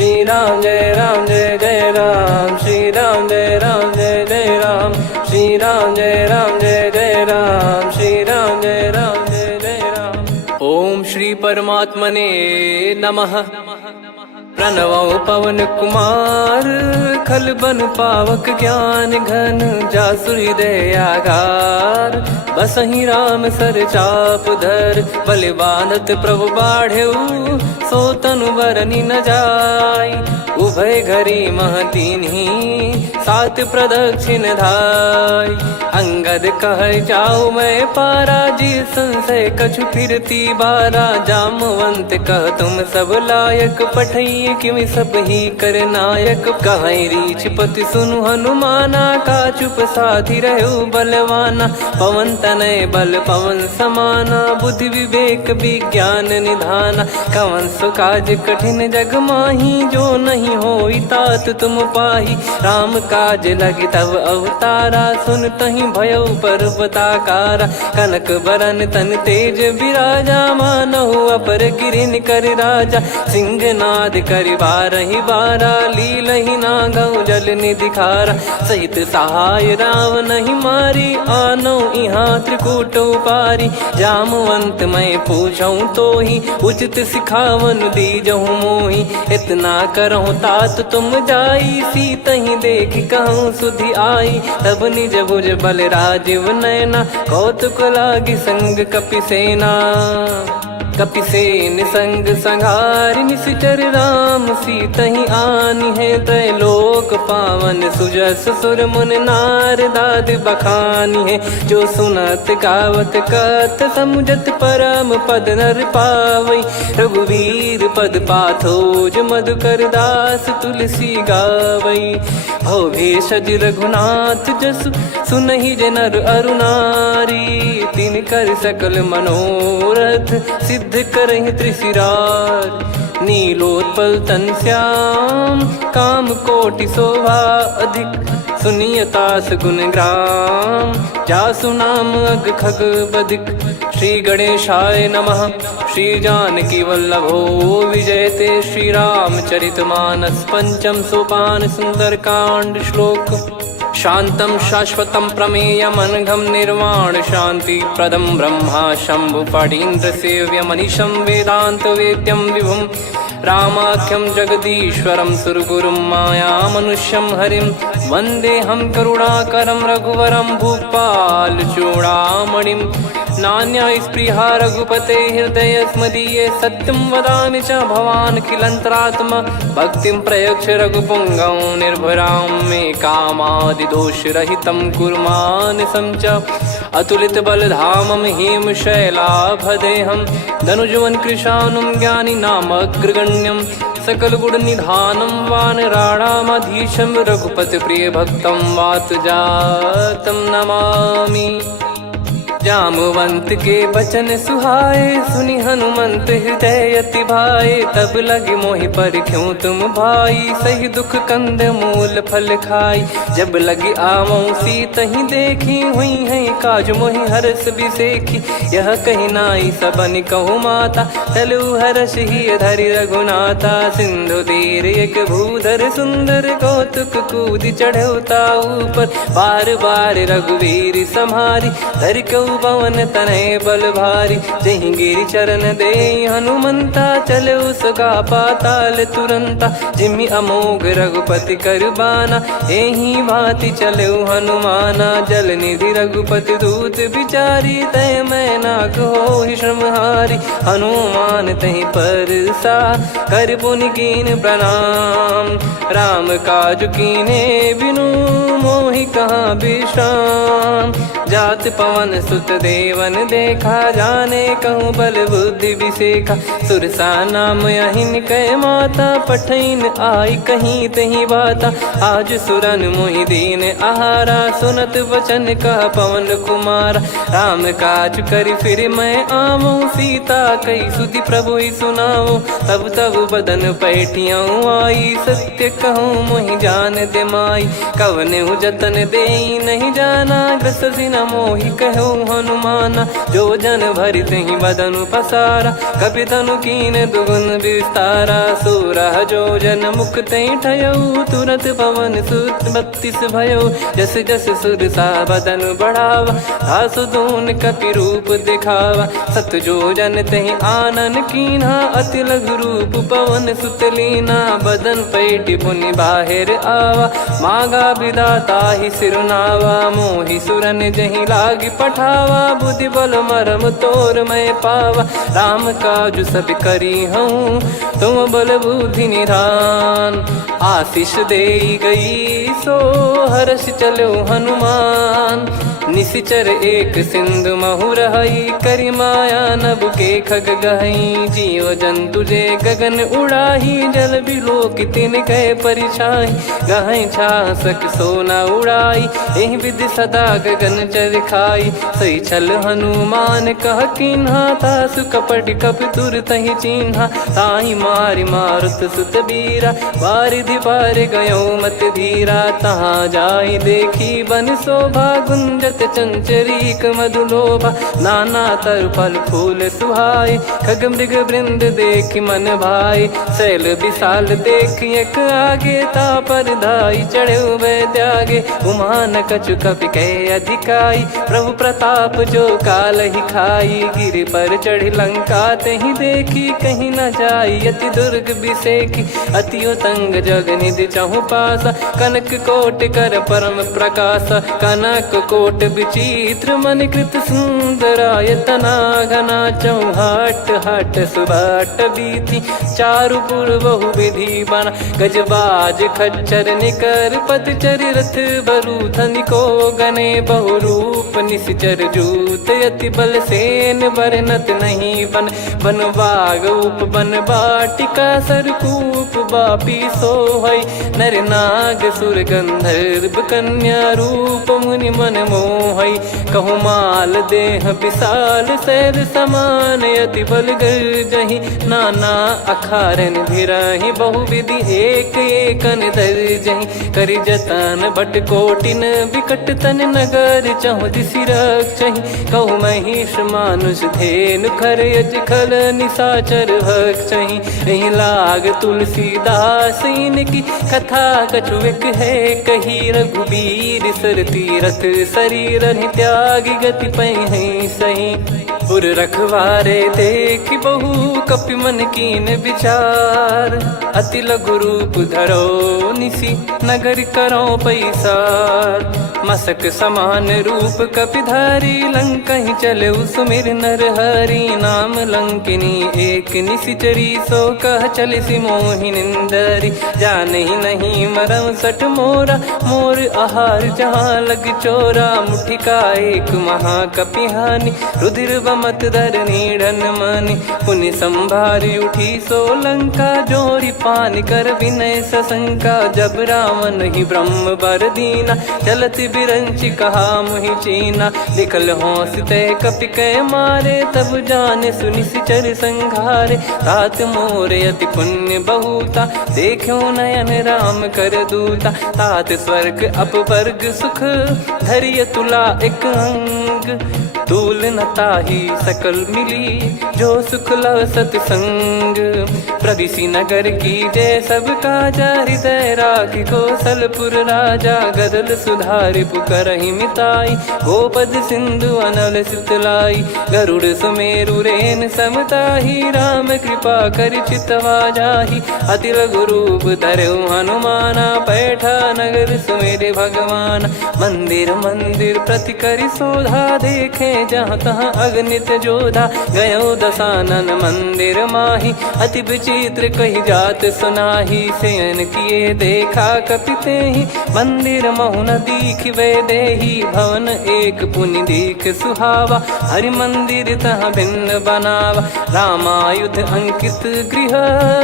श्री राम जय जय राम, श्री राम जय जय राम, श्री राम जय जय राम, श्री राम जय जय राम। ओम श्री परमात्मने नमः। प्रणवो पवन कुमार, खल बन पावक ज्ञान घन, जासु हृदय आगार। बसहि राम सर चाप धर, बल बांधत प्रभु बाढ़ेऊ, सो तनु बरनि न जाय। उभय घरी मह दीन्ही, सात प्रदक्षिण धाय। अंगद कह जाऊ मैं पारा, जी संशय कछु फिरती बारा। जामवंत कह तुम सब लायक, पठई किमि सब ही कर नायक। कहीं रीछ पति सुनु हनुमाना, का चुप साधि रहु बलवाना। पवन तनय बल पवन समाना, बुद्धि विवेक विज्ञान निधाना। कवन सो काज कठिन जग माही, जो नहीं होई तात तुम पाही। राम काज लगी तब अवतारा, सुन तहि भयउ पर्वताकारा। कनक बरन तन तेज बिराजा, मानहु अपर गिरिन कर राजा। सिंहनाद करि बारहि बारा, लीलहि नागौ जल निधि खारा। सहित सहाय रावण ही मारी, आनो इहाँ त्रिकूट उपारी। जामवंत मैं पूछऊँ तो ही, उचित सिखावन दीजहु मोहि। इतना करहु तात तुम जाई, सीतहि देख कहूँ सुधि आई। तब निज भुज बल राजीव नैना, कौतुक लागी संग कपिसेना। कपिसेन संग संहारि, निशिचर राम सीतहि आनि है। त्रैलोक पावन सुजस सुर मुन नार, दाद बखानी है। जो सुनत गावत कथ, समुझत परम पद नर पावई। रघुवीर पद पाथोज, मधुकर दास तुलसी गावई। भव भेषज रघुनाथ जसु, सुनहि जे नर अरु नारी। तिन कर सकल मनोरथ, सिद्ध करहि त्रिशिरार। नीलोत्पल तन श्याम, काम कोटि शोभा अधिक। सुनियतास गुण ग्राम, जासु नाम अग खग बदिक। श्री गणेशाय नमः। श्री जानकी वल्लभो विजयते, श्री रामचरित मानस। पंचम सोपान सुंदरकांड श्लोक। शांतं शाश्वतं प्रमेयमनघं, निर्वाण शांति प्रदं ब्रह्मा शंभु फणीन्द्र सेव्यमनिशं। वेदांत वेद्यं विभुं रामाख्यं जगदीश्वरं, सुरगुरुं माया मनुष्यं हरिं। वन्देऽहं करुणाकरं रघुवरं, भूपाल चूडामणिं। नान्या स्पृहा रघुपते हृदय स्मदीये, सत्यं वदामि च भवान् खिलन्तरात्मा। भक्तिं प्रयच्छ रघुपुङ्गं, निर्भरां मे कामादिदोषरहितं कुर्मानसं च। अतुलित बलधामं हेमशैलाभदेहं, धनुजवन कृशानुं ज्ञानी नामग्रगण्यं। सकल गुण निधानं वानराणामधीशं, रघुपति प्रिय भक्तं वात जातं नमामि। जामवंत के बचन सुहाए, सुनि हनुमंत हृदय अति भाए। तब लगे मोहि परख्यूं तुम भाई, सही दुख कंद मूल फल खाई। जब लगे आवऊं सीतहि देखी, हुई है काज मोहि हरस बिसेखी। यह कही नाई सबन कहु माता, चलु हरष ही धरि रघुनाथा। सिंधु तीर एक भूधर सुंदर, कौतुक कूदि चढ़ौता ऊपर। बार बार रघुवीर सम्हारी, धरि कऊ पवन तनय बल भारी। जहि गिरि चरण दे हनुमंता, चले उसका पाताल तुरंता। जिमि अमोघ रघुपति कर बाना, एहि भांति चले हनुमाना। जल निधि रघुपति दूत बिचारी, तय मैं नाक होहि श्रमहारी। हनुमान तहि परसा, कर पुनि कीन प्रणाम। राम काज कीने बिनु, मोहि कहाँ विश्राम। जात पवन सुत देवन देखा, जाने कहूँ बल बुद्धि विसेखा। सुरसा नाम अहिन कै माता, पठैन आई कहीं तहीं बाता। आज सुरन मोहि दीन आहारा, सुनत वचन कह पवन कुमारा। राम काज करि फिर मैं आवऊं, सीता कई सुधि प्रभु ही सुनाऊं। तब तब बदन पैठियाँ आई, सत्य कहूँ मोहि जान दे माई। कवने जतन दे नहीं जाना, ग्रसि न मोहि कहो हनुमाना। जो जन भरि तहि बदनु पसारा, कपि तनु कीन दुगुन विस्तारा। सोरह जो जन मुख तहि ठयऊ, तुरत पवन सुत 32 भयऊ। जस जस सुर सा बदन बढ़ावा, आसु दून कपि रूप दिखावा। सत जो जन तहि आनन कीन्हा, अति लघु रूप पवन सुत लीना। बदन पैटि पुनि बाहिर आवा, मागा विधाता ही सिरुनावा। मोहि सुरन जहि लागी पठावा, बुद्धि बल मरम तोर मैं पावा। राम काजु सब करी हूँ, तुम बल बुद्धि निधान। आशीष देई गई सो हर्ष चलो हनुमान। निशिचर एक सिंधु महु रहई, करि माया नभ के खग गहई। जीव जंतु जे गगन उड़ाही, जल बिलोक तिन कह परिछाई। गहई छासक सोना उड़ाई, एहि विधि सदा गगन चर खाई। सही छल हनुमान कह कीन्हा, तासु कपट कपि तुर तहि चिन्हा। ताहि मारि मारुत सुत बीरा, वारिधि पार गयो मत धीरा। तहाँ जाई देखी बन शोभा, गुंजत चंचरीक मधुलोभा। नाना तर फल फूल सुहाई, खग मृग वृंद देखि मन भाई। शैल विशाल देखि एक आगे, तापर धाई चढ़े वै त्यागे। उमा न कछु कपि कह अधिकाई, प्रभु प्रताप जो काल ही खाई। गिरि पर चढ़ी लंका तहि देखी, कहीं न जाई अति दुर्ग बिसेकी। अति उतंग जग निधि चहु पासा, कनक कोट कर परम प्रकाशा। कनक कोट विचित्र मन कृत सुंदरायतना। घना चौहाट हाट सुबाट बीती, चारुपुर बहु विधि बना। गजबाज खच्चर निकर पतचर, रथ बरु धनिको गने। बहु रूप निशिचर जूत, अति बल सेन बरनत नहीं बन। बन बाग उप बन बाटिका, सरकूप बापी सोहई। नर नाग सुर गंधर्व कन्या, रूप मुनि मन मोहई। कहु माल देह विशाल, शैल समान अति बल गर्जहि। नाना अखारन भिरहि, बहु विधि एक एकन दर्जहि। करि जतन बट कोटिन, विकट तन नगर चहु दिसि रक्षहि। कहु महिष मानुष धेनु, खर यज खल निशाचर भक्षहि। एहि लाग तुलसीदास इनकी, कथा कछु एक है कही। रघुबीर सर तीरथ शरीर, त्यागी गति पै सही। उर रखवारे देखि बहु, कपि मन कीन विचार। अति लघु रूप धरो निसी, नगर करो पैसार। मसक समान रूप कपि धारी, लंकहि चले सुमिर नर हरि। नाम लंकिनी एक निशिचरी, सो कह चलिसि मोहि निंदरी। जानहि नहीं मरम सठ मोरा, मोर आहार जहाँ लग चोरा। मुठिका एक महाकपि हानि, रुधिर बमत धरनी ढन मानि। पुनि संभारी उठी सो लंका, जोरी पान कर विनय सशंका। जब रावण ही ब्रह्म बर दीना, चलति बिरंचि कहा मुहि चीना। लिखल होंस ते कपि कै मारे, तब जाने सुनि सिचर संघारे। तात मोर अति पुण्य बहुता, देखो नयन राम कर दूता। तात स्वर्ग अपवर्ग सुख, धरिय तुला एक अंग। तूल न ताहि सकल मिली, जो सुख लव सतसंग। प्रदिशि नगर की जय सब काजा, हृदय राखि कौशलपुर राजा। गदल सुधारि पुकारहि मिताई, गोपद सिंधु अनल सितलाई। गरुड़ सुमेरु रेन समताहि, राम कृपा करि चितवा जाहि। अति लघु रूप धरऊ हनुमाना, पैठा नगर सुमेरे भगवान। मंदिर मंदिर प्रति करि शोधा, देखे जहाँ तहाँ अगणित जोधा। गयो दशानन मंदिर माही, अति विचित्र कही जात सुनाही। शयन किए देखा कपि तेहि, मंदिर महु न दीख वे देही। भवन एक पुनि दीख सुहावा, हरि मंदिर तहाँ भिन्न बनावा। रामायुध अंकित गृह,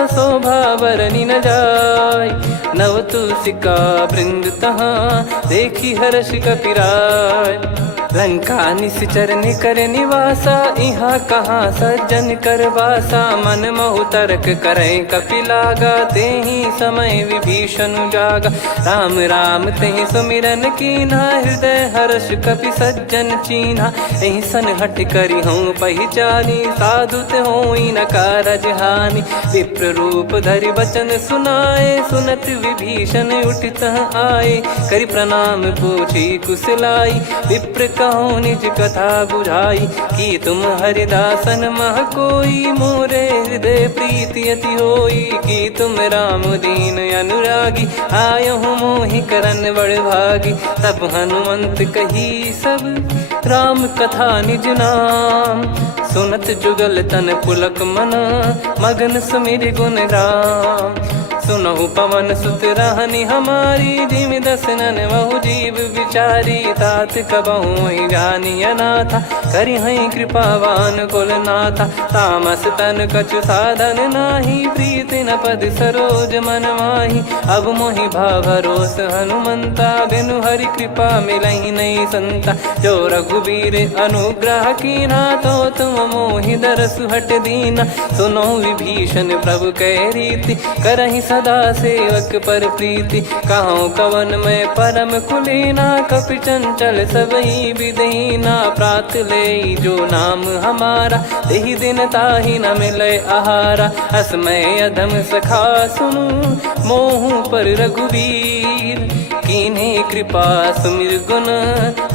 शोभा बरनि न जाय। नव तुलसी का वृंद तहाँ, देखी हर्ष कपिराय। लंका निश्चर निकर निवासा, इहाँ कहाँ सज्जन कर वासा। मन महु तर्क करें कपिलागा, तेहि समय विभीषण जागा। राम राम तेहि सुमिरन कीन्हा, हृदय हर्ष कपि सज्जन चीन्हा। एहि सन हट करी हूँ पहिचानी, साधु ते होई न कारज हानि। विप्र रूप धरि बचन सुनाए, सुनत विभीषण उठित आए। करि प्रणाम पूछी कुशलाई, विप्र कहो निज कथा बुझाई। कि तुम हरिदासन मह कोई, मोरे हृदय प्रीति अति होई। कि तुम राम दीन अनुरागी, आयहु मोहि करन बड़ भागी। तब हनुमंत कही सब राम कथा निज नाम, सुनत जुगल तन पुलक मना, मगन सुमिर गुण राम। सुनहु पवन सुत रहनी हमारी, जिमि दसनन महु जीव विचारी। तात कबहु ही जानी अनाथा, करि हई कृपावान कुल नाथा। तामस तन कछु साधन नाही, प्रीति न पद सरोज मन माही। अब मोहि भाव भरोस हनुमंता, बिनु हरि कृपा मिलहि नहीं संता। जो रघुबीर अनुग्रह कीना, तो तुम मोहि दरसु हट दीना। सुनो विभीषण प्रभु कह रीति, करहि सदा सेवक पर प्रीति। कहूँ कवन में परम कुलीना, कपि चंचल सबई विदहीना। प्रात ले जो नाम हमारा, तेहि दिन ताहि न मिले आहारा। असमय अधम सखा सुनु, मोहु पर रघुवीर। कीन्हे कृपा सुमिर गुण,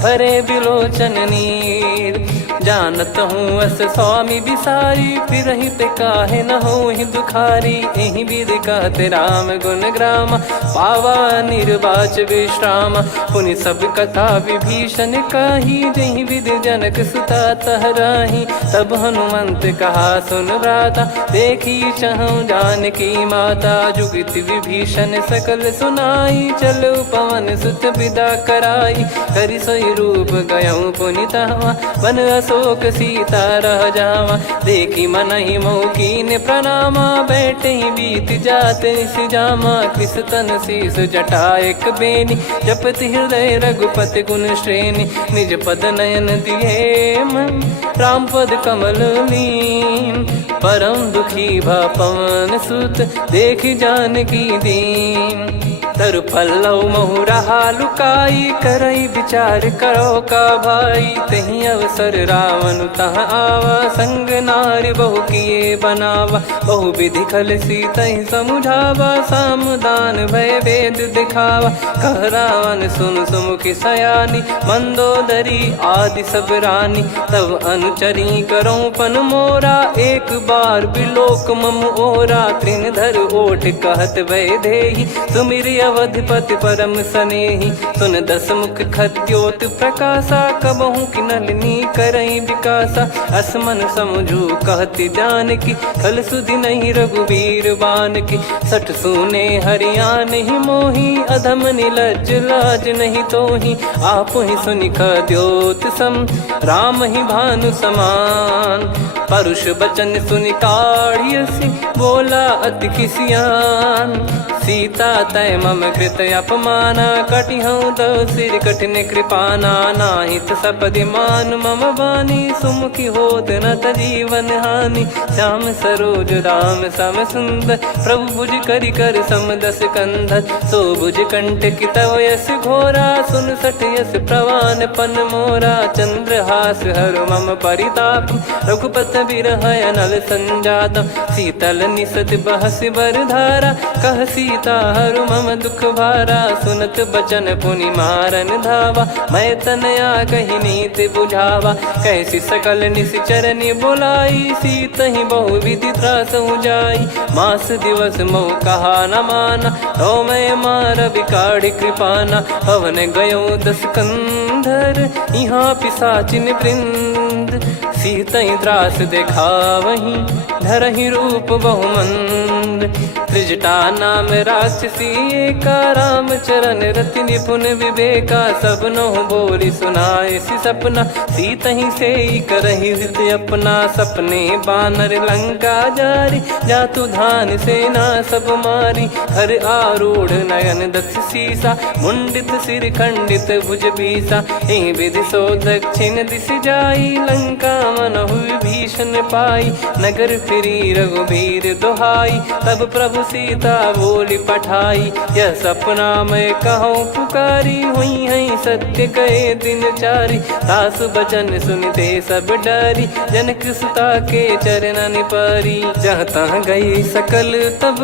भरे बिलोचन नीर। जानत हूँ अस स्वामी बिसारी, फिरहित काहे न होहि दुखारी। एहि विधि कहते राम गुण ग्राम, पावा निर्वाच विश्राम। पुनि सब कथा विभीषण काही, जहि विधि जनक सुता तहराही। तब हनुमंत कहा सुन भ्राता, देखी चहु जानकी माता। जुगित विभीषण सकल सुनाई, चलो पवन सुत विदा कराई। करि सोई रूप गयऊँ पुनितवा, बन अशोक सीता रह जावा। देखी मनहि मोह कीन्ह प्रणामा, बैठे ही बीत जात निस जामा। कृस तन शीस जटा एक बेनी, जपति हृदय रघुपति गुण श्रेणी। निज पद नयन दिए मन, राम पद कमल लीन। परम दुखी भा पवन सुत, देखि जानकी दीन। तरु पल्लव महु रहा लुकाई, करई विचार करो का भाई। तही अवसर रावण तहाँ आवा, संग नारी बहु किए बनावा। बहु विधि खल सीतहि समुझावा, सामदान भय वेद दिखावा। कह रावण सुन सुमुखी सयानी, मंदोदरी आदि सब रानी। तब अनुचरी करो पन मोरा, एक बार बिलोक मम ओरा। तृण धर ओठ कहत भय देहि, सुमिरि अवधिपति परम सनेहि। सुन दस मुख खद्योत प्रकाशा, कबहु कि नलिनी करई विकासा। असमन समझू कहति जानकी, खल सुधि नहीं रघुबीर बानकी। सठ सूने हरियाण ही मोही, अधम निलज्ज लाज नहीं तोही। आप ही सुनि खद्योत सम, राम ही भानु समान। परुष बचन सुनि काढ़ियसि, बोला अति किसियान। सीता तय मम कृत अपमाना, कटिहऊँ तो सिर कठिन कृपाना। नाहित सपदि मान मम बानी, सुमुखी होत न जीवन हानि। श्याम सरोज राम सम सुंदर, प्रभु भुज करि कर सम दस कंधर। सो भुज कंठ की तव यस घोरा, सुन सठ यस प्रवान पन मोरा। चंद्रहास हर मम परिताप, रघुपत बिरह अनल संजात। शीतल निसत बहस बर धारा, कह सीता हरु मम दुख भारा। सुनत बचन पुनि मारन धावा, मैं तनया कही नीति बुझावा। कैसी सकल निश्चरनि बुलाई, सीतहि बहु विधि त्रासहु जाई। मास दिवस मोह कहा न माना, तो मैं मार बिकाढ़ कृपाना। हवन गयो दस कंधर, यहाँ पिशाचिन वृंद। सीतहि त्रास देखावहीं, धरहि रूप बहुमंद। त्रिजटा नाम राक्षसी एका, राम चरण रति निपुण विवेका। सब नोह बोली सुनाए सी सपना, सीत ही से करही हित अपना। सपने बानर लंका जारी, जातु धान सेना सब मारी। हर आरूढ़ नयन दक्ष सीसा, मुंडित सिर खंडित भुज बीसा। एहि विधि सो दक्षिण दिश जाई, लंका मनहु विभीषण पाई। नगर फिरी रघुबीर दुहाई, तब प्रभु सीता बोली पठाई। यह सपना मैं कहूँ पुकारी, हुई है सत्य कहे दिन चारी। सासु बचन सुनते सब डरी, जनक सुता के चरण परी। जहाँ तहाँ गई सकल तब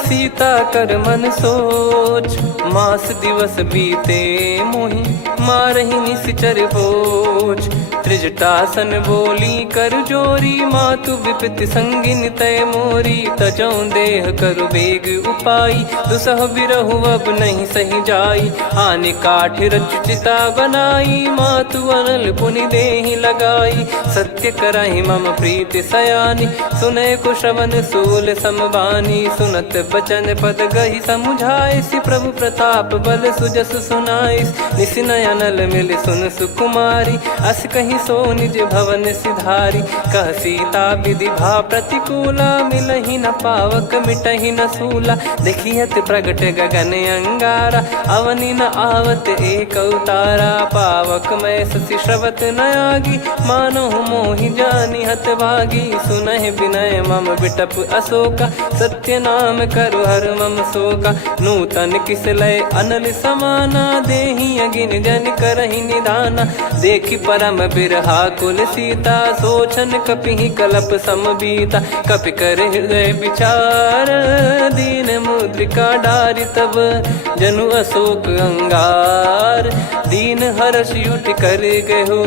सीता कर मन सोच। मास दिवस बीते मोहि मारहि निश्चर भोज। त्रिजटासन बोली कर जोरी, मातु विपति संगिन तय मोरी। तजौ देह करु बेग उपाई, दुसह बिरहु अब नहीं सही जाई। आने काठ रचिता बनाई, मातु अनल पुनि देहि लगाई। सत्य कराहि मम प्रीति सयानी, सुनै को श्रवण सूल समबानी। सुनत बचन पद गहि समुझाए, सि प्रभु प्रताप बल सुजस सुनाइस। निस नयनल मिल सुन सुकुमारी, अस कहि सो निज भवन सिधारी। कह सीता विधि भा प्रतिकूला, मिलहि न पावक मिटहि न सूला। देखियत प्रगट गगन अंगारा, अवनि न आवत एक अवतारा। पावक मैं ससि श्रवत न आगी, मानो मोहि जानि हत भागी। सुनहि विनय मम बिटप अशोका, सत्य नाम करु हर मम शोका। नूतन किस लय अनल समाना, देहि अगिन जन करहि निधाना। देखि परम बिरहा कुल सीता, सोचन कपिहि कलप समबीता। कपि कर हृदय विचार, दीन मुद्रिका डारि तब। जनु अशोक अंगार, दीन हर्ष युट कर गहु।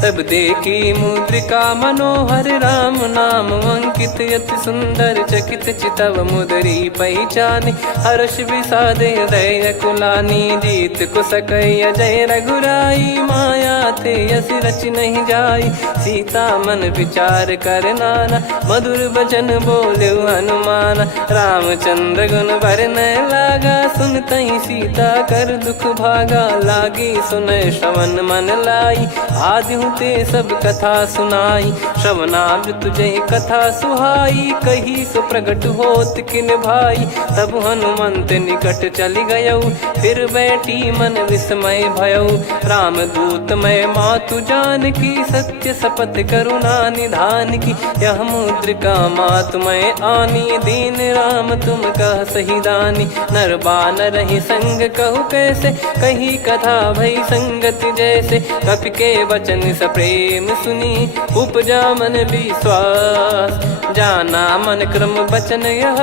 तब देखी मुद्रिका मनोहर, राम नाम अंकित अति सुंदर। चकित चितव मुदरी पहचानी, हर्ष विषाद हृदय कुलानी। जीत को सकय अजय रघुराई, माया ते यस रच नहीं जाई। सीता मन विचार कर नाना, मधुर वचन बोले हनुमान। रामचंद्र गुण बरनय लागा, सुनतहि सीता कर दुख भागा। लागी सुनय श्रवण मन लाई, आदिहु ते सब कथा सुनाई। श्रवणाब तुझे कथा सुहाई, कही सो प्रगट होत किन भाई। तब हनुमंत निकट चली गयौ, फिर बैठी मन विस्मय भयौ। राम दूत मैं मातु जान की, सत्य शपथ करुणा निधान की। यह मुद्रिका मातु मैं आनी, दीन राम तुम कह सही दानी। नर बानर ही संग कहु कैसे, कही कथा भई संगति जैसे। कपि के वचन सप्रेम सुनी, उपजा मन विश्वास। जाना मन क्रम बचन यह,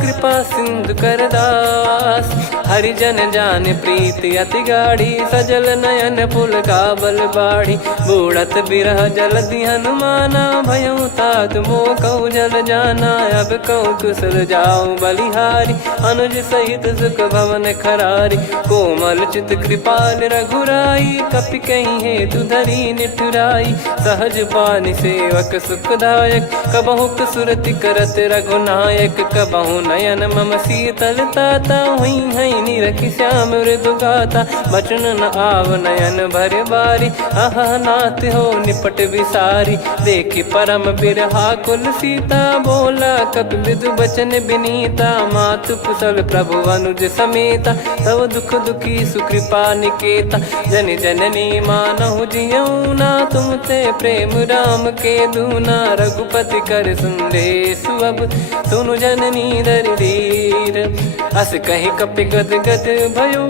कृपा सिंधु कर दास। हरिजन जान प्रीति अति गाढ़ी, सजल नयन पुल काबल बाढ़ी। बूढ़त बिरह जलधि हनुमाना, भयउ तात मोह कहु जल जाना। अब कहु कुशल जाऊ बलिहारी, अनुज सहित सुख भवन खरारी। कोमल चित कृपाल रघुराई, कपि कहीं हेतु धरी निठुराई। सहज पानि सेवक सुखदायक, कबहु सुरति करत रघुनायक। कबहु नयन मम शीतल ताता, हुई है निरखि श्याम मृदु गाता। बचन न आव नयन भर बारी, अह नाथ हो निपट विसारी। देखि परम बिरहा कुल सीता, बोला कपि मृदु बचन बिनीता। मातु कुशल प्रभु अनुज समेता, तव दुख दुखी सुकृपा निकेता। जन जननी मानहु जियऊ ना, तुम ते प्रेम राम के दूना। रघुपति कर सुंदेशु अब, सुनु जननी दर धीर। अस कहि कपि गद गद भयो,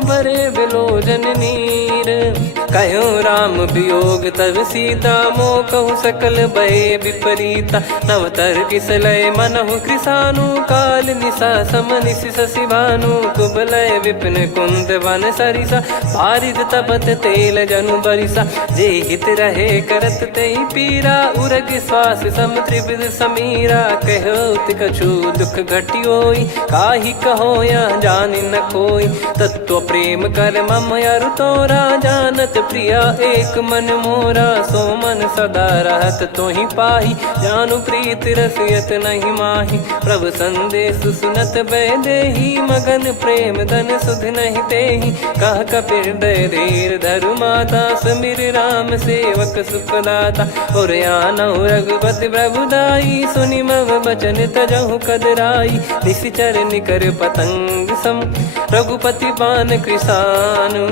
भरे बिलोचन नीर। कहूँ राम वियोग तब सीता, मोह कहूँ सकल भय विपरीता। नवतर किसलय मनहु कृसानु, काल निशा समनिश शशि भानु। कुबलय विपिन कुंद वन सरिसा, पारिद तपत तेल जनु बरिसा। जे हित रहे करत ते पीरा, उरग श्वास सम त्रिविध समीरा। कहत कछु दुख घटियोई, काहि कहो या जानि न कोई। तत्व प्रेम कर मम अरु तोरा, जानत प्रिया एक मन मोरा, सो मन सदा रहत तो ही पाही। जानु प्रीत रसियत नहीं माही, प्रभु संदेश सुनत बैदेही। मगन प्रेम धन सुध नहीं तेही, कह कपिर दय धीर धरु माता। समीर राम सेवक सुखदाता, और आनौ रघुपति प्रभुदाई। सुनि मम बचन तजहु कदराई, निशिचर निकर पतंग सम। रघुपति पान कृसानु,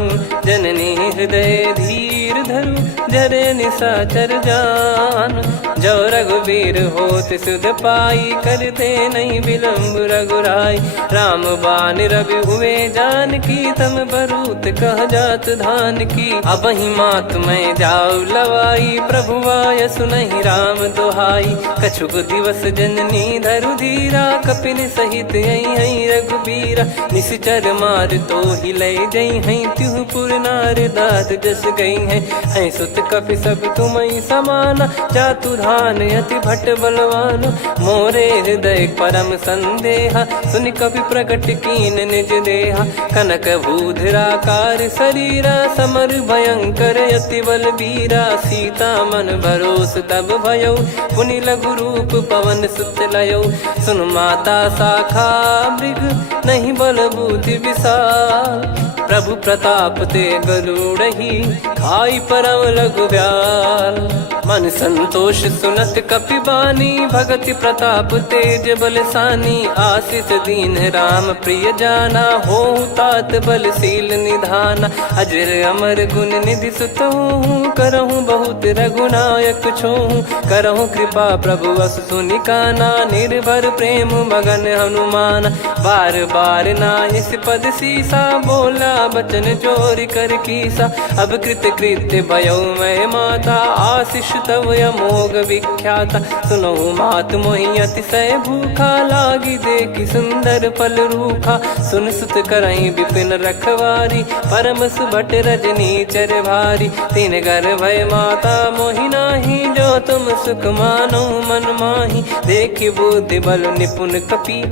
जननी हृदय धीर धरु। जरे निशाचर जान, जो रघुवीर होत सुध पाई। करते नहीं विलम्ब रघुराई, राम बान रवि हुए जानकी। तम बरूत कह जात धान की, अब ही मात मैं जाऊ लवाई। प्रभु आय सुनहि राम दुहाई, कछुक दिवस जननी धरु धीरा। कपिन सहित यही रघुबीरा, निश्चर मार तो ही लय जई हैं। त्युह पुर नार दात जस गई हैं, सुत कपि सब तुमई समाना। जातु धान अति भट बलवान, मोरे हृदय परम संदेहा। सुनि कपि प्रकट कीन निज देहा, कनक भूधराकार शरीरा। समर भयंकर अति बल बीरा, सीता मन भरोस तब भयो। पुनि लघु रूप पवन सुत लयो, सुन माता शाखा मृग नहीं बल बुद्धि विशाल। प्रभु प्रताप ते गरुड़ही, खाई परम लघु ब्याल। मन संतोष सुनत कपि बानी, भगति प्रताप तेज बलसानी। आशीष दीन राम प्रिय जाना, होहु तात बलशील निधाना। अजर अमर गुण निधि सुतहु, करहु बहुत रघुनायक छोहु। करहु कृपा प्रभु अस सुनि काना, निर्भर प्रेम मगन हनुमान। बार बार नायस पद सीसा, बोला बचन चोरी कर कीसा। अब कृत कृत्य भयो मैं माता, आशीष तव अमोघ विख्याता। सुनहु मात मोहि अतिशय भूखा, लागी देखी सुंदर फल रूखा। सुन सुत करहीं विपिन रखवारी, परम सुभट रजनी चर भारी। तीन घर भय माता मोहि नाही, जो तुम सुख मानो मन माही। देखि बुद्धि बल निपुण कपि,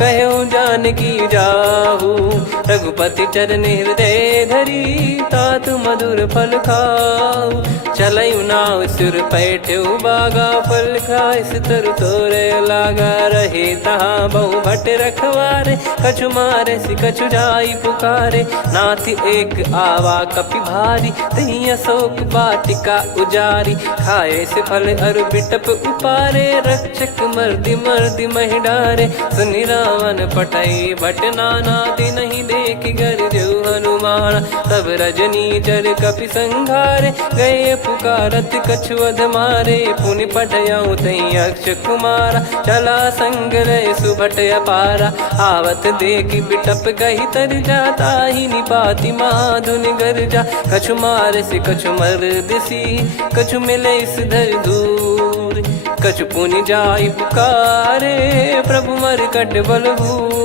कहो जानकी जाहू। रघुपति चरण हृदय धरी, तात मधुर फल खाऊ। चलऊ नाव सुर पैठ्यु बागा, फल खाइस तरु तोरे लागा। रहे तहाँ बहु भट रखवारे, कछु मारे सि कछु जाई पुकारे। नाथ एक आवा कपि भारी, तही अशोक वाटिका उजारी। खाए से फल अर बिटप उपारे, रक्षक मर्दि मर्दि महि डारे। सुनि रावण पटई भट नाना, तिनहि देख गर जो हनुमान। तब रजनी चर कपि संघारे, गए पुकारत कछु अध मारे। पुनि पटयऊ तई अक्ष कुमारा, चला संग रय सुभट अपारा। आवत देखि बिटप कही तर जाता, ही निपाति माधुनि गर्जा। कछु मार से कछु मर दिसी, कछु मिले इस धर दूर। कछु पुनि जाई पुकारे, प्रभु मर कट बलभूर।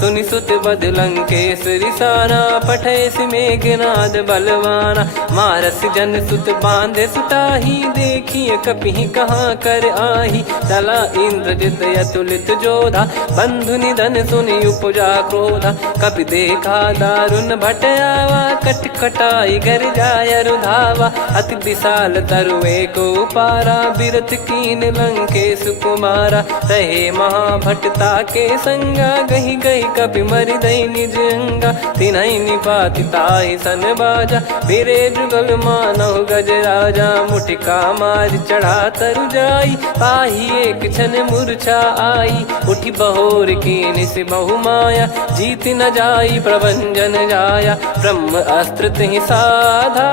सुनि सुत बद लंकेश्वरी साना, पठय सि मेघनाद बलवाना। मारस जन सुत बांधे सुताही, देखिए कपि कहाँ कर आही। चला इंद्रजित अतुलित जोधा, बंधु निधन सुनि उपजा क्रोधा। कपि देखा दारुण भट आवा, कट कटाई घर जाय रुधावा। अति विशाल तरुए को पारा, बिरथ कीन लंकेश कुमारा। रहे महाभटता के संगा, गही गही कपि मरि दई निज अंगा। तिन्हि निपाति ताहि सन बाजा, बिरे जुगल मानव गज राजा। मुटिका मार चढ़ा तरु जाई, पाही एक क्षण मूर्छा आई। उठी बहोर कीन से बहु माया, जीत न जाई प्रभंजन जाया। ब्रह्म अस्त्र तिहि साधा,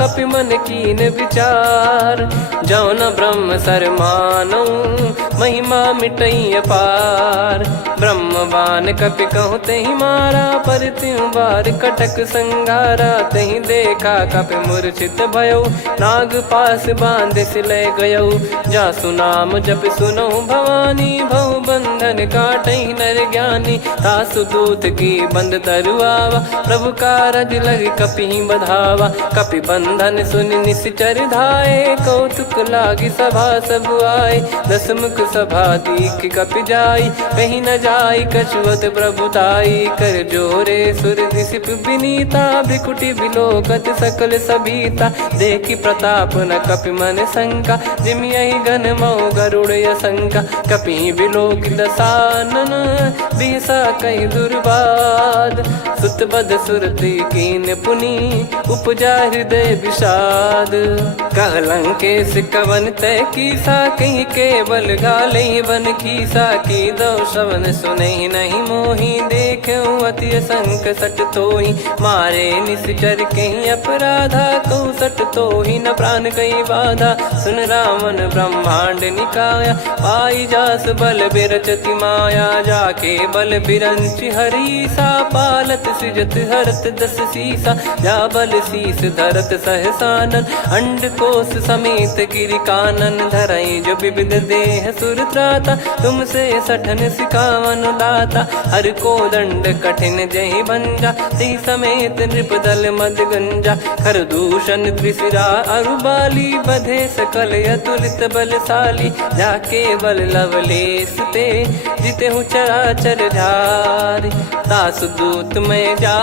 कपि मन कीन विचार। जौ न ब्रह्म सर मानौ, महिमा मिटई अपार। ब्रह्म बान कपि कहु तहि मारा, पर त्यों बार कटक संगारा। तहि देखा कपि मूर्छित भयो, नाग पास बांध सिलय गयो। जासु नाम जप सुनहु भवानी, भव बंधन काटहि नर ज्ञानी। तासु दूत की बंद तरुआवा, प्रभु कारज लग कपि बधावा। कपि बंधन सुनि निश्चर धाये, कौतुक लागी सभा सब आए। दस मुख सभा दीख कपि जाई, कहीं न जाई कछुअत प्रभुताई कर जोरे सुर दिसिप विनीता भ्रिकुटी बिलोकत सकल सबीता देखी प्रताप न कपि मन शंका जिमि यही गण मऊ गरुड़ असंका कपि बिलोक दसानन बिहसा कहीं दुर्बाद सुत बद सुरति कीन पुनी उपजा हृदय विषाद कहलंकेश कवन तय कीसा कहीं केवल गाले बन कीसा की दो श्रवण सुने नहीं मोही देखे अति संक सट तोही मारे निश्चर कहीं अपराधा कहूँ सट तोही न प्राण कहीं बाधा सुन रावण ब्रह्मांड निकाया पाई जास बल बिरचति माया जाके बल बिरंच हरीसा पालत सृजत हरत दस सीसा जा बल शीस धरत सहसानन अंड कोश समेत गिरि कानन धरई जो विविध देह सुर त्राता तुमसे सठन सिखावन दाता हर को दंड कठिन जहि बंजा ती समेत नृपदल मद गंजा खर दूषण त्रिशिरा अरुबाली बधे सकल अतुलित बलशाली जाके बल लवलेस ते जिते हूँ चराचर झारी दास दूत में जा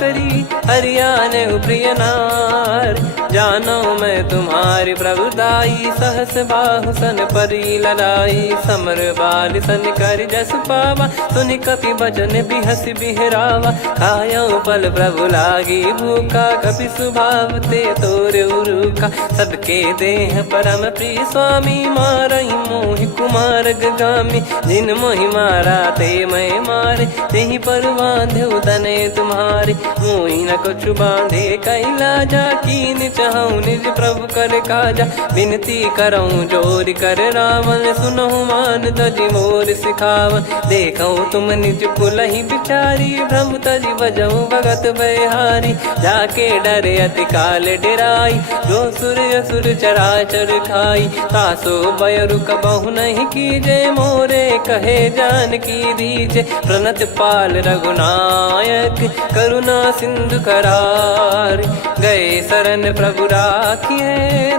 करी हरियाने प्रिय नार जानो मैं तुम्हारी प्रभुदाई सहस बाहु सन परी लड़ाई समर बाल सन कर जस पावा सुनि कपि भजन बिहस बिहरावा खायो पल प्रभु लागी भूखा कपि स्वभाव ते तोर उरुका सबके देह परम प्रिय स्वामी मारई मोहि कुमार गामी जिन मोहि मारा ते मैं मारे तेहि पर बांधे उदने तुम्हारे मोहि न कुछ बांधे कैला जा कीन चाहूं निज प्रभु कर काजा विनती करऊं जोर कर रावण सुनहु मान तजि मोर सिखावन देखऊं तुम निज कुलहि बिचारी भ्रम तजि बजऊं भगत बहारी जाके डरे अति काल डेराई जो सुर असुर चराचर खाई तासो बयरु कबहु नहीं कीजे मोरे कहे जान की दीजे प्रणत पाल रघुनायक करुणा सिंधु करार गए शरण प्रभु राखिए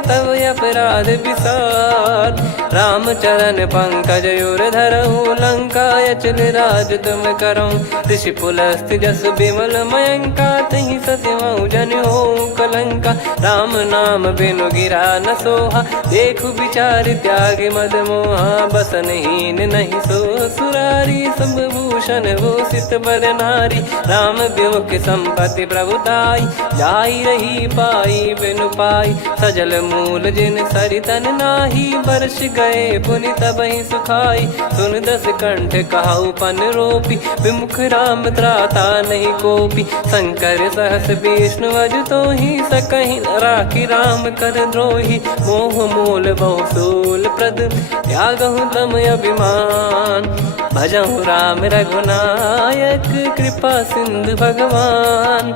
तब अपराध विसार राम चरण पंकज उर धरहु लंका अचल राज तुम करऊं ऋषि पुलस्त जस विमल मयंका तहि ससिमऊ जन हो कलंका राम नाम बिनु गिरा न सोहा देखु विचार त्याग मद मोहा बसनहीन नहीं सो सुरारी सब भूषण भूषित बर नारी राम विमुख संपत्ति प्रभुताई जाई रही पाई बिनु पाई सजल मूल जिन सरितन नाही वर्ष गए पुनि तबहि सुखाई सुन दस कंठ कहाऊ पन रोपी विमुख राम त्राता नहीं कोपी शंकर सहस विष्णु अज तो ही सकहि राखी राम कर द्रोही मोह मूल बहुसूल प्रद त्यागहु तम अभिमान भजहु राम रघुनायक कृपा सिंधु भगवान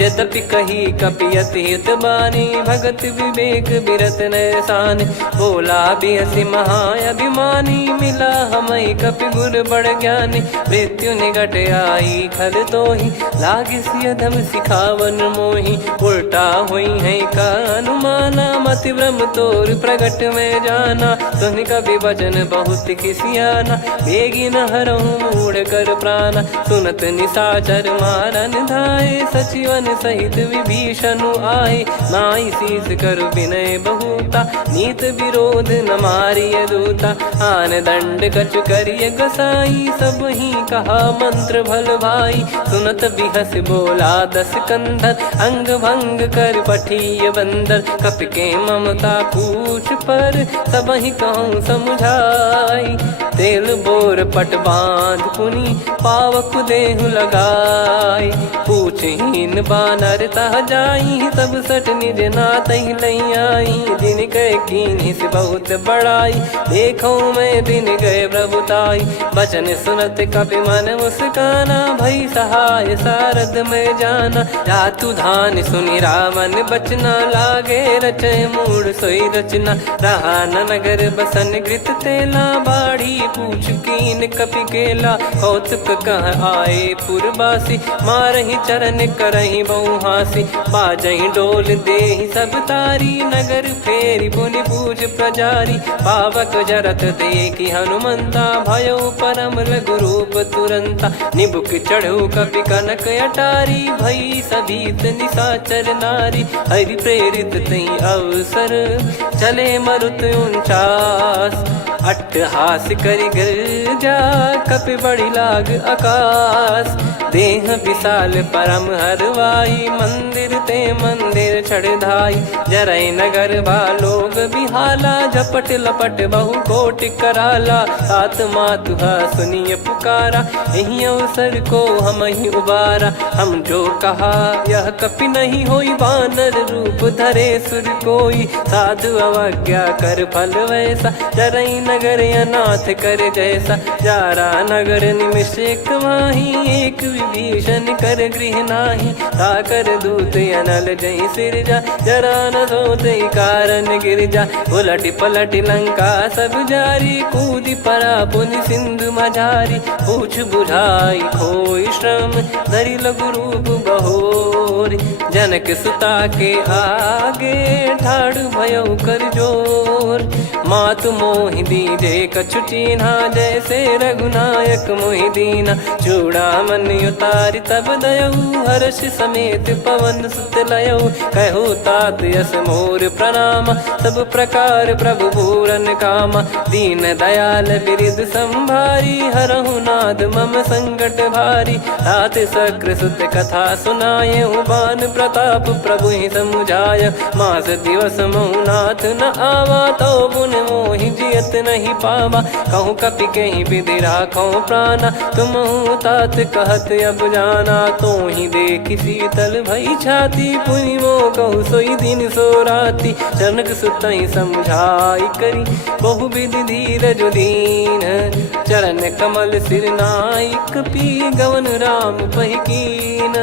यद्यपि कही कपियति हित बानी भगत विवेक बिरत नैसान बोला बिहसी महाअभिमानी मिला हमई कपि गुर बड़ ज्ञानी मृत्यु निकट आई खल तो ही लागिस यधम सिखावन मोही उल्टा हुई है का अनुमाना मति ब्रह्म तोर प्रगट में जाना सुन कभी वचन बहुत किसियाना बेगी न हरहु मूढ़ कर प्राणा सुनत निशाचर मारन धाये सचिवन सहित विभीषणु आए नाई शीस कर विनय बहुता नीत विरोध न मारिय दूता आन दंड कछु करिय गसाई सब ही कहा मंत्र भल भाई सुनत बिहस बोला दस कंधर अंग भंग कर पठिय बंदर कपि के ममता पूछ पर सब ही कहूँ समझाई तेल बोर पट बांध पुनि पावक देहु लगाई पूछहीन बानर तह जाई तब सट निज नाथ लई आई दिन गए कीन्ही से बहुत बड़ाई देखो मैं दिन गए प्रभुताई बचन सुनत कपि मन मुस्काना भई सहाय सारद में जाना जातु धान सुनि रावण बचना लागे रचय मूड सोई रचना रहा न नगर बसन कृत तेला बाड़ी पूछ कीन कपि केला, कौतुक कह आए पुरबासी, मारहि चरण करहि बहु हासी, बाजहि डोल देहि सब तारी, नगर फेरी पुनि पूज प्रजारी, पावक जरत देखि हनुमंता, भयो परम लघु रूप तुरंता, निबुक चढ़ऊ कपि कनक अटारी, भई सभीत निशाचर नारी, हरि प्रेरित तई अवसर, चले मरुत 49, अट्टहास करि गर्जा, कपि बड़ी लाग आकाश, देह विशाल परम हरवाई, मंदिर ते मंदिर चढ़धाई, जरई नगर बालोग बिहाला, झपट लपट बहु कोटि कराला, सात मातुहा सुनिय पुकारा, यही अवसर को हम ही उबारा, हम जो कहा यह कपि नहीं होई, वानर रूप धरे सुर कोई, साधु अवज्ञा कर फल वैसा, जरई नगर अनाथ कर जैसा, जारा नगर निमिष एक माही, एक विभीषण कर गृह नाही, ताकर दूत अनल जय सिरजा, जरा न सोते कारण गिरजा, उलट पलट लंका सब जारी, कूदी परा पुनि सिंधु मझारी, पूछ बुझाई खोई श्रम, धरि लघु रूप बहोरी, जनक सुता के आगे, ठाड़ भयो कर जोर, मातु मोहि दीजे कछु चीन्हा, जैसे रघुनायक मोहि दीना, चूड़ामन उतारि तब दयऊ, हर्ष समेत पवन सुत लयऊ, कहो तात यस मोर प्रणाम, सब प्रकार प्रभु पूरन कामा, दीन दयाल बिरिद संभारी, हरहु नाद मम संकट भारी, तात सक्र सुत कथा सुनाये, बान प्रताप प्रभु ही समुझाय, मास दिवस महु नाथ न आवा, तो पुन मोहि जियत नहीं पावा, कहूँ कपि कहीं विधि राखो प्राणा, तुम तात कहत अब जाना, तो ही देखी शीतल भई छाती, पुनि मो कहु सोई दिन सो राती, जनक सुतहि समझाई करी, बहु विधि धीरज दीन, चरण कमल सिर नाई, कपि गवन राम पहि कीन,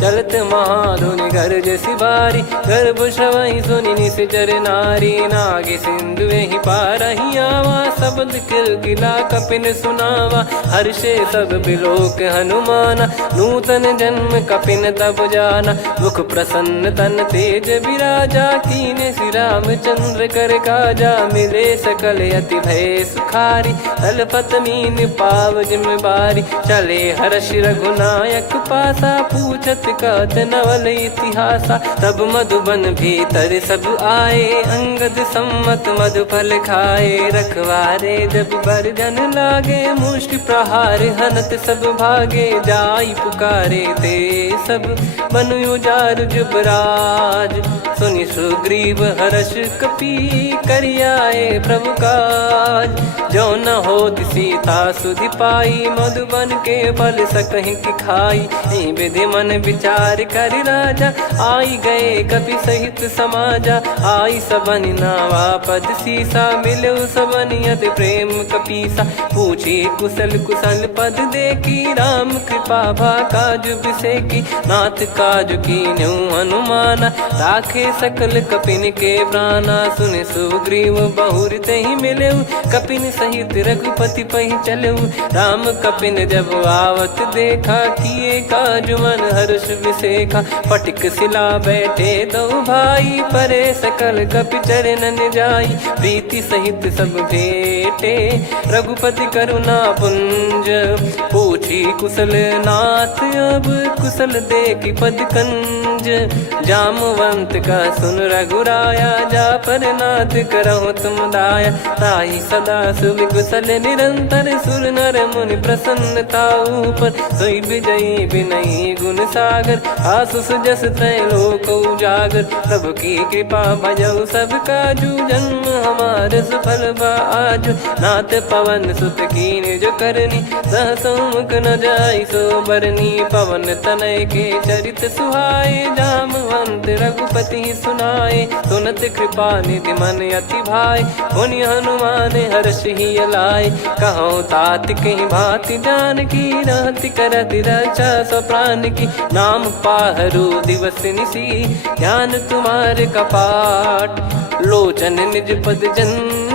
चलत महाधुनि गर्ज सिबारी, गर्भ श्रवहि सुनि निश्चर नारी, नागे सिंधु ही पारहि आवा, शब्द किलकिला कपिन सुनावा, हर्षे सब बिलोक हनुमाना, नूतन जन्म कपिन तब जाना, मुख प्रसन्न तन तेज विराजा, कीने श्री रामचंद्र कर काजा, मिले सकल अति भय सुखारी, तलपत मीन पाव जिम बारी, चले हर्ष रघुनायक पासा, पूछत कहत नवल इतिहासा, तब मधुबन भीतर सब आए, अंगद सम्मत मधुफल खाए, रखवारे जब बरजन लागे, मुष्टि प्रहार हनत सब भागे, जाई पुकारे ते सब बन उजार जुबराज, सुनि सुग्रीव हर्ष कपि करियाए प्रभु काज, जो न होत सीता सुधि पाई, मधुबन के फल सकहि कि खाई, विधि मन विचार कर राजा, आई गए कपि सहित समाजा, आई सबन नावा पद सीसा, मिलो सबनियत प्रेम कपीसा, पूछी कुशल कुशल पद देखी, राम कृपा भा काज बिसेकी, नाथ काज कीन्हु हनुमाना, राखे सकल कपिन के प्राणा, सुन सुग्रीव बहुर तहि मिलेऊ, कपिन सहित रघुपति पहि चलेऊ, राम कपिन जब आवत देखा, किए काज मन हर्ष विसेखा, फटिक सिला बैठे दो भाई, परे सकल कपि चरणन जाई, प्रीति सहित सब भेटे, रघुपति करुणा पुंज, पूछी कुशल नाथ अब कुशल देखि पद कंज, जामवंत का सुन रघुराया, जा पर नाथ करहु तुम दाया, ताहि सदा सुभि कुशल निरंतर, सुर नर मुनि प्रसन्नता ऊपर, सोई विजयी विनयी गुण सागर, आसु सुजस त्रैलोक उजागर, प्रभु की कृपा भजऊ सब काजू, जन्म हमार सफल बा आजु, नाथ पवन सुत कीन जो करनी, सहसो मुख न जाई सो बरनी, पवन तनय के चरित सुहाए, जामवंत रघुपति सुनाए, सुनत कृपा निधि मन अति भाई, पुनि हनुमान हर्ष ही लाए, कहो तात कहीं भांति जान की, रहति करति रक्षा सो प्राण की, नाम पाहरू दिवस निसी, ज्ञान तुम्हारे कपाट, लोचन निज पद जन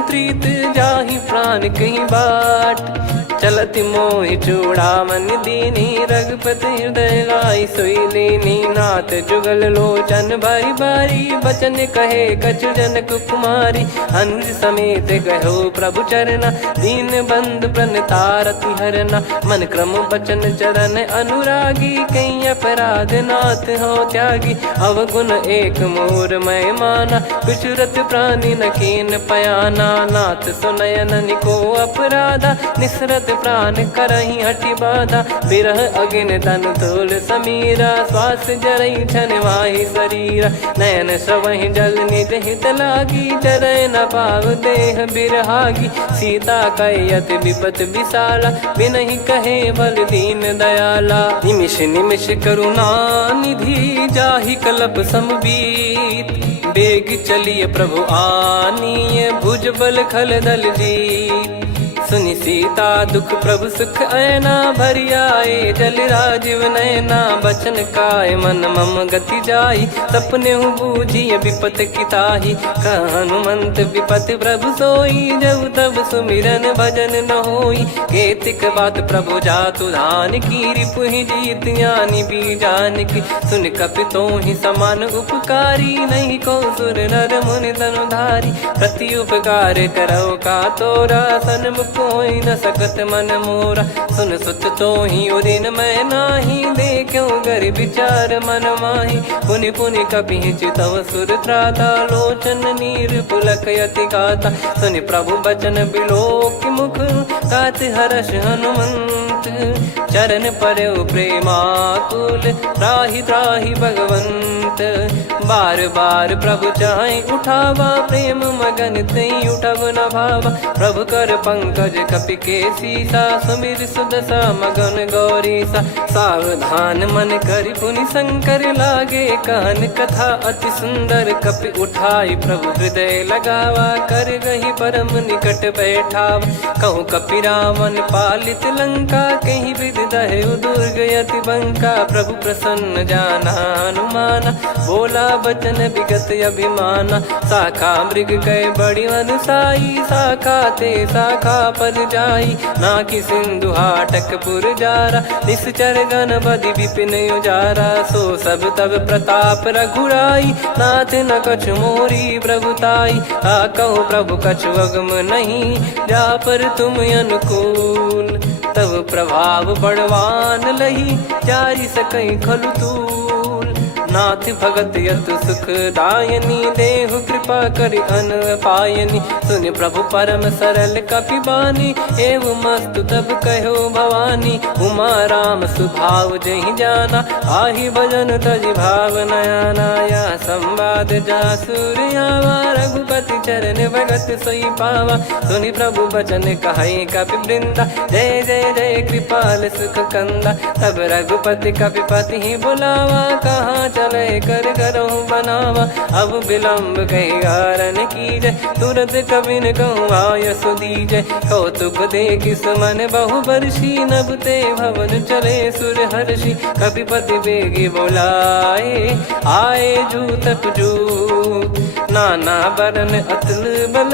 प्रीत जाहि प्राण कहीं बाट। चलत मोहि चूड़ामन दीनी रघुपति हृदय लाई सोई लीनी। नाथ जुगल लोचन बारी बारी बचन कहे कछु जनक कुमारी। अनुज समेत गयो प्रभु चरना दीन बंधु प्रणतारति हरना। मन क्रम बचन चरण अनुरागी कहीं अपराध नाथ हो त्यागी। अवगुण एक मोर मैं माना विचुरत प्राणी न कीन पयाना। नाथ सुनयन निको अपराधा निसरत प्राण करही हटि बाधा। बिरह अगिन तन तोल समीरा श्वास जरई छन माही शरीरा। नयन सवहि जल निज हित लागी जरय न पाव देह बिरहागी। सीता कयत विपत विशाला बिनहि कहे बल दीन दयाला। निमिष निमिष करुणा निधि जाहि कलप समबीत। बेग चलिए प्रभु आनीय भुज बल खल दल जीत। सुनि सीता दुख प्रभु सुख ऐना भरि आए जल राजीव नैना। बचन काय मन मम गति जाई सपने हूँ बूझिए विपत किताही। हनुमंत विपत प्रभु सोई जब तब सुमिरन भजन न होई। केतिक बात प्रभु जातु धान की रिपुहि जीत ज्ञानी बीजान की। सुन कपि तोहि समान उपकारी नहीं को सुर नर मुनि तनुधारी। प्रति उपकार करो का तोरा सन्मुख कोई न सकत मन मोरा। सुन सुत तो ही उदिन मैं नाही देखो गर विचार मन माही। पुनि पुनि कपि चितव सुर त्राता लोचन नीर पुलक यति गाता। सुनि प्रभु बचन बिलोक मुख गात हर्ष हनुमंत। चरण परयो प्रेमाकुल त्राहि त्राहि भगवंत। बार बार प्रभु चाहि उठावा प्रेम मगन तई उठब न भावा। प्रभु कर पंकज कपि के सीसा सुमिर सुदशा मगन गौरीसा। सावधान मन करि पुनि शंकर लागे कान कथा अति सुंदर। कपि उठाई प्रभु हृदय लगावा कर गही परम निकट बैठावा। कहूँ कपि रावण पालित लंका कहीं विद दहु दुर्ग यति बंका। प्रभु प्रसन्न जाना हनुमाना बोला बचन विगत अभिमाना। शाखा मृग गए बड़ी अनुसाई शाखा ते शाखा पर जाई। ना कि सिंधु हाटक पुर जारा निश्चर गण बदि विपिन उजारा। सो सब तब प्रताप रघुराई नाथ न कछु मोरी प्रभुताई। कहो प्रभु कछु अगम नहीं जा पर तुम अनुकूल। तब प्रभाव बड़वान लही जारी सकई खलु तूल। नाथ भगत यत सुख दायनी देहु कृपा करि अन पायनी। सुनि प्रभु परम सरल कपि बानी एवं मस्तु तब कहो भवानी। उमा राम सुभाव जहि जाना आहि भजन तजि भाव नयाना। या संवाद जासुर आवा रघुपति चरण भगत सोई पावा। सुनि प्रभु बचन कहै कपि वृंदा जय जय जय कृपाल सुख कंदा। तब रघुपति कपि पति ही बुलावा कहाँ चले कर करहु बनावा। अब विलम्ब कहीं कारण की जय तुरंत कवि न कहूँ आयस दीजय। कौतुक देख सुमन बहु बरसी नभ ते भवन चले सुर हर्षि। कपिपति बेगी बोलाए आए जूतप जूत। नाना बरन अतुल बल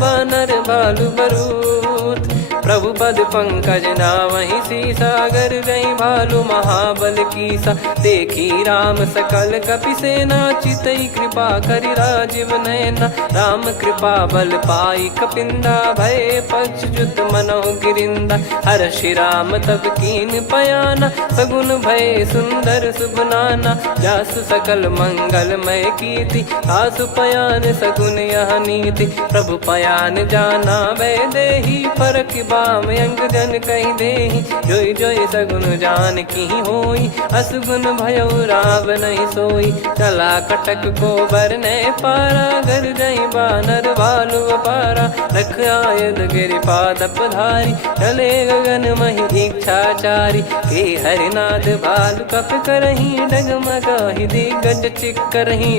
बानर बालु बरूत। प्रभु पद पंकज नावहि सीसागर गई भालु महाबल कीसा। देखी राम सकल कपि सेना चितई कृपा करि राजीव नयना। राम कृपा बल पाई कपिंदा भय पक्ष जुत मनोह गिरिंदा। हर्षि राम तब कीन पयाना सगुन भय सुंदर सुबनाना। जासु सकल मंगलमय कीर्ति आसु पयान सगुन यह नीति। प्रभु पयान जाना वै देहि फरक बाम अंग जन कहि देहि। जोई जोई सगुन जान की होई असगुन भयो राव नहीं सोई। चला कटक को बरने पारा घर जई बानर भालु अपारा। रख आयल गिरि पाद पधारी चले गगन महि इच्छाचारी। के हरिनाथ भालु कप करही डगमगाहि दिग्गज चिक्करही।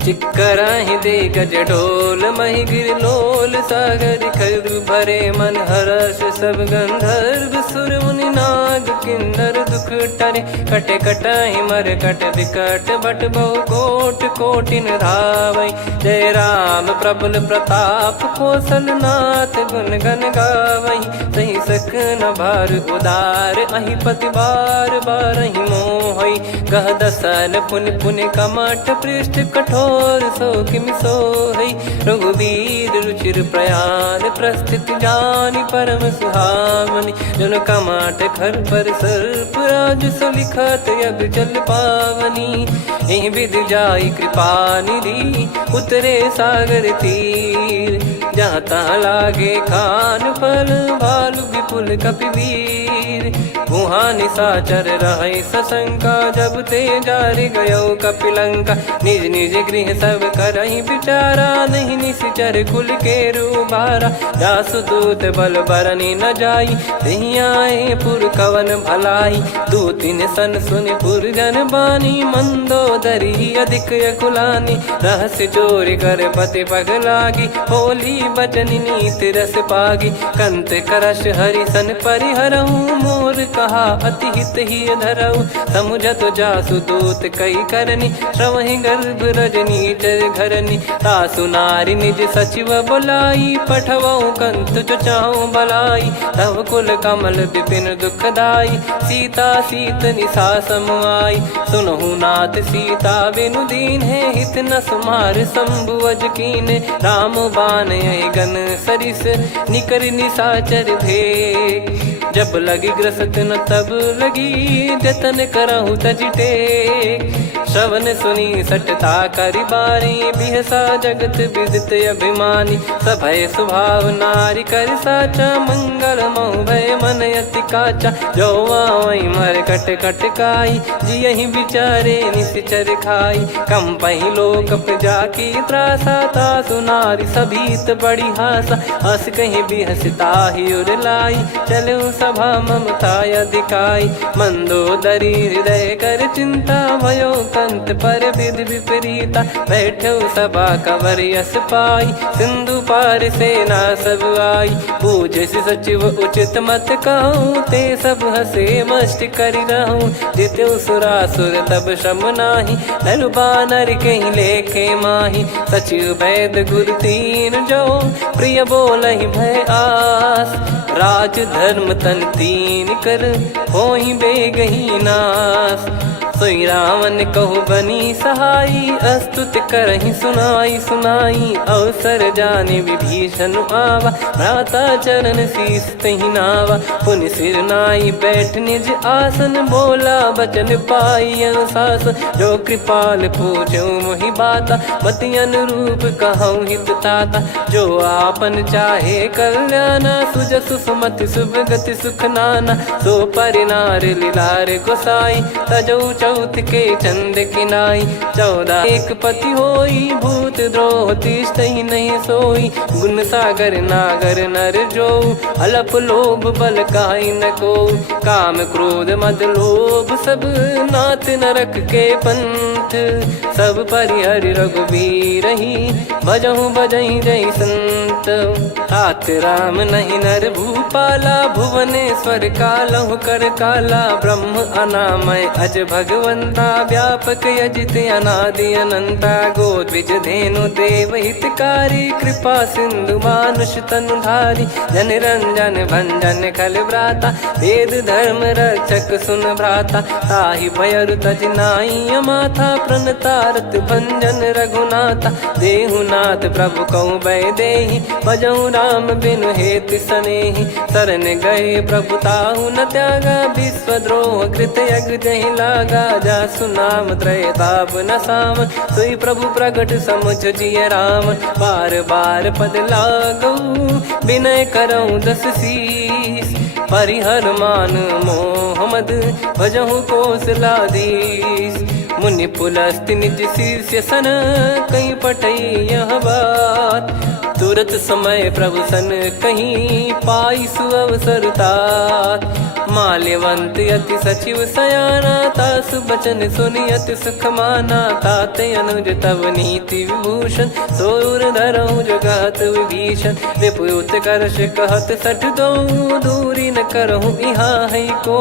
चिक्कराहि दे गज डोल महि गिर लोल सागर खरु भरे मन हर्ष सब गंधर्व सुर मुनि नाग किन्नर दुख टरे। कटे कटाहि मर कट विकट बट बहु कोट कोटिन धावई। जय राम प्रबल प्रताप कौशलनाथ गुण गण गावई। सही सक न भार उदार अहि पति बार बार ही मोहई। गह दसन पुन पुन कमठ पृष्ठ कठोर सो किम सोहई। रघुवीर रुचिर प्रयाण प्रस्थित जानि परम सुहावनी। जन कमठ खर पर सर्प राज सलिखत अब चल पावनी। एहि विध जाई कृपा निधि उतरे सागर तीर। जहाँ तहाँ लागे खान फल भालु विपुल कपिवीर। वहाँ निशाचर रहे सशंका जब ते जारि गयो कपिलंका। निज निज गृह सब करहि विचारा नहीं निश्चर कुल के रूबारा। जासु दूत बल बरनी न जाई तहि आए पुर कवन भलाई। दूतिन सन सुन पुर जन बानी मंदोदरी अधिक अकुलानी। रहस्य चोरी कर पति पग लागी होली बचन नीत रस पागी। कंत करश हरि सन परिहरहु मोर कहा अति हित ही धरऊ। समुझत जासु दूत कई करनी श्रवहि गर्भ रजनी चर घरनी। तासु नारी निज सचिव बुलाई पठवऊ कंत जो चाहू बलाई। तब कुल कमल विपिन दुखदाई सीता सीत निशा समुआई। सुनहु नाथ सीता बिनु दीन है हित न सुमार शंभु अज कीन। राम बान गन सरिस निकर निशाचर भेग। जब लगी ग्रसत न तब लगी जतन करहु तज टेक। श्रवण सुनी सटता करि बारी बिहसा जगत विदित अभिमानी। सभय स्वभाव नारी कर साचा मंगल मऊ भय मन अति काचा। जो आवई मर कट कट काई जियहि विचारे निश्चर खाई। कम पही लोक प्रजा की त्रासा तासु नारी सभीत बड़ी हासा। हस कहीं बिहसता ही उर लाई चलऊ सभा ममता अधिकाई। मंदोदरी हृदय कर चिंता भयो कंत पर विधि विपरीता। बैठो सभा कवर यस पाई सिंधु पार सेना सब आई। पूजे सचिव उचित मत कहूँ ते सब हसे मस्त करि रहूँ। जित्यो सुरासुर तब श्रम नाही नर बानर कहीं लेखे माही। सचिव वैद गुरु तीन जो प्रिय बोलहि भय आस। राज धर्म तन तीन कर होहि बेगही नास। सोई रावण कहु बनी सहाई अस्तुत करहि सुनाई सुनाई। अवसर जाने विभीषण आवा भ्राता चरण शीस तहि नावा। पुनि सिर नाई बैठ निज आसन बोला बचन पाई अनुशासन। जो कृपाल पूछो मोहि बाता मति अनुरूप कहूँ हित ताता। जो आपन चाहे कल्याणा सुजसु सुमति शुभ गति सुख नाना। सो परिनार लीलार गोसाई तजौ चौथ के चंद किनाई। 14 एक पति होई भूत द्रोह तिष्ठहि नहीं सोई। गुण सागर नागर नर जो अलप लोभ बल काई न को। काम क्रोध मद लोभ सब नाथ नरक के पंथ। सब परिहर रघुबीर ही भजहु भजहि जय संत। तात राम नहीं नर भूपाला भुवनेश्वर कालहु कर काला। ब्रह्म अनामय अज भगवंता व्यापक यजित अनादि अनंता। गोद्विज धेनु देव हितकारी कृपा सिंधु मानुष तनुधारी। जन रंजन भंजन खल भ्राता वेद धर्म रक्षक सुन भ्राता। ताहि भयरु तज नाई माथा प्रणतारत भंजन रघुनाथा। देहुनाथ प्रभु कहु भय देहि भजहु राम बिनु हेतु सनेहि। शरण गए प्रभु ताहु न त्यागा विश्वद्रोह कृत यज्ञ जहि लागा। जासु नाम त्रय ताप न साम सोई प्रभु प्रगट समुझ जिय राम। बार बार पद लागऊ विनय करऊँ दस शीस। परिहर मान मोह मद भजहु कौशलाधीश। मुनि पुलस्त्य निज शीर्ष सन कहीं पटई यह बात। तुरत समय प्रभु सन कहीं पाई सुअवसर तात। माल्यवंत अति सचिव सयाना तासु बचन सुनि अति सुख माना। तात कहत अनुज तव नीति विभूषण, सोर धरऊ जगत विभीषण। रिपुत करश कहत सठ दो, दूरी न करहु यहाँ है को।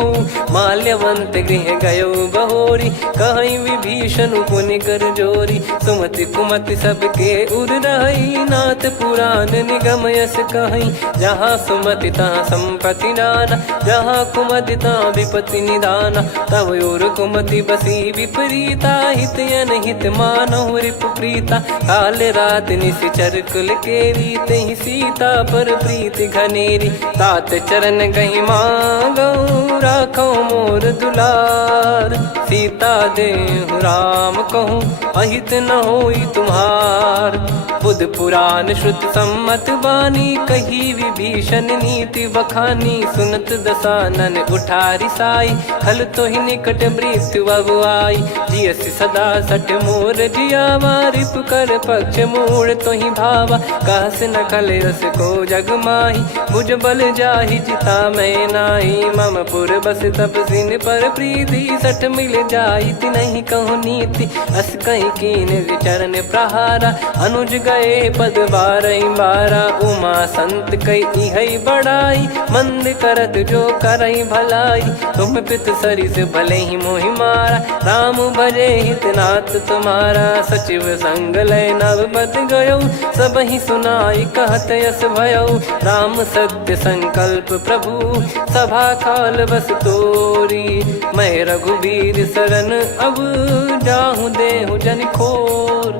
माल्यवंत गृह गयो बहोरी, कहीं विभीषण पुनि कर जोरी। सुमति कुमति सबके उर रही, नाथ पुराण निगम यस कहीं। जहाँ सुमति तहाँ संपत्ति नाना, जहाँ कुमति तहाँ विपत्ति निदाना। तव और कुमति बसी विपरीता, हित अनहित मानहु रिपु प्रीता। काल रात निश्चर कुल केरी, तहि सीता पर प्रीति घनेरी। तात चरण गही मांगऊ, राखो मोर दुलार। सीता देहु राम कहूँ, अहित न होई तुम्हार। बुध पुराण श्रुत सम्मत वाणी, कही विभीषण नीति बखानी। सुनत दसानन उठारी साई, खल तो ही निकट मृत्यु अब आई। जियसि सदा सट मोर जियावा, रिप कर पक्ष मूड़ तो ही भावा। कहस न खल रस को जग माही, भुज बल जाहि जिता मैं नाही। मम पुर बस तब सिन पर प्रीति, सठ मिल जाई तिनहि कहूँ नीति। अस कहीं कीन विचरण प्रहारा, अनुज गए पद बारही बारा। उमा संत कई इहै बड़ाई, मंद करत जो करई भलाई। तुम पित सरिस भले ही मोहि मारा, राम भजे हित नाथ तुम्हारा। सचिव संग लय नव बद गयो, सब ही सुनाई कहत यस भयो। राम सत्य संकल्प प्रभु, सभा काल बस तोरी। मैं रघुबीर शरण अब, जाहूँ देहु जन खोर।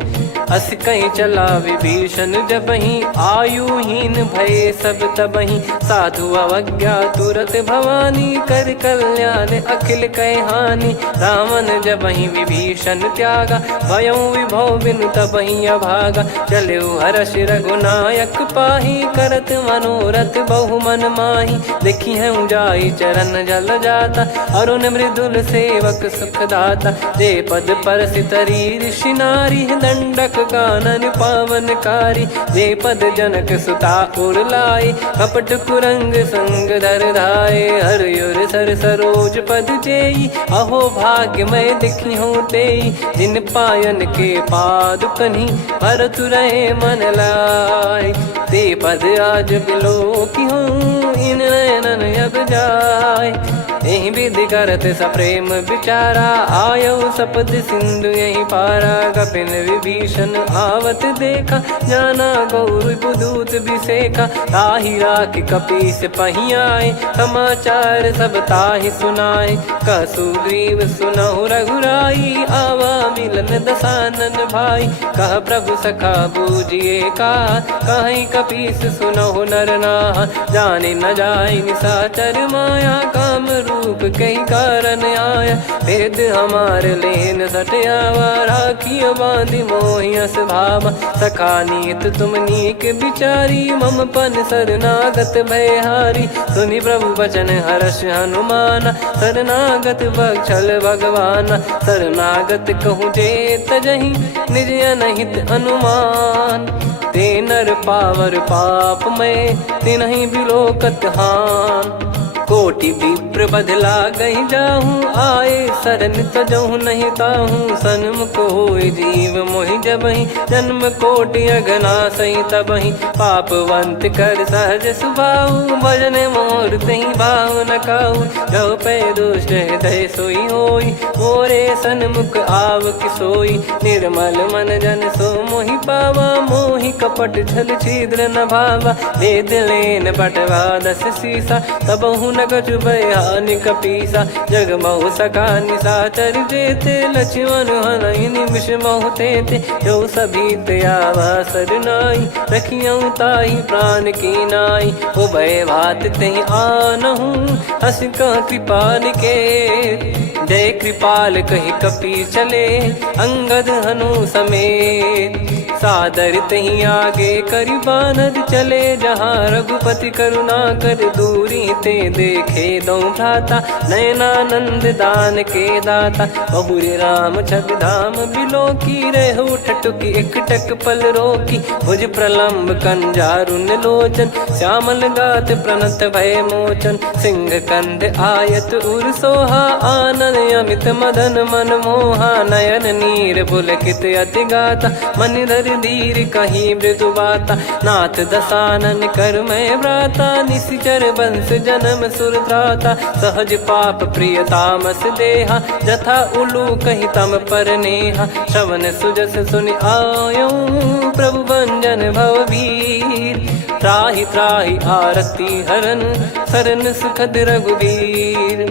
अस कहीं चला विभीषण जबहि, आयुहीन भय सब तबहि। साधु अवज्ञा तुरत भवानी, कर कल्याण अखिल कह हानि। रावण जबहि विभीषण त्यागा, भयउ विभव बिनु तबहि अभागा। चलऊ हर्ष रघुनायक पाही, करत मनोरथ बहु मन माही। देखी है जाई चरण जल जाता, अरुण मृदुल सेवक सुखदाता। जे पद परसि तरी ऋषि नारी, दंडक कानन पावनकारी। जे पद जनक सुता उर लाए, कपट कुरंग संग धर धाये। हरियुर सर सरोज पद जेई, अहो भाग्य मैं दिखी हूँ तेई। जिन पायन के पाद कन्ही, भरतु रहे मन लाय। ते पद आज बिलो की हूँ, इन नयनन अब जाय। यही विधि करत सप्रेम विचारा, आयो सपद सिंधु यही पारा। कपिन विभीषण आवत देखा, जाना गौर बुदूत बिसेखा। ताहि राख कपीस पही आए, समाचार सब ताहि सुनाए। कह सुग्रीव सुनहु रघुराई, आवा मिलन दसानन भाई। कह प्रभु सखा बूझिए का, कहीं कपीस सुनहु नर नाहा। जाने न जाय निशाचर माया, काम रूप कई कारण आया। भेद हमार लेन सटयावा, राखियो बांधि मोहियस भावा। सखा नीत तुम नीक बिचारी, मम पन शरणागत भयहारी। सुनि प्रभु बचन हर्ष हनुमाना, शरणागत बक्षल भगवाना। शरणागत कहूँ जे तजहि, निज अनहित अनुमान। ते नर पावर पाप में, तिन्हि बिलोकत हान। कोटि विप्र बदला गई जाहूँ, आए शरण तजहु नहीं ताहूँ। सन्मुख होय जीव मोहि जबहि, जन्म कोटि अगना सही तबहि। पापवंत कर सहज सुभाऊ, भजन मोर तहि भाव न काऊ। जो पै दुष्ट हृदय सोई होई, मोरे सन्मुख आव किसोई। निर्मल मन जन सो मोहि पावा, मोहि कपट छल छिद्र न भावा। वेद लेन बटवा दस सीसा, तबहु न कछु बयानि कपीसा। जग महु सखा निशाचर जेते, लक्ष्मण हनहि निमिष महु तेते। जो सभी त्यावा सरनाई, रखियऊ ताहि प्राण की नाई। उभय भात तहि आनहु, हस कह कृपाल के। जय कृपाल कहि कपी चले, अंगद हनु समेत। सादर तहीं आगे करी बानर चले जहाँ रघुपति करुणा कर दूरी ते देखे दो भ्राता नयनानंद दान के दाता बहुरे राम छवि धाम बिलो की रेहू ठटुकी एक टक पल रोकी भुज प्रलम्ब कंजारुन लोचन श्यामल गात प्रणत भय मोचन सिंह कंध आयत उर सोहा आनन अमित मदन मन मोहा नयन नीर पुलकित अति गाता मन धर धीर कहीं मृदु बाता नाथ दसानन कर मैं व्राता निशिचर बंस जन्म सुरत्राता सहज पाप प्रिय तामस देहा जथा उलू कही तम पर नेहा श्रवण सुजस सुनि आयो प्रभु भंजन भववीर त्राहि त्राहि आरती हरन सरन सुखद रघुवीर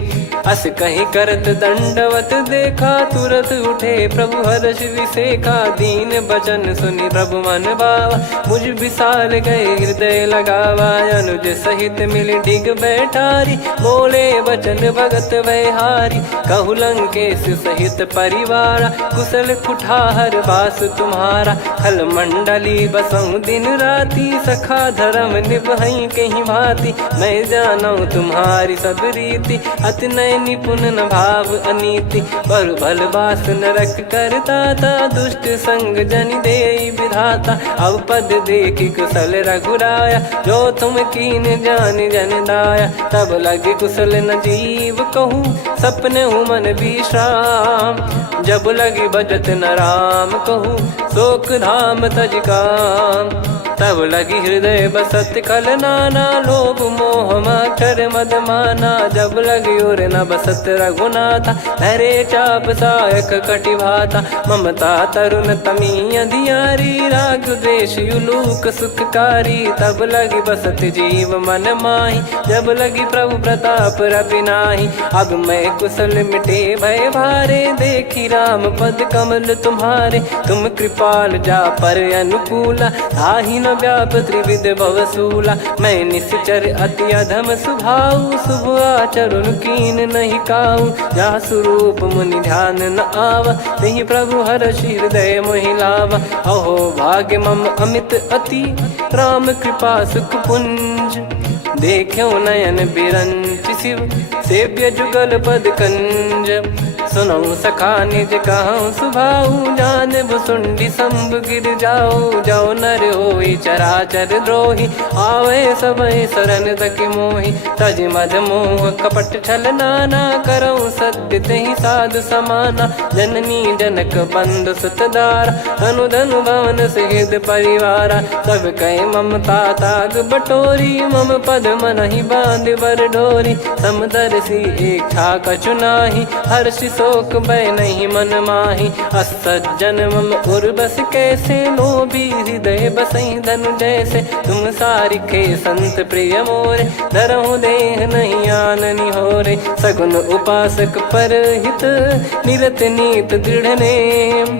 अस कहीं करत दंडवत देखा तुरत उठे प्रभु हर्ष विसेखा दीन बचन सुनि प्रभु मन भावा मुझ विशाल गए हृदय लगावा अनुज सहित मिल डिग बैठारी बोले बचन भगत वैहारी कहु लंकेश सहित परिवारा कुशल कुठार बास तुम्हारा खल मंडली बसऊं दिन राती सखा धर्म निभई कहीं भांति मैं जानू तुम्हारी सब रीति अति नय निपुण न भाव अनीति पर भल बास नरक करता था दुष्ट संग जन दे विधाता अब पद देखी कुशल रघुराया जो तुम कीन जान जन दाया तब लगे कुशल न जीव कहूँ सपने हूँ मन विश्राम जब लगी बजत न राम कहूँ शोक धाम तज काम तब लगी हृदय बसत खल नाना लोभ मोह मक्षर मद माना जब लगी उर न बसत रघुनाथा हरे चाप सायक कटि भाता ममता तरुण तमी अधियारी राग द्वेष युलूक सुखकारी तब लगी बसत जीव मन माही जब लगी प्रभु प्रताप रवि नाही अब मैं कुशल मिटे भय भारे देखी राम पद कमल तुम्हारे तुम कृपाल जा पर अनुकूला ताहि न व्याप त्रिविध भवसूला मैं निश्चर अति अधम सुभाऊ शुभ आचरण कीन नहीं काऊ जा स्वरूप मुनि ध्यान न आवा नहीं प्रभु हर्ष हृदय मोहिलावा अहो भाग्य मम अमित अति राम कृपा सुख पुंज देखो नयन बिरंच शिव सेव्य जुगल पद कंज सुनऊ सखा निज कहूँ सुभाऊ जान भुसुंडी संभ गिर जाओ जाओ नर होई चराचर द्रोही आवे सबय शरण तक मोहि तज मद मोह कपट छल नाना करऊँ सत्य तहि साधु समाना जननी जनक बंधु सुतदारा धनु धनु भवन सहित परिवारा सब कहे ममता ताग बटोरी मम पद मन ही बांध बर डोरी समदर्शी इच्छा कछु नाही हर्ष शोक भय नहीं मन माही असज्जन मम उर्बस कैसे लोभी हृदय बसई धनु जैसे तुम सारिखे संत प्रिय मोरे धरहु देह नहीं आननि होरे सगुन उपासक पर हित निरत नीत दृढ़ नेम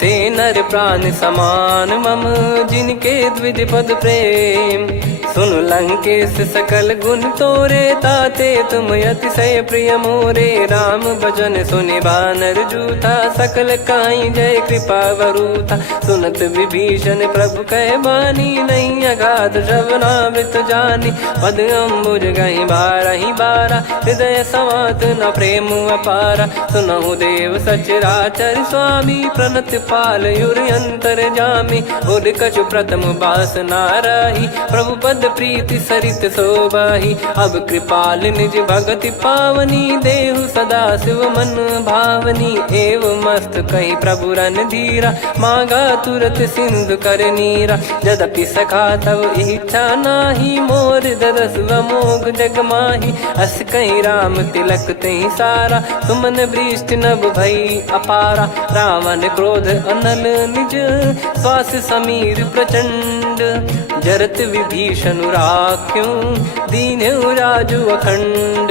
ते नर प्राण समान मम जिनके द्विज पद प्रेम सुन लंकेश सकल गुण तोरे ताते तुम अतिशय प्रिय मोरे राम भजन सुनि बानर जूथा सकल काई जय कृपा वरूथा सुनत विभीषण प्रभु कह बानी नहीं अगाध श्रवणामृत जानी पद अम्बुज गही बारा हृदय समात न प्रेम अपारा सुनहु देव सचराचर स्वामी प्रणत पाल युर अंतर जामी उर कछु प्रथम बास नाराही प्रभु पद प्रीति सरित शोभाही अब कृपाल निज भगति पावनी देहु सदा शिव मन भावनी एव मस्त कही प्रभु रन धीरा मांगा तुरत सिंधु कर नीरा यद्यपि सखा तब इच्छा नाही मोर दरस मोग जग माही अस कहीं राम तिलक तही सारा सुमन वृष्टि नभ भई अपारा रावण क्रोध अनल निज श्वास समीर प्रचंड जरत विभीषण राख्यों दीन राजु अखंड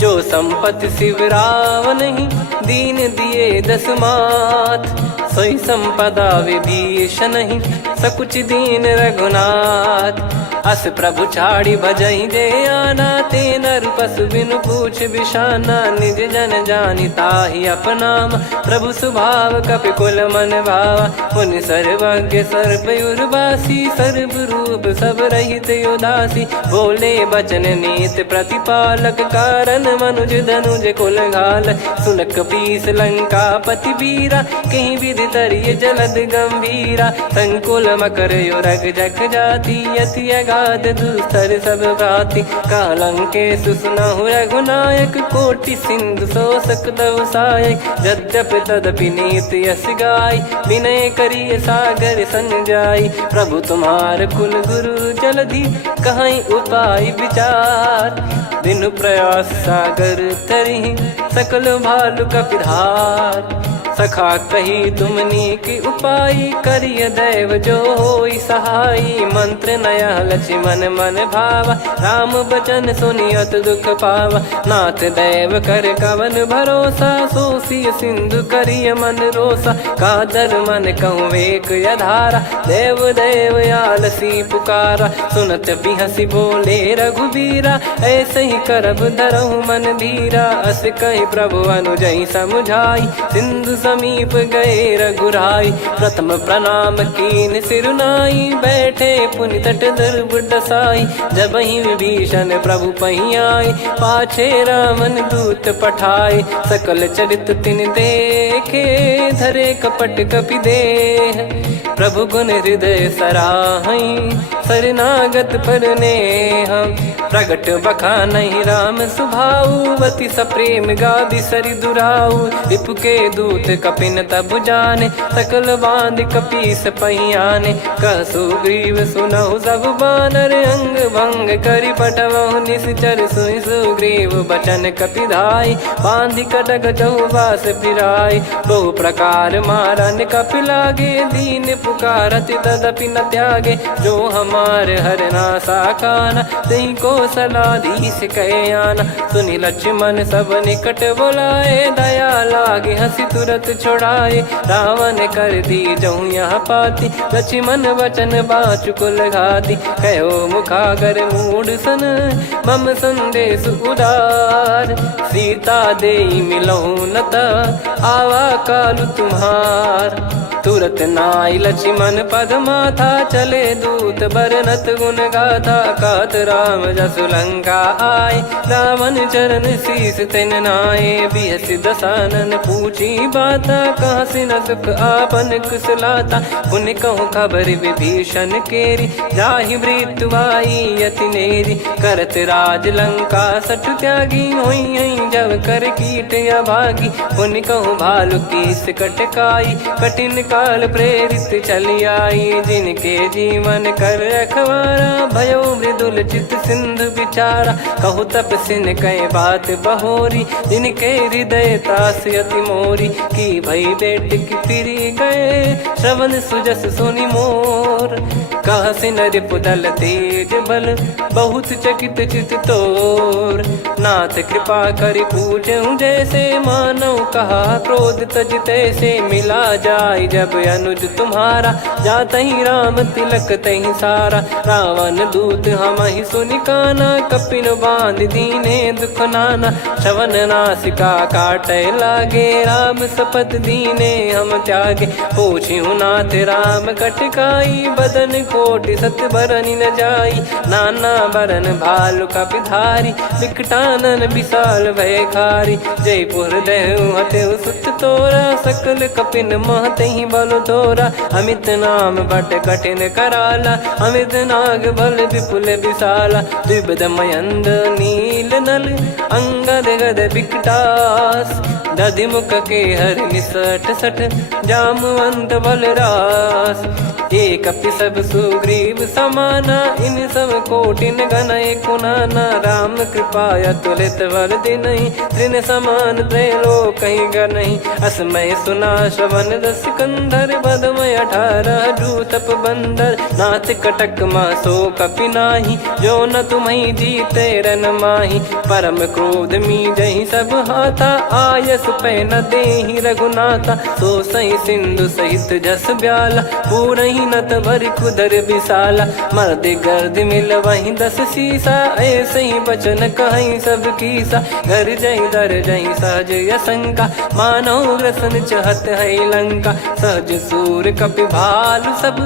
जो संपत्ति शिव रावण ही दीन दिए दस मात सोई संपदा विभीषण ही सकुच दीन रघुनाथ अस प्रभु छाड़ी भजई जे आना, ते नर पशु बिनु पूछ बिशाना। निज जन जानी ताहि अपनाम, प्रभु स्वभाव कपि कुल मन भावा। मुनि सर्वज्ञ सर्वयुर्वासी, सर्व रूप सब रहित उदासी। बोले बचन नीत प्रतिपालक, कारण मनुज धनुज कुल घाल। सुन कपीस लंका पति वीरा, कहीं विधि तरिय जलद गंभीरा। संकुल मकर युरग जग जाति, यति अगाध दुस्तर सब भांति। कालंके सुसुनहु रघुनायक, कोटि सिंधु शोषक तव सहायक। यद्यपि तदपि नीति यस गाय, विनय करिय सागर सन जाई। प्रभु तुम्हार कुल गुरु जलधि, कहीं उपाय विचार। बिनु प्रयास सागर तरिहि, सकल भालु कपिधार। सखा कही तुमनी की उपाय, करिय दैव जो होई सहाई। मंत्र नया लक्ष्मण मन भावा, राम बचन सुनियत दुख पावा। नाथ दैव कर कवन भरोसा, सोसिय सिंधु करिय मन रोसा। कादर मन कहूँ एक यधारा, देव देव आलसी पुकारा। सुनत बिहसी बोले रघुबीरा, ऐसे ही करब धरहु मन धीरा। अस कही प्रभु अनुजई समुझाई, सिंधु समीप गए रघुराई। प्रथम प्रणाम कीन सिरुनाई, बैठे पुनि तट दर्ब डसाई। जब ही विभीषण प्रभु पही आई, पाछे रामन दूत पठाए। सकल चरित तिन देखे, धरे कपट कपि देह। प्रभु गुण हृदय सराहई, शरणागत पर नेह। प्रगट बखानहि राम सुभाऊ, बति सप्रेम गादि सरि दुराऊ। रिपु के दूत कपिन तब जाने, सकल बांध कपीस पहियाने। कह सुग्रीव सुनहु सब बानर, अंग भंग करि पटवहु निश्चर। सुनि सुग्रीव बचन कपिधाई, बांधि कटक चौबास फिराई। बहु प्रकार मारन कपि लागे, दीन पुकारत तदपि न त्यागे। जो हमार हरना साकाना, तही को सलाधीश कहे आना। सुनि लक्ष्मण सब निकट बुलाए, दया लागे हंसी तुरत छुड़ाए। रावण कर दी जहूँ यहाँ पाती, लक्ष्मण वचन बाचु कुल घाती। कहो मुखागर मूढ़ सन, मम संदेश उदार। सीता देई मिलहु नता, आवा कालु तुम्हार। तुरत नाई लक्ष्मण पद माथा, चले दूत बरनत गुण गाथा। कहत राम जसु लंका आए, रावण चरण शीस तिन नाये। बिहस दसानन पूछी बाता, कहाँ से न सुख आपन कुशलाता। पुन कहूँ खबर विभीषण केरी, जाहि मृत्यु आई यति नेरी। करत राज लंका सठ त्यागी, होई जब कर कीट अभागी। पुन कहूँ भालु कीस कटकाई, कठिन काल प्रेरित चली आई। जिनके जीवन कर रखवारा, भयो मृदुल चित सिंधु विचारा। कहु तपसिन कई बात बहोरी, जिनके हृदय तास अति मोरी। की भई बेट की फिरी गए, श्रवण सुजस सुनि मोर। कह सिन रिपुदल तेज बल, बहुत चकित चित तोर। नाथ कृपा करि पूछऊँ जैसे, मानव कहा क्रोध तज तैसे। मिला जाय जब अनुज तुम्हारा, जातहि राम तिलक तहि सारा। रावण दूत हमहि सुनि काना, कपिन बांध दीने दुख नाना। श्रवण नासिका काटै लागे, राम शपथ दीने हम त्यागे। पूछिहु नाथ राम कटकाई, बदन कोटि सत बरनि न जाई। नाना बरन भालु कपिधारी, विकटानन विशाल भयखारी। जयपुर देहु हतेउ सुत तोरा, सकल कपिन महतहि बल तोरा। अमित नाम बट कठिन कराला, अमित नाग बल विपुल विशाला। द्विविध मयंद नील नल, अंगद गद विकटास। दधिमुख के हर निसठ सठ, जामवंत बलरास। एक अपि सब सुग्रीव समाना, इन सब कोटिन गनय कुनाना। राम कृपा अतुलित बल दिनहि, त्रिन समान त्रैलोकहि गनहि। असमय सुना श्रवण रस कंधर, बदमय 18 जूतप बंदर। नाथ कटक मासो कपि नाही, जो न तुम्हि जीते रन माही। परम क्रोध मी जहि सब हाथा, आयस पै न देहि रघुनाथा। सो सही सिंधु सहित जस ब्याला, पूरहि कीनत भर कुदर विशाला, मर्द गर्द मिल वहीं 10 शीशा, ऐसे ही बचन कहीं सब कीसा। घर जई दर जई सहज यसंका, मानो ग्रसन चहत है लंका। सहज सूर कपि भालु सब,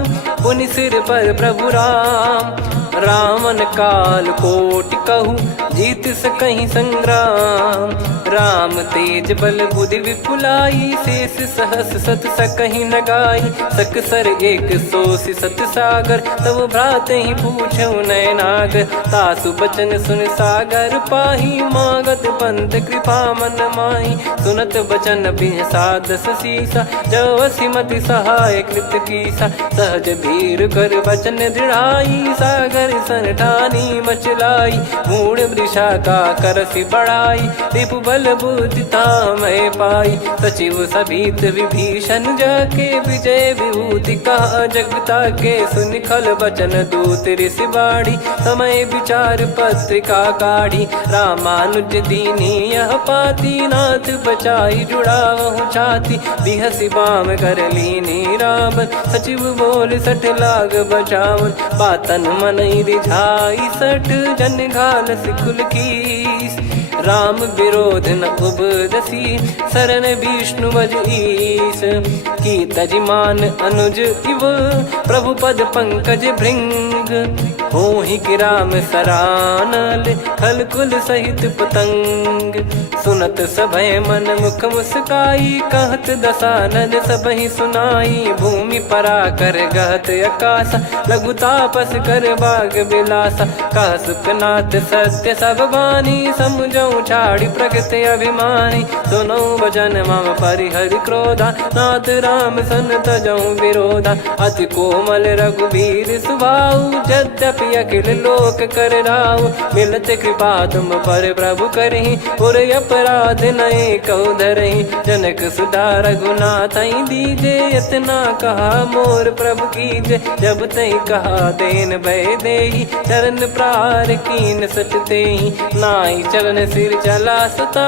पुनि सिर पर प्रभु राम। रामन काल कोटि कहू, जीत सकहीं संग्राम। राम तेज बल बुद्धि विपुलाई, शेष सहस सत सकहीं न गाई। सकसर 100 सत सागर, तब भ्राते ही पूछौ नयनागर। तासु बचन सुन सागर पाही, मागत पंथ कृपा मन माही। सुनत बचन बिहसादस शीसा, जो सिमति सहाय कृत कीसा। सहज भीर कर बचन दृढ़ाई, सागर सन ठानी मचलाई। मूढ़ वृषा का करसि बढ़ाई, रिपु बल बुद्धि तामय पाई। सचिव सभीत विभीषण जाके, विजय विभूति कहा जगता के। सुनि खल बचन दूत ऋषि बाड़ी, समय विचार पत्रिका काढ़ी। रामानुज दीनी यह पाती, नाथ बचाई जुड़ावहु छाती। बिहसि बाम कर लीनी रावण, सचिव बोल 60 लाग बचावन। बातन मनई रिझाई 60, जन घाल सिकुल कीस। राम विरोध न उपदसी, शरण विष्णु बज ईस। की तजिमान अनुज इव, प्रभु पद पंकज भृंग। होहि कि राम सरानल, खल कुल सहित पतंग। सुनत सभय मन मुख मुस्काई, कहत दसानन सबहि सुनाई। भूमि परा कर गहत आकाशा, लघु तापस कर बाग बिलासा। कह सुखनाथ सत्य सब बानी, समझौ छाड़ी प्रकृति अभिमानी। सुनो वचन मम परिहरि क्रोधा, नाथ राम सन तजौ विरोधा। अति कोमल रघुवीर सुभाऊ, यद्यपि अखिल लोक कर राऊ। मिलत कृपा तुम पर प्रभु करहि, और अपराध नये कौ धरहि। जनक सुता रघुनाथ दीजे, इतना कहा मोर प्रभु कीजे। जब तई कहा देन भय देहि, चरण प्रार कीन सटतेहि। नाई चरण सिर चला सता,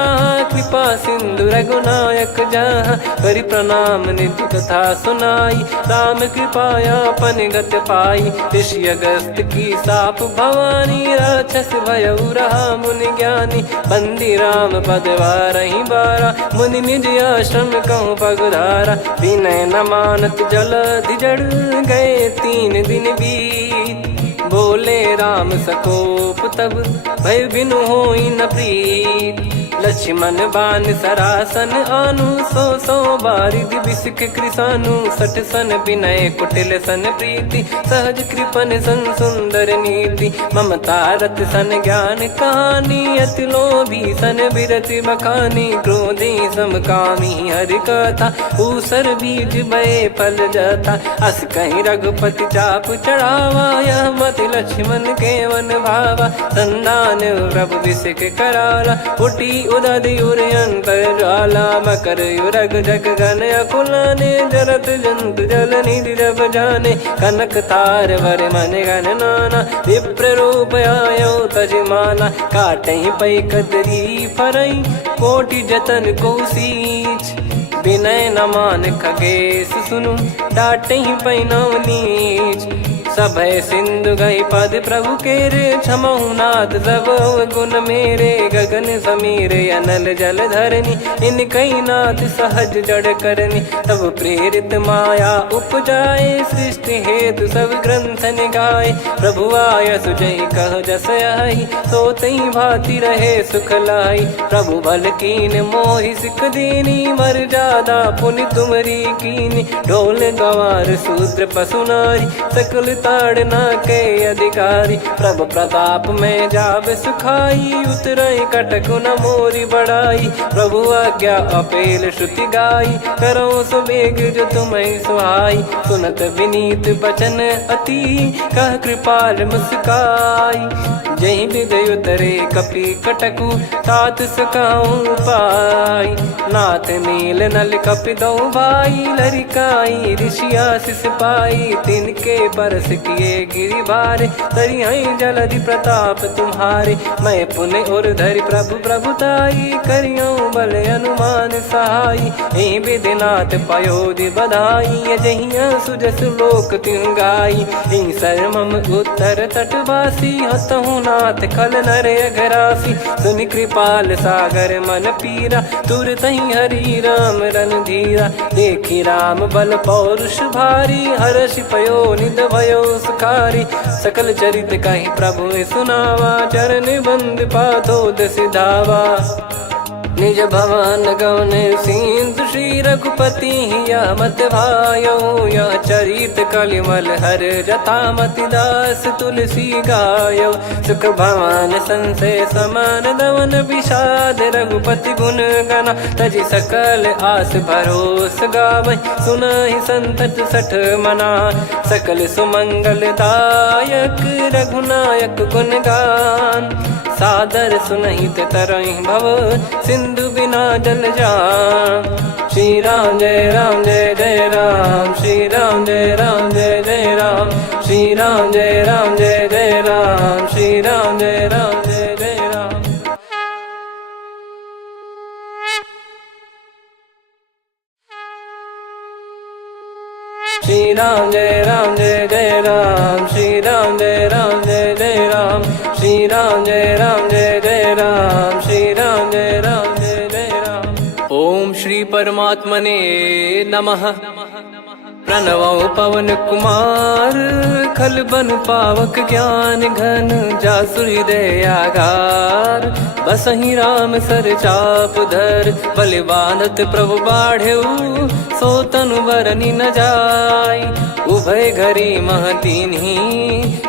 कृपा सिंधु रघुनायक जहाँ। करि प्रणाम निज कथा सुनाई, राम कृपाया पन गत पाई। ऋषि अगस्त की साप भवानी, राक्षस भयउ रहा मुनि ज्ञानी। बंदी राम पद वारहि बारा, मुनि निज आश्रम कहूँ पगधारा। विनय न मानत जलधि जड़, गए 3 दिन बीत। बोले राम सकोप तब, भय बिनु होई न प्रीत। लक्ष्मण बान सरासन आनु, 100 बारिधि बिसिक कृसानु। 60 सन विनय कुटिल सन प्रीति, सहज कृपन सन सुंदर नीति। ममता रत सन ज्ञान कहानी, अति लोभी सन बिरति बखानी। क्रोधी समकामी हरि कथा, ऊसर बीज भय फल जथा। अस कहीं रघुपति चाप चढ़ावा, यह मति लक्ष्मण के वन भावा। संधान प्रभु बिसिक कराला, उठी उदधि उर अंतर ज्वाला। मकर युरग जग गन अकुलाने, जरत जंतु जल निधि जब जाने। कनक तार वर मन गन नाना, विप्र रूप आयो तजमाना। काटहि पै कदरी फरई, कोटि जतन को सींच। विनय न मान खगेश सुनु, डांटहि पै नव नीच। सभय सिंधु गई पद प्रभु केरे, क्षमहु नाथ सब गुण मेरे। गगन समीर अनल जल धरनी, इनकई नाथ सहज जड़ करनी। तब प्रेरित माया उपजाए, सृष्टि हेतु सब ग्रंथ निगाए। प्रभु आय सुजई कह जस आई, सोतई भांति रहे सुख लाई। प्रभु बल कीन मोहि सिख दीनी, मर्यादा पुनि तुमरी कीनी। ढोल गवार शूद्र पशु नारी, सकल ताड़ना के अधिकारी। प्रभु प्रताप में जाब सुखाई, उतरई कटक न मोरी बढ़ाई। प्रभु आज्ञा अपेल श्रुति गाई, करो सुबेग जो तुम्हें सुहाई। सुनत विनीत बचन अति, कह कृपाल मुस्काई। जही विदय उतरे कपि कटकु, तात सकाऊं पाई। नाथ नील नल कपि दो भाई, लरिकाई ऋषि आशीष पाई। तिनके परस किए गिरिबारे, तरियई जलधि प्रताप तुम्हारे। मैं पुण्य और धरि प्रभु प्रभुताई, करियऊँ बल अनुमान सहाई। ए विधिनाथ पयोधि बधाई, जहिया सुजस लोक तिहुँ गाई। ए सरमम उत्तर तटवासी, हतहु नाथ खल नर अघरासी। सुनि कृपाल सागर मन पीरा, तुरतहि हरि राम रणधीरा। देखि राम बल पौरुष भारी, हर्षि पयो निध भयो सुखारी। सकल चरित कहि प्रभु सुनावा, चरण बंद पाथो सिधावा। निज भवन गवन सिंधु श्री रघुपति, या मत भायो या चरित कलिमल हर जथामति दास तुलसी गायो। सुख भवन संशय समान दवन, विषाद रघुपति गुण गना। तजि सकल आस भरोस गावै, सुनहि संतत सठ मना। सकल सुमंगल दायक रघुनायक गुण गान, सादर सुनहित तरहि भव सिंधु बिना जल जान। श्री राम जय राम जय जय राम, श्री राम जय राम जय जय राम। श्री राम जय राम जय जय राम, श्री राम जय राम जय जय राम। श्री राम जय राम जय जय राम, श्री राम जय राम जय जय राम। श्री राम जय राम जय जय राम, श्री राम जय राम जय जय राम। ओम श्री परमात्मने नमः। प्रणवो पवन कुमार, खल बन पावक ज्ञान घन। जासु हृदय आगार, बसहि राम सर चाप धर। बलि बांधत प्रभु बाढ़ऊ, सो तनु बरनि न जाय। उभय घरी मह दीन्ही,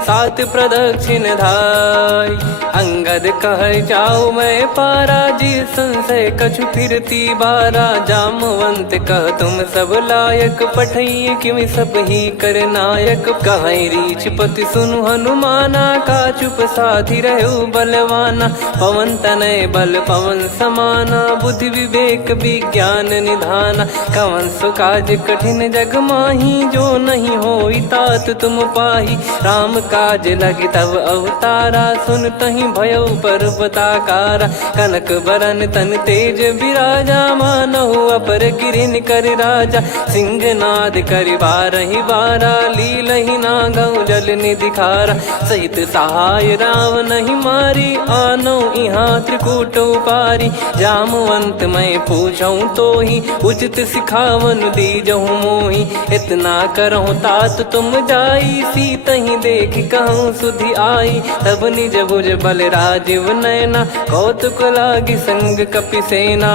सात प्रदक्षिण धाय। अंगद कह जाऊ मैं पारा, जी संशय कछु फिरती बारा। जामवंत कह तुम सब लायक, पठई किमि सब ही कर नायक। कहीं रीछ पति सुनु हनुमाना, का चुप साधि रहु बलवाना। पवन तनय बल पवन समाना, बुद्धि विवेक विज्ञान निधाना। कवन सु काज कठिन जग माही, जो नहीं होई तात तुम पाही। राम काज लगी तब अवतारा, सुन तहि भयो पर्वताकारा। कनक बरन तन तेज बिराजा, मानहु अपर गिरिन कर राजा। सिंहनाद करि बारहि बारा, लीलहि नागौ जल निधि खारा। सहित सहाय रावण ही मारी, आनो इहाँ त्रिकूट उपारी। जामवंत मैं पूछऊँ तो ही, उचित सिखावन दीजहु मोहि। इतना करहु तात तुम जाई, सीतहि देख कहूँ सुधि आई। तब निज भुज बल राजीव नयना, कौतुक लागी संग कपिसेना।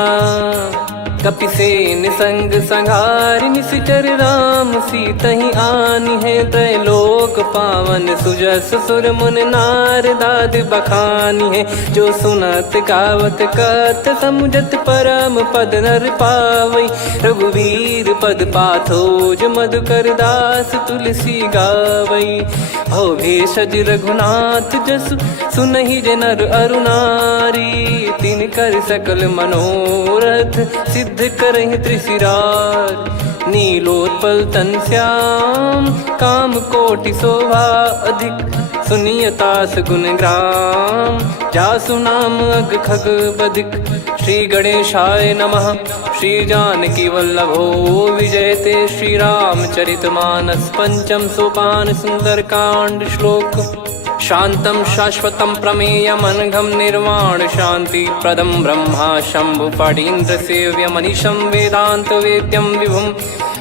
कपिसेन संग संहारि निशिचर राम, सीतहि आनि है त्रैलोक पावन। सुजस सुर मुन नार दाद बखानी है, जो सुनत गावत कथ समुझत परम पद नर पावई। रघुवीर पद पाथोज मधुकर दास तुलसी गावई। हो भेषज रघुनाथ जसु, सुनहि जे नर अरु नारी। तिन कर सकल मनोरथ, सिद्ध करहि त्रिशिरार। नीलोत्पल तन श्याम, काम कोटि शोभा अधिक। सुनियतास गुण ग्राम, जासु नाम अग खग बधिक। श्री गणेशाय नमः। श्री जानकी वल्लभो विजयते, श्री रामचरित मानस। पंचम सोपान सुंदरकांड श्लोक। शांतं शाश्वतं प्रमेयमनघं निर्वाण शांति प्रदं ब्रह्मा शंभु फणीन्द्र सेव्य मनीषं वेदांत वेद्यं विभुं।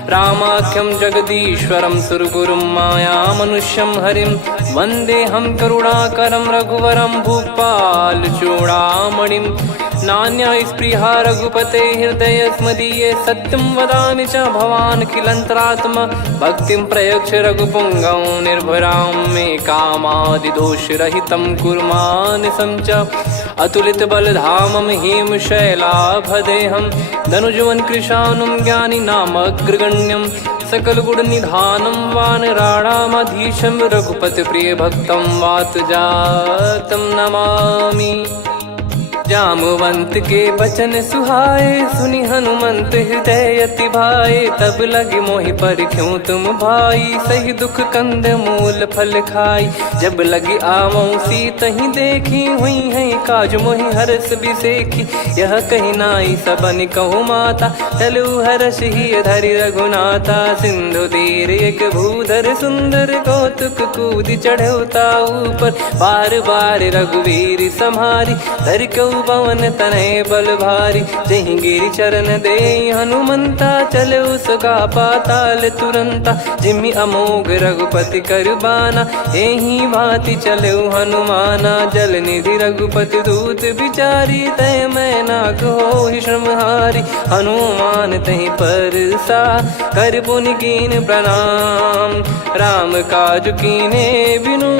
रामाख्यं जगदीश्वरं सुरगुरुं माया मनुष्यं हरिं। वन्देऽहं करुणाकरं रघुवरं भूपाल चूडामणिं। नान्या स्पृहा रघुपते हृदय स्मदीये, सत्यं वदामि च भवान् किलन्तरात्मा। भक्तिं प्रयच्छ रघुपुङ्गं निर्भरां मे कामादिदोषरहितं कुर्मानिशं च। अतुलित बलधामं हेमशैलाभदेहं, धनुजवन कृशानुं ज्ञानी नामग्रगण्यं। सकल गुण निधानं वानराणामधीशं, रघुपति प्रिय भक्तं वात जातं नमामि। जामवंत के बचन सुहाए, सुनि हनुमंत हृदय अति भाए। तब लगे मोहि पर क्यों तुम भाई, सही दुख कंद मूल फल खाई। जब लगी आवऊं सीतहि देखी, हुई है काज मोहि हरस बिसेखी। यह कही नाई सबन कहु माता, चलु हरष ही धरि रघुनाथा। सिंधु तीर एक भूधर सुंदर, कौतुक कूद चढ़ौता ऊपर। बार बार रघुवीर सम्हारी, धरि कऊ पवन तनय बल भारी। जहि गिरि चरण दे हनुमंता, चले उसका पाताल तुरंता। जिमि अमोघ रघुपति कर बाना, एहि भांति चले हनुमाना। जल निधि रघुपति दूत बिचारी, तय मैं नाक होहि श्रमहारी। हनुमान तहि परसा, कर पुनि कीन प्रणाम। राम काज कीने बिनु,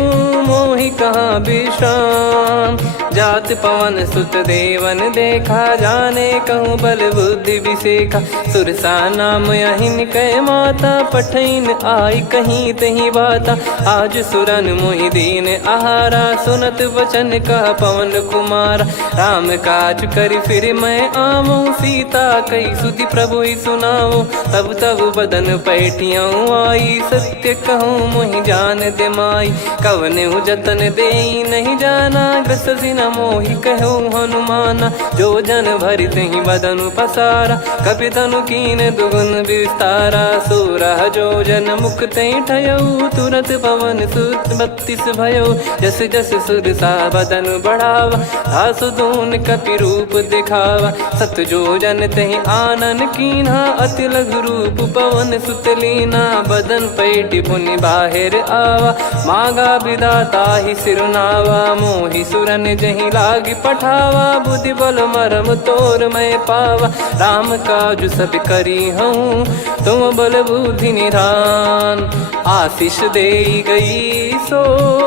मोहि कहाँ विश्राम। जात पवन सुत देवन देखा, जाने कहूँ बल बुद्धि विसेखा। सुरसा नाम अहिन कै माता, पठैन आई कहीं तहीं बाता। आज सुरन मोहि दीन आहारा, सुनत वचन कह पवन कुमारा। राम काज करि फिर मैं आवऊं, सीता कई सुधि प्रभु ही सुनाओ। तब तब बदन पैठियाँ आई, सत्य कहूँ मोहि जान दे माई। कवने जतन दे नहीं जाना, ग्रसि न मोहि कहूँ हनुमाना। जो जन भरि तहि बदनु पसारा, कपि तनु कीन दुगुन विस्तारा। सोरह जो जन मुख तहि ठयऊ, तुरत पवन सुत 32 भयऊ। जस जस सुरसा बदन बढ़ावा, आसु दून कपि रूप दिखावा। सत जो जन तहि आनन कीन्हा, अति लघु रूप पवन सुत लीना। बदन पैटि पुनि बाहिर आवा, मांगा विधाता ही सिरुनावा। मोहि सुरन जहि लागी पठावा, बुद्धि बल मरम तोर मैं पावा। राम काज सब करी हूँ, तुम बल बुद्धि निधान। आशीष दे गई सो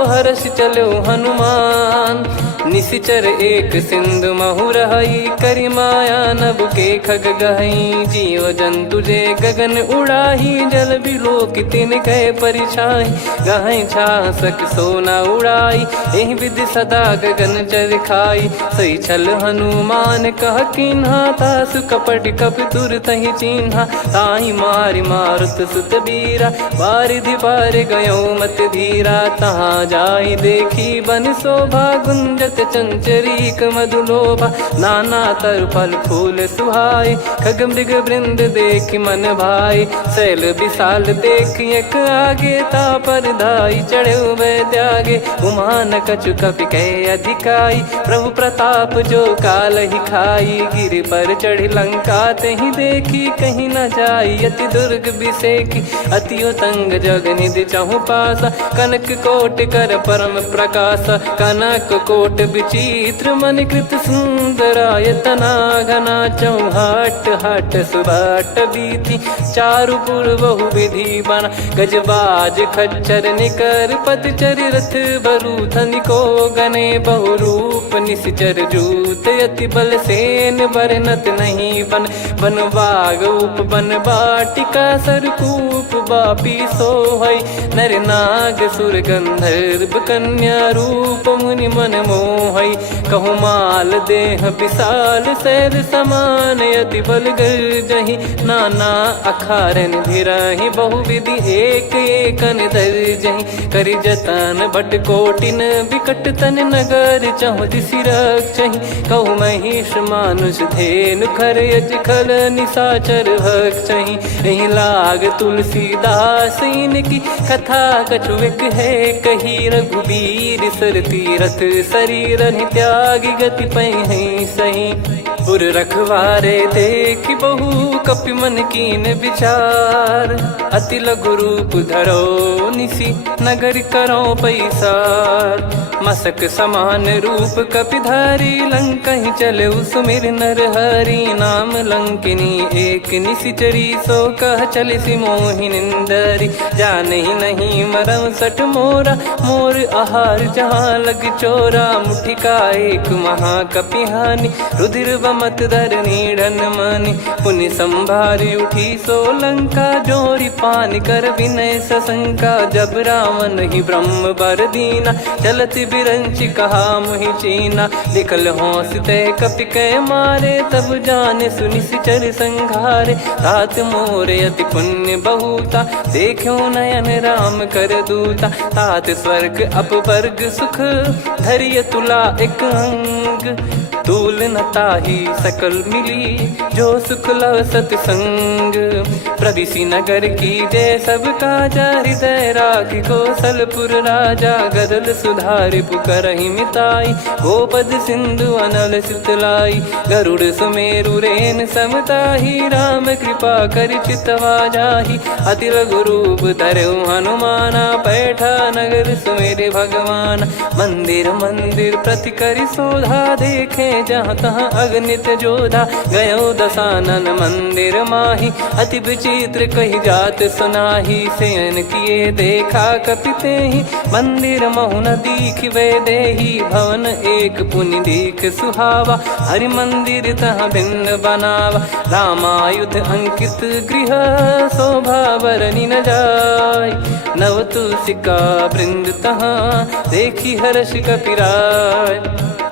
हर्ष चलो हनुमान। निशिचर एक सिंधु महु रहई, करि माया नभ के खग गहई। जीव जंतु जे गगन उड़ाही, जल बिलोक तिन कह परिछाई। गहई छासक सोना उड़ाई, एहि विधि सदा गगन चर खाई। सही छल हनुमान कह किन्हा, तासु कपट कपि तुर तहि चिन्हा। ताहि मारि मारुत सुत बीरा, बारिधि पार गयो मत धीरा। तहाँ जाई देखी बन शोभा, गुंजत चंचरीक मधुलोभा। नाना तर फल फूल सुहाए, खग मृग वृंद देख मन भाई। शैल विशाल देख एक आगे, तापर धाई चढ़े वै त्यागे। उमा न कछु कपि कह अधिकाई, प्रभु प्रताप जो काल ही खाई। गिर पर चढ़ी लंका तहि देखी, कहीं न जाई अति दुर्ग बिसेखी। अति उतंग जग निधि चहु पासा, कनक कोट कर परम प्रकाशा। कनक कोट विचित्र मन कृत सुंदरायतना। घना चौहाट हाट सुबाट बीती, चारु पुर बहु विधि बना। गजबाज खच्चर निकर पतचर, रथ बरूथन को गने। बहु रूप निश्चर जूत, अति बल सेन बरनत नहीं बन। बन बाग उप बन बाटिका, सरकूप बापी सोहई। नर नाग सुर गंधर्व कन्या, रूप मुनि मन मोहई। कहु माल देह विशाल, शैल समान अति बल गर्जहि। नाना अखारन भिरहि, बहु विधि एक एकन दर्जहि। करि जतन भट कोटिन, विकट तन नगर चहु दिसि रक्षहि। कहु महिष मानुष धेनु, खर यज खल निशाचर भक्षहि। एहि लाग तुलसीदास इनकी, कथा कछु एक है कही। रघुबीर सर तीरथ शरीर, त्यागी गति पै सही। पुर रखवारे देख बहु, कपि मन कीन विचार। अति लघु रूप धरो निसी, नगर करो पैसार। मसक समान रूप कपिधारी, लंकहि चले सुमिर नर हरि। नाम लंकिनी एक निशिचरी, सो कह चलिसि मोहि निंदरी। जानहि नहीं मरम सठ मोरा, मोर आहार जहाँ लग चोरा। मुठिका एक महाकपिहानि, रुधिर बमत धरनी ढन मानी। पुनि संभारी उठी सो लंका, जोरी पान कर विनय सशंका। जब रावण ही ब्रह्म बर दीना, चलत बिरंच कहा मुहि चीना। लिखल होंस ते कपि कै मारे, तब जाने सुनि सिचर संघारे। तात मोरे अति पुण्य बहुता, देखो नयन राम कर दूता। तात स्वर्ग अपवर्ग सुख, धैर्य तुला एक अंग। तूल न ताहि सकल मिली, जो सुख लव सतसंग। प्रविशि नगर की जय सब काजा, हृदय राखि कौशलपुर राजा। गदल सुधारि पुकारहि मिताई, गोपद सिंधु अनल सितलाई। गरुड़ सुमेरु रेन समताहि, राम कृपा करि चितवा जाहि। अति लघु रूप धरऊ हनुमाना, पैठा नगर सुमेरे भगवान। मंदिर मंदिर प्रति करि शोधा, देखे जहाँ तहाँ अगणित जोधा। गयो दशानन मंदिर माही, अति विचित्र कही जात सुनाही। शयन किए देखा कपिते ही, मंदिर महु न दीखिबे देही। भवन एक पुनि दीख सुहावा, हरि मंदिर तहाँ भिन्न बनावा। रामायुध अंकित गृह, शोभा बरनि न जाय। नव तुलसिका वृंद तहाँ, देखी हर्ष कपिराय।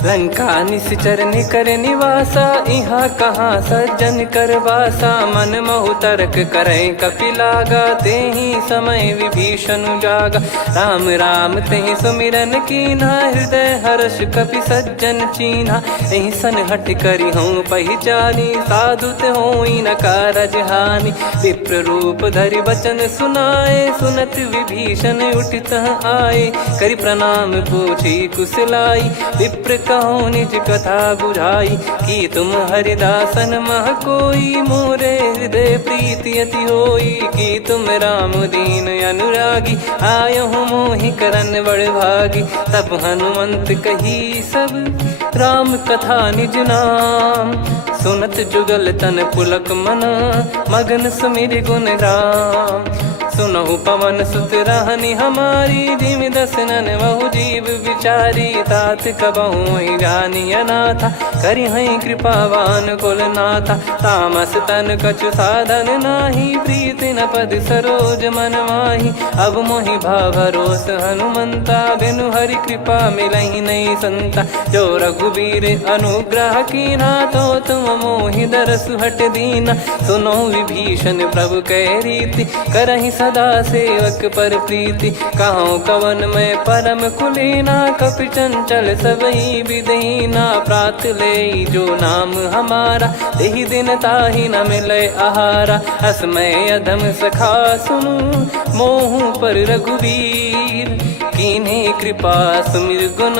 लंका निश्चर निकर निवासा, इहाँ कहाँ सज्जन कर वासा। मन महु तर्क करें कपिलागा, तेहि समय विभीषण जागा। राम राम तेहि सुमिरन कीन्हा, हृदय हर्ष कपि सज्जन चीन्हा। एहि सन हट करि हूँ पहिचानी, साधु ते होई न कारज हानि। विप्र रूप धरि वचन सुनाए, सुनत विभीषण उठित आए। करि प्रणाम पूछी कुशलाई, विप्र कहो निज कथा बुझाई। कि तुम हरिदासन मह कोई, मोरे हृदय प्रीति अति होई। कि तुम राम दीन अनुरागी, आयहु मोहि करन बड़ भागी। तब हनुमंत कही सब राम कथा निज नाम। सुनत जुगल तन पुलक मना, मगन सुमिर गुण राम। सुनहु पवन सुत रहनि हमारी, जिमि दसनन बहु जीव विचारी। तात कबहु ही जानी अनाथा, करिहहि कृपावान कुल नाथा। तामस तन कछु साधन नाही, प्रीति न पद सरोज मन माही। अब मोहि भाव भरोस हनुमंता, बिनु हरि कृपा मिलहि नहीं संता। जो रघुबीर अनुग्रह कीना, तो तुम मोहि दरसु हट दीना। सुनो विभीषण प्रभु कह रीति, करहि सदा सेवक पर प्रीति। कहूँ कवन में परम कुलीना, कपि चंचल सबई विदहीना। प्रात ले जो नाम हमारा, तेहि दिन ताहि न मिले आहारा। असमय अधम सखा सुनु, मोहु पर रघुवीर। कीन्हे कृपा सुमिर गुण,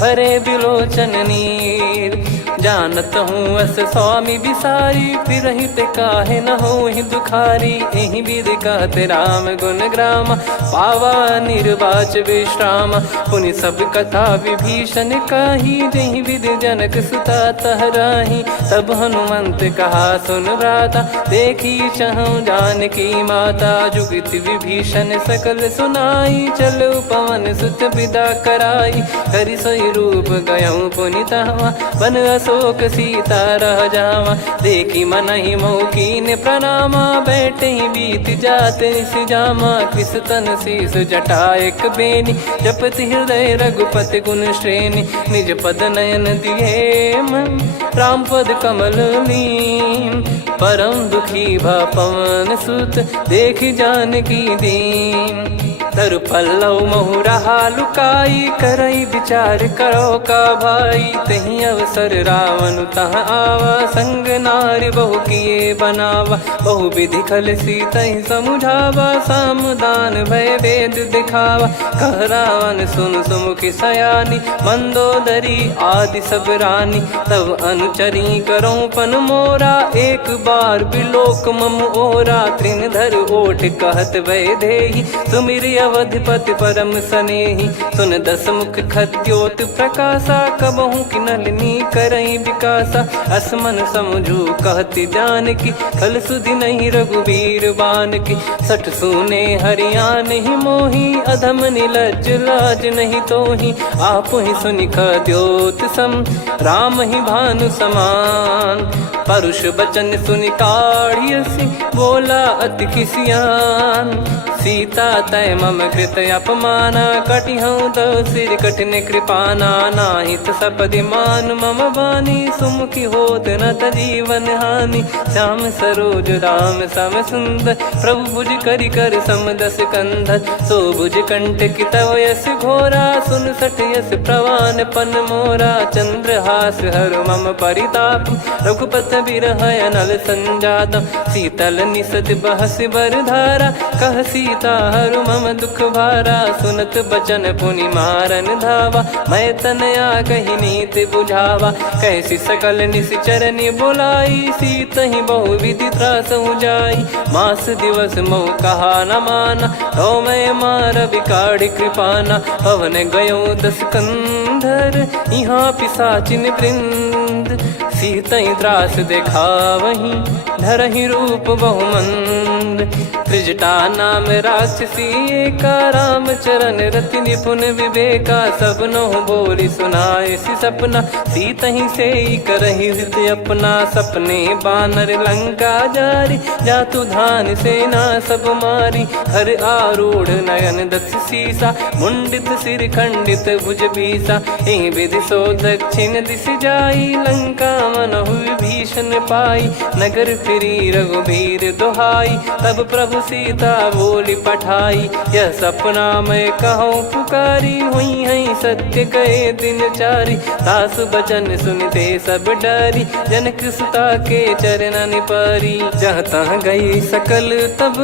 भरे बिलोचन नीर। जानत हूँ अस स्वामी बिसारी, फिर ते काहे न होहि दुखारी। एहि विधि कहते राम गुण ग्राम, पावा निर्वाच विश्राम। पुनि सब कथा विभीषण काही, जहि विधि जनक सुता तहराही। तब हनुमंत कहा सुन भ्राता, देखी चहु जानकी माता। जुगित विभीषण सकल सुनाई, चलो पवन सुत विदा कराई। करि सोई रूप गयऊँ पुनि तहवा, बन अशोक सीता रह जावा। देखी मनहि मौकीन प्रणामा, बैठे ही बीत जात निस जामा। किस तन शीस जटा एक बेनी, जपति हृदय रघुपति गुण श्रेणी। निज पद नयन दिए मन, राम पद कमल लीन। परम दुखी भा पवन सुत, देखि जानकी दीन। तरु पल्लव महु रहा लुकाई, करई विचार करो का भाई। तही अवसर रावण तहाँ आवा, संग नारी बहु किए बनावा। बहु विधि खल सीतहि समुझावा, सामदान भय वेद दिखावा। कह रावण सुन सुमुखि सयानी, मंदोदरी आदि सब रानी। तब अनुचरी करो पन मोरा, एक बार बिलोक मम ओरा। तृण धर ओठ कहत वै देहि, सुमिर अवधिपति परम सनेही। सुन दस मुख खद्योत प्रकाशा, कबहू की नलिनी करई विकासा। असमन समझू कहती जान की, कल सुधि नहीं रघुबीर बान की। सठ सुने हरियाण ही मोही, अधम निलज लाज नहीं तोही। आप ही सुनि खद्योत सम, राम ही भानु समान। परुष बचन सुनि काढ़ियसि, बोला अति किसियान। सीता तय मम कृत अपमाना, कटिहऊँ तो सिर कठिन कृपाना। नाहित सपदि मान मम बानी, सुमुखी होत न जीवन हानि। श्याम सरोज राम सम सुंदर, प्रभु भुज करि कर सम दस कंधर। सो भुज कंटक तव यस घोरा, सुन सठ यस प्रवान पन मोरा। चंद्रहास हर मम परिताप, रघुपत बिरह अनल संजात। शीतल निसत बहस बर धारा, कह सीता हरु मम दुख भारा। सुनत बचन पुनि मारन धावा, मैं तनया कही नीति बुझावा। कैसी सकल निश्चरनि बुलाई, सीत ही बहु विधि त्रासहु जाई। मास दिवस मोह कहा न माना, तो मैं मार बिकाढ़ कृपाना। पवन गयो दस कंधर, यहाँ पिशाचिन वृंद। सीतई त्रास देखावहीं, धरहि रूप बहुमंद। त्रिजटा नाम राक्षसी एका, राम चरण रति निपुण विवेका। सब नोह बोली सुनाए सि सपना, सीतहि से करहि हृदय अपना। सपने बानर लंका जारी, जातु धान सेना सब मारी। हर आरूढ़ नयन दस सीसा, मुंडित सिर खंडित भुज बीसा। एहि विधि सो दक्षिण दिश जाई, लंका मनहु भीषण पाई। नगर फिरी रघुबीर दोहाई, तब प्रभु सीता बोली पठाई। यह सपना मैं कहूँ पुकारी, हुई है सत्य कहे दिन चारी। सासु बचन सुनते सब डरी, जनक सुता के चरण पारी। जहाँ तहाँ गई सकल तब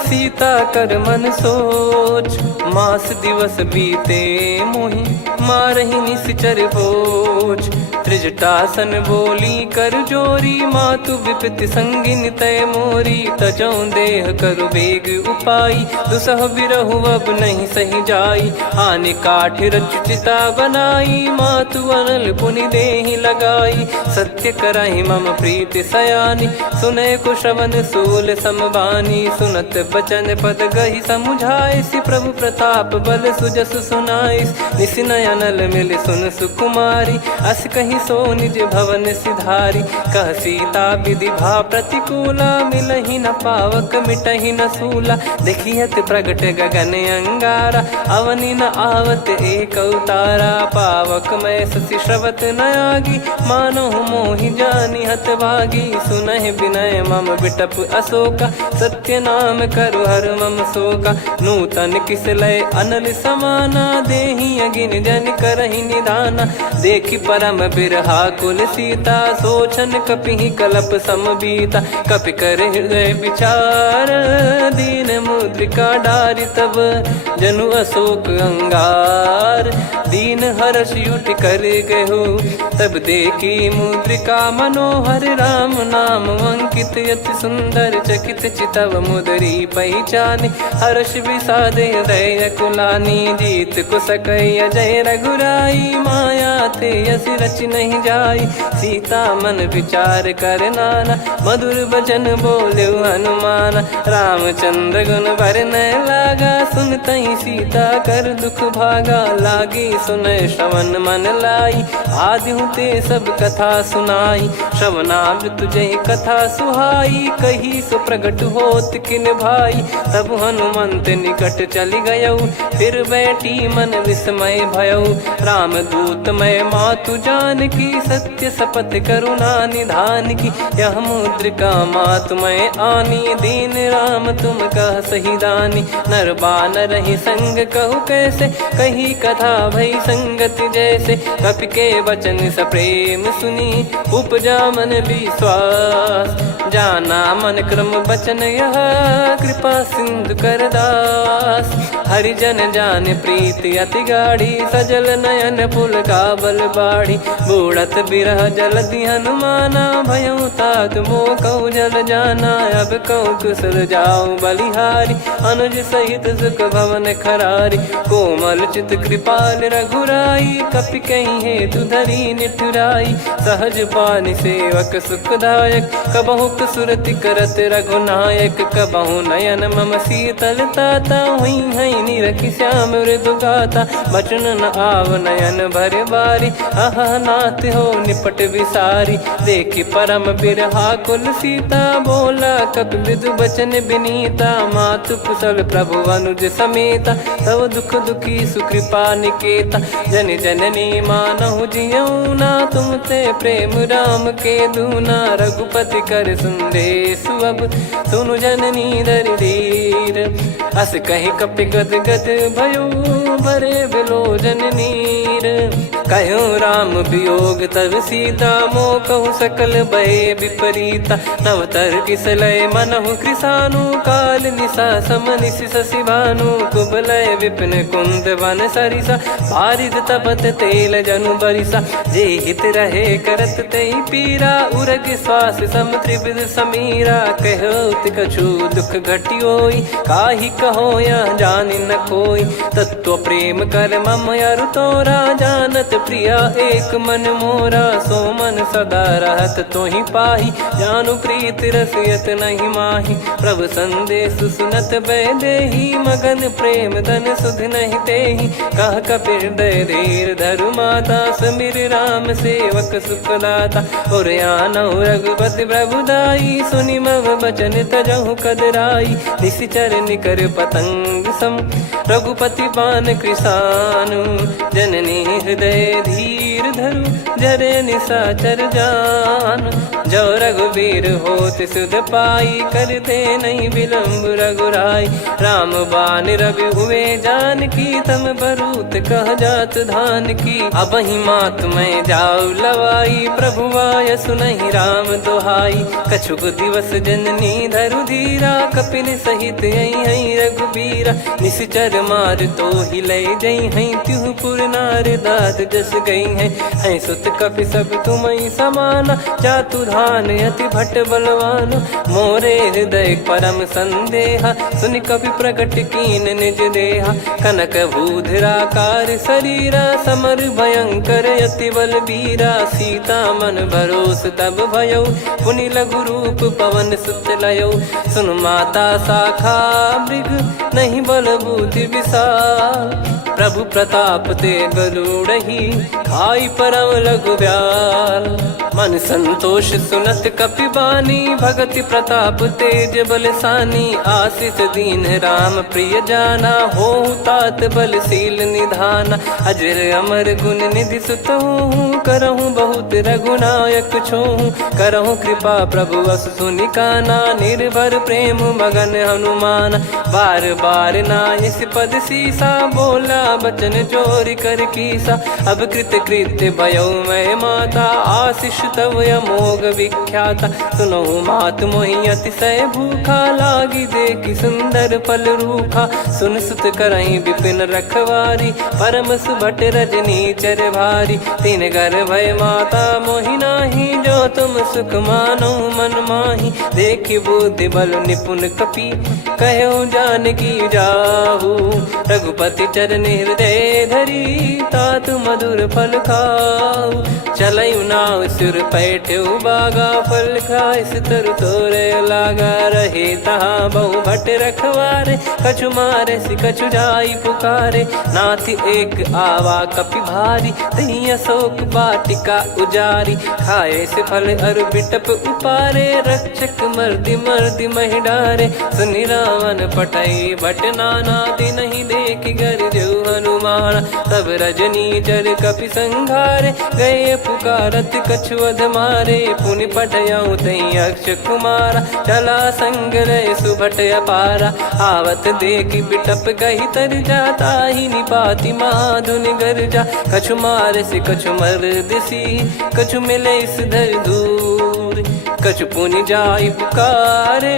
सीता कर मन सोच। मास दिवस बीते मोहि, मारहि निश्चर बोझ। त्रिजटासन बोली कर जोरी, मातु विपति संगिन तय मोरी। तजौ देह करु बेग उपाई, दुसह बिरहु अब नहीं सही जाई। आने काठ रचिता बनाई, मातु अनल पुनि देहि लगाई। सत्य कराई मम प्रीति सयानी, सुनय को श्रवण सूल समबानी। सुनत बचन पद गही समुझाए, सि प्रभु प्रताप बल सुजस सुनाइस। निसिनय अनल मिल सुन सुकुमारी, अस कहीं सो निज भवन सिधारी। कह सीता विधि भा प्रतिकूला, मिलहि न पावक मिटहि न सूला। देखियत प्रगट गगन अंगारा, अवनि न आवत एक अवतारा। पावक मैं ससि श्रवत न आगी, मानो मोहि जानि हत भागी। सुनहि विनय मम बिटप अशोका, सत्य नाम करु हर मम शोका। नूतन किस लय अनल समाना, देहि अगिन जन करहि निधाना। देखि परम बिरहा कुल सीता, सोचन कपिहि कलप समबीता। कपि कर हृदय विचार, दीन मुद्रिका डारि तब। जनु अशोक अंगार, दीन हर्ष उठ कर गहु। तब देखी मुद्रिका मनोहर, राम नाम अंकित अति सुंदर। चकित चितव मुदरी पहचान, हर्ष विषाद हृदय कुलानी। जीत को सकई अजय रघुराई, माया थे यस रच नहीं जाई। सीता मन विचार कर नाना, मधुर बचन बोले हनुमान। रामचंद्र गुण भरने लागा, सुनतहि सीता कर दुख भागा। लागी सुनय श्रवण मन लाई, आदिहु ते सब कथा सुनाई। श्रवणाव तुझे कथा सुहाई, कही सो प्रगट होत किन भाई। तब हनुमंत निकट चली गयौ, फिर बैठी मन विस्मय भयौ। राम दूत मैं मातु जान की, सत्य शपथ करुणा निधान की। यह मुद्रिका मातु मैं आनी, दीन राम तुम कह सही दानी। नर बानर ही संग कहु कैसे, कही कथा भई संगति जैसे। कपि के वचन सप्रेम सुनी, उपजा मन विश्वास। जाना मन क्रम बचन यह, कृपा सिंधु कर दास। हरिजन जान प्रीति अति गाढ़ी, सजल नयन पुल काबल बाढ़ी। बूढ़त बिरह जलधि हनुमाना, भयउ तात मोह कहु जल जाना। अब कहु कुशल जाऊं बलिहारी, अनुज सहित सुख भवन खरारी। कोमल चित कृपाल रघुराई, कपि कहीं हेतु धरी निठुराई। सहज पानि सेवक सुखदायक, कबहु सुरति करत रघुनायक। कबहु नयन मम शीतल ताता, हुई हई निरखि श्याम मृदु गाता। बचन न आव नयन भर बारी, अह नाथ हो निपट विसारी। देखि परम बिरहा कुल सीता, बोला कपि मृदु बचन बिनीता। मातु कुशल प्रभु अनुज समेता, तव दुख दुखी सुकृपा निकेता। जन जननी मानहु जियऊ ना, तुम ते प्रेम राम के दूना। रघुपति कर संदेश अब, सुनु जननी दर धीर। अस कहि कपि गद गद भयो, भरे बिलोचन नीर। कहूँ राम वियोग तब सीता, मोह कहूँ सकल भय विपरीता। नवतर किसलय मनहु कृसानु, काल निशा समनिश शशि भानु। कुबलय विपिन कुंद वन सरिसा, बारिद तपत तेल जनु बरिसा। जे हित रहे करत तई पीरा, उरग श्वास सम त्रिविध समीरा। कहो कछु दुख घटियोई, काहि कहो या जानि न कोई। तत्व प्रेम कर मम अरु तोरा, जानत प्रिया एक मन मोरा। सो मन सदा रहत तोहि पाही, जानु प्रीत रसियत नहीं माही। प्रभु संदेश सुनत बैदेही, मगन प्रेम धन सुध नहीं तेहि। कह कपि हृदय धीर धरु माता, समीर राम सेवक सुखदाता। और आनहु रघुपति प्रभुदाई, सुनि मम बचन तजहु कदराई। निशिचर निकर पतंग सम, रघुपति बान कृसानु। जननी हृदय धीर धरु, जरे निशाचर जान। जो रघुवीर होत सुध पाई, कर दे नहीं विलम्ब रघुराई। राम बान रवि हुए जानकी, तम बरूत कह जात धान की। अब ही मात मैं जाऊ लवाई, प्रभु आय सुनहि राम दुहाई। कछुक दिवस जननी धरु धीरा, कपिन सहित यही रघुबीरा। निश्चर मार तो ही लय जई हैं, त्यों पुर नार दाद जस गई हैं। सुत कपि सब तुमई समाना, जातु धान अति भट बलवान। मोरे हृदय परम संदेहा, सुनि कपि प्रकट कीन निज देहा। कनक भूधराकार शरीरा, समर भयंकर अति बल बीरा। सीता मन भरोस तब भयउ, पुनि लघु रूप पवन सुत लयउ। सुन माता शाखा मृग, नहीं बल बुद्धि विशाल। प्रभु प्रताप ते गरुड़हि, खाई परम लघु ब्याल। मन संतोष सुनत कपि बानी, भगति प्रताप तेज बलसानी। आशीष दीन राम प्रिय जाना, होहु तात बलशील निधाना। अजर अमर गुण निधि सुतहु, करहु बहुत रघुनायक छोहु। करहु कृपा प्रभु अस सुनि काना, निर्भर प्रेम मगन हनुमान। बार बार नायस पद सीसा, बोला बचन चोरी कर कीसा। अब कृत कृत्य भयो मैं माता, आशीष तव अमोघ विख्याता। सुनहु मात मोहि अतिशय भूखा, लागी देखि सुंदर फल रूखा। सुन सुत करहि विपिन रखवारी, परम सुभट रजनी चर भारी। तीन घर भय माता मोहि नाही, जो तुम सुख मानो मन माही। देखि बुद्धि बल निपुण कपि, कहो जानकी जाहू। रघुपति चरण हृदय धरी, तात मधुर फल खाऊ। चलऊ नाव सिर पैठ्यऊ बागा, फल खाइस तरु तोरे लागा। रहे तहाँ बहु भट रखवारे, कछु मारे सि कछु जाई पुकारे। नाथ एक आवा कपि भारी, तही अशोक वाटिका उजारी। खाए से फल अरु बिटप उपारे, रक्षक मर्दि मर्दि महि डारे। सुनि रावण पटई भट नाना, दिनहि देख गर जो हनुमान। तब रजनी चर कपि संघारे, गए पुकारत कछु अध मारे। पुनि पटयऊ तई अक्ष कुमारा, चला संग रहे सुभट अपारा। आवत देखि बिटप कही तर जाता, ही निपाति माधुनि गर्जा। कछु मार से कछु मर दिसी, कछु मिले इस धर दूर। कछु पुनि जाई पुकारे,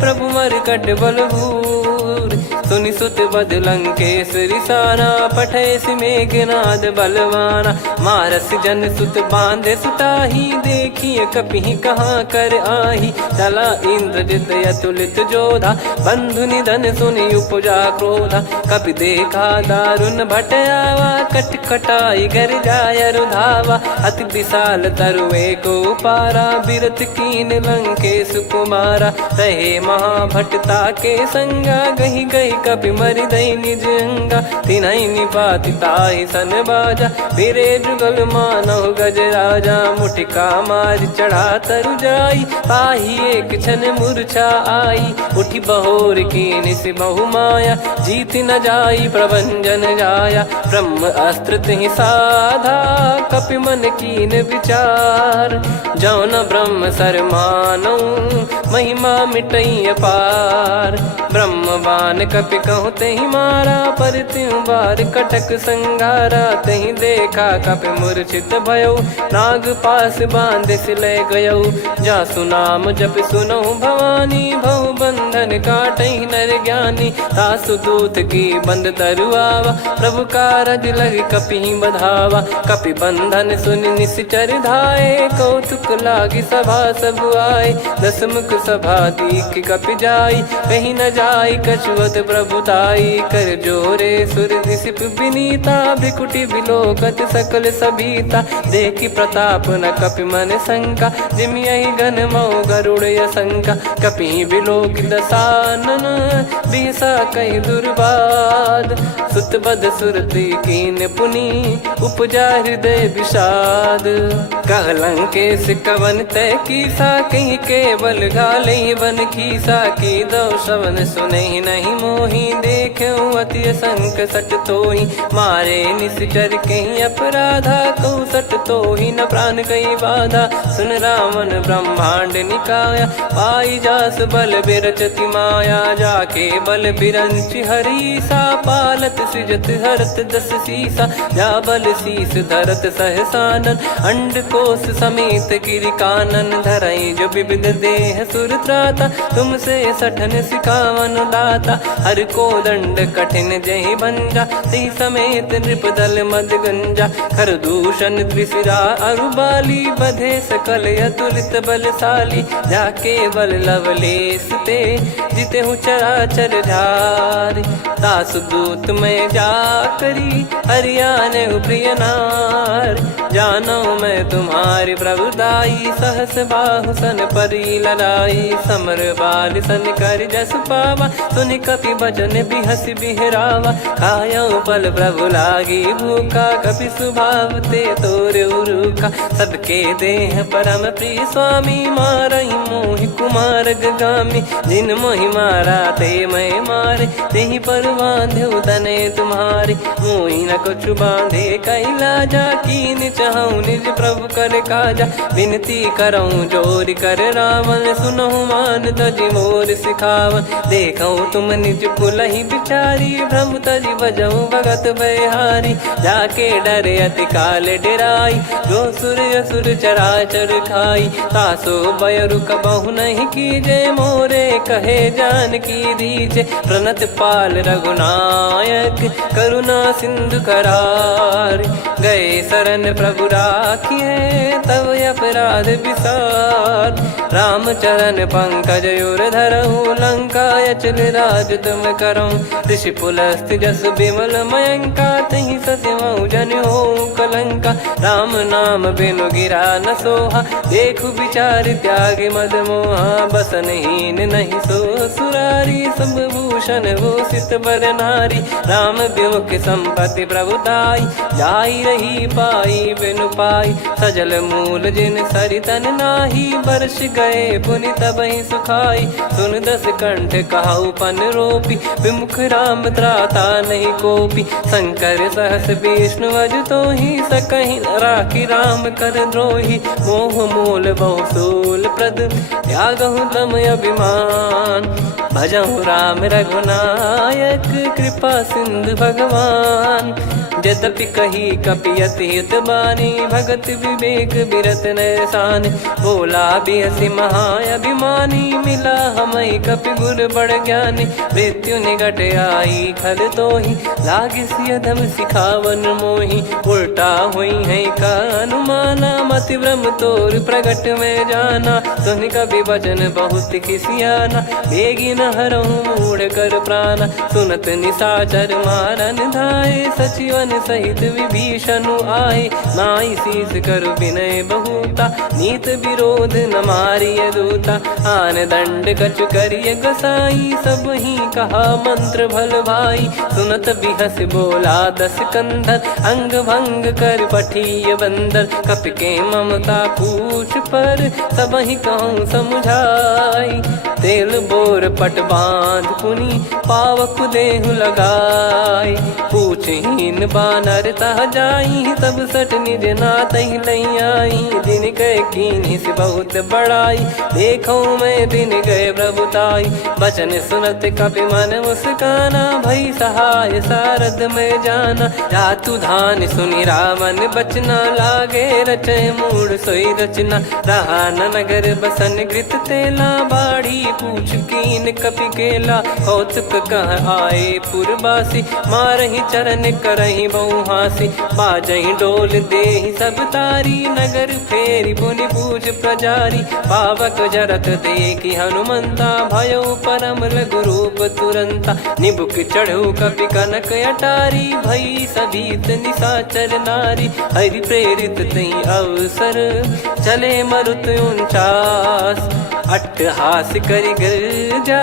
प्रभु मर कट बलभूर। सुनि सुत बद लंकेश्वरी साना, पठैसि मेघनाद बलवाना। मारस जन सुत बांधे सुताही, देखिए कपिहि कहाँ कर आही। चला इंद्रजित अतुलित जोधा, बंधु निधन सुनि उपजा क्रोधा। कपि देखा दारुण भट आवा, कट कटाई घर जाय रुधावा। अति विशाल तरुए को पारा, बिरत कीन लंकेश कुमारा। रहे महाभटता के संगा, गही गई कपि मरि दई निज अंगा। तिन्हि निपाति ताहि सन बाजा, बिरे जुगल मानव गज राजा। मुटिका मार चढ़ा तरु जाई, पाही एक क्षण मूर्छा आई। उठी बहोर कीन से बहु माया, जीत न जाई प्रभंजन जाया। ब्रह्म अस्त्र तिहि साधा, कपि मन कीन विचार। जौन ब्रह्म सर मानौ, महिमा मिटई अपार। ब्रह्मवान कपि कहूँ तेहि मारा, पर त्यों बार कटक संगारा। तेहि देखा कपि मूर्छित भयौ, नाग पास बांध सिले गयौ। जासु नाम जप सुनौ भवानी, भव बंधन काटहि नर ज्ञानी। तासु दूत की बंद तरुआवा, प्रभु कारज लग कपि बधावा। कपि बंधन सुनि निश्चर धाये, कौतुक लागी सभा सब आए। दस मुख सभा दीख कपि जाई, कहीं न जाई कछुअत प्रभुताई। कर जोरे सुर दिसिप विनीता, भ्रिकुटि बिलोकत सकल सबीता। देखि प्रताप न कपि मन शंका, जिमियहि गन मऊ गरुड़ असंका। कपि बिलोक दसानन, बिहसा कहि दुर्बाद। सुत बद सुरति कीन पुनि, उपजा हृदय विषाद। कह लंकेश कवन तय कीसा, कहीं केवल घाले बन खीसा। की दो श्रवण सुनहि नहीं मोही, देखऊं अति संक सट तोहि। मारे निश्चर कहीं अपराधा, कहूँ सट तोहि न प्राण कहीं बाधा। सुन रावण ब्रह्मांड निकाया, पाई जास बल बिरचति माया। जाके बल बिरंच हरीसा, पालत सृजत हरत दस सीसा। जा बल शीस धरत सहसानन, अंड कोश समेत गिरि कानन। धरई जो विविध देह सुर त्राता, तुमसे सठन सिखावन दाता। हर को दंड कठिन जहि भंजा, ती समेत नृप दल मद गंजा। खर दूषण त्रिशिरा अरुबाली, बधे सकल अतुलित बलशाली। जाके बल लवलेस ते, जिते हूँ चराचर झार। तासु दूत में जा करी, हरियाने प्रिय नार। जानो मैं तुम्हारी प्रभुताई, सहस बाहु सन परी लड़ाई। समर बाल सन कर जस पावा, सुनि कपि बचन बिहस बिहरावा। खायऊ पल प्रभु लागी भूखा, कपि स्वभाव ते तोर उरुखा। सबके देह परम प्रिय स्वामी, मारई मोहि कुमार गामी। जिन मोहि मारा ते मैं मारे, तेहि पर बांधे तने तुम्हारे। मोहि न कुछ बांधे कैलाजा, कीन चाहूं निज प्रभु कर काजा। विनती करऊं जोर कर रावण, सुनहु मान तजि मोर सिखावन। देखऊं तुम निज कुलहि बिचारी, भ्रम तजि बजऊं भगत बहारी। जाके डरे अति काल डेराई, जो सुर असुर चराचर खाई। तासो बयरु कबहु नहीं कीजे, मोरे कहे जान की दीजे। प्रणत पाल रघुनायक, करुणा सिंधु करार। गए शरण प्रभु राखिए, तब अपराध विसार। राम चरण पंकज उर धरहु, लंका अचल राज तुम करऊं। ऋषि पुलस्त जस बिमल मयंका, तहि ससिमऊ जन हो कलंका। राम नाम बिनु गिरा न सोहा, देखु विचार त्याग मद मोहा। बसनहीन नहीं सो सुरारी, सब भूषण वो सित बर नारी। राम विमुख संपत्ति प्रभुताई, जाई रही पाई बिनु पाई। सजल मूल जिन सरितन नाही, बरस गए पुनि तबहि सुखाई। सुन दस कंठ कहाऊ पन रोपी, विमुख राम त्राता नहीं कोपी। शंकर सहस विष्णु अजतो ही, सकहि राखी राम कर द्रोही। मोह मूल बहु सूल प्रद, त्यागहु तम अभिमान। भजहु राम रघुनायक, कृपा सिंधु भगवान। यद्यपि कही कपि अति हित बानी, भगत विवेक बिरत नैसान। बोला बिहसी अति महाअभिमानी, मिला हमें कपि गुर बड़ ज्ञानी। मृत्यु निकट आई खल तो ही, लागे सियधम सिखावन मोही। उल्टा हुई है का अनुमाना, मति भ्रम तोर प्रगट में जाना। सुन कभी वचन बहुत खिसियाना, बेगी न हरहूँ मूढ़ कर प्राण। सुनत निशाचर मारन धाये, सचिवन सहित विभीषण आए। नाई शीस कर विनय बहुता, नीत विरोध न मारिय दूता। आन दंड कछु करिय गोसाई, सब ही कहा मंत्र भल भाई। सुनत बिहस बोला दस कंधर, अंग भंग कर पठिय बंदर। कपि के ममता पूछ पर, सब ही कहूँ समझाई। तेल बोर पट बांध पुनि, पावक देहु लगाई। पूछहीन बानर तह जाई, तब सट निज नाथ ही लई आई। दिन गए कीन्ही से बहुत बड़ाई, देखो मैं दिन गए प्रभुताई। बचन सुनत कपि मन मुस्काना, भई सहाय सारद में जाना। जातु धान सुनि रावण बचना, लागे रचे मूड सोई रचना। रहा न नगर बसन कृत तेला, बाड़ी पूछ कीन कपि केला। कौतुक कह आए पुरबासी, मारहि चरण करहि बहु हासी। बाजहि डोल देहि सब तारी, नगर फेरी पुनि पूछ प्रजारी। पावक जरत देखि हनुमंता, भयो परम लघु रूप तुरंता। निबुक चढ़ऊ कपि कनक अटारी, भई सभीत निशाचर नारी। हरि प्रेरित तई अवसर, चले मरुत 49। अट्टहास करि गिरजा,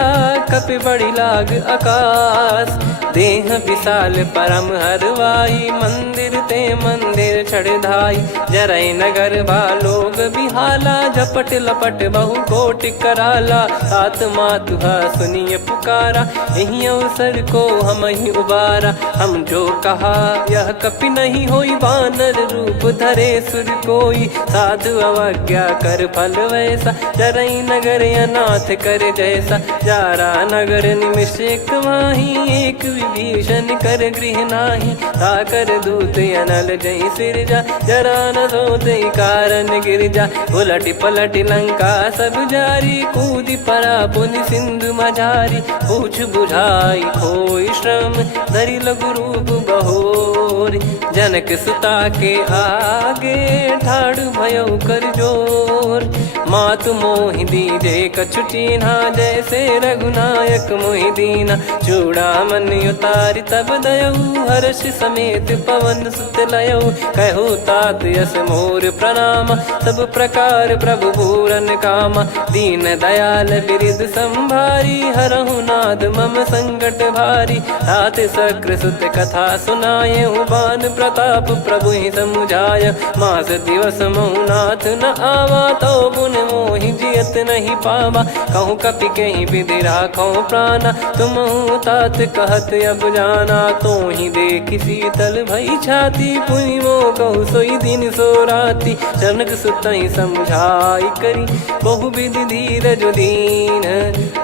कपि बड़ी लाग आकाश। देह विशाल परम हरवाई, मंदिर ते मंदिर चढ़धाई। जरई नगर बालोग बिहाला, झपट लपट बहु कोटि कराला। सात मातुहा सुनिय पुकारा, यही अवसर को हम ही उबारा। हम जो कहा यह कपि नहीं होई, वानर रूप धरे सुर कोई। साधु अवज्ञा कर फल वैसा, जरई नगर अनाथ कर जैसा। जारा नगर निमिष एक माही, एक विभीषण कर गृह नाही। ताकर दूत अनल जय सिरजा, जरा न सोते कारण गिरजा। उलट पलट लंका सब जारी, कूद परा पुनि सिंधु मझारी। पूछ बुझाई खोई श्रम, धरि लघु रूप बहोरी। जनक सुता के आगे, ठाड़ भयउ कर जोर। मातु मोहि दीजे कछु चीन्हा, जैसे रघुनायक मोहि दीना। चूड़ामन उतारि तब दयऊ, हर्ष समेत पवन सुत लयऊ। कहु तात यस मोर प्रणाम, सब प्रकार प्रभु पूरन कामा। दीन दयाल बिरिद संभारी, हरहु नाद मम संकट भारी। तात सक्र सुत कथा सुनायहु, बान प्रताप प्रभु ही समुझाय। मास दिवस महु नाथ न आवा, तो पुन मोहि जियत नहीं पावा। कहूँ कपि कहीं विधि राखो प्राणा, तुम तात कहत अब जाना। तो ही देखी शीतल भई छाती, पुनि मो कहु सोई दिन सो राती। जनक सुतहि समझाई करी, बहु विधि धीरज दीन।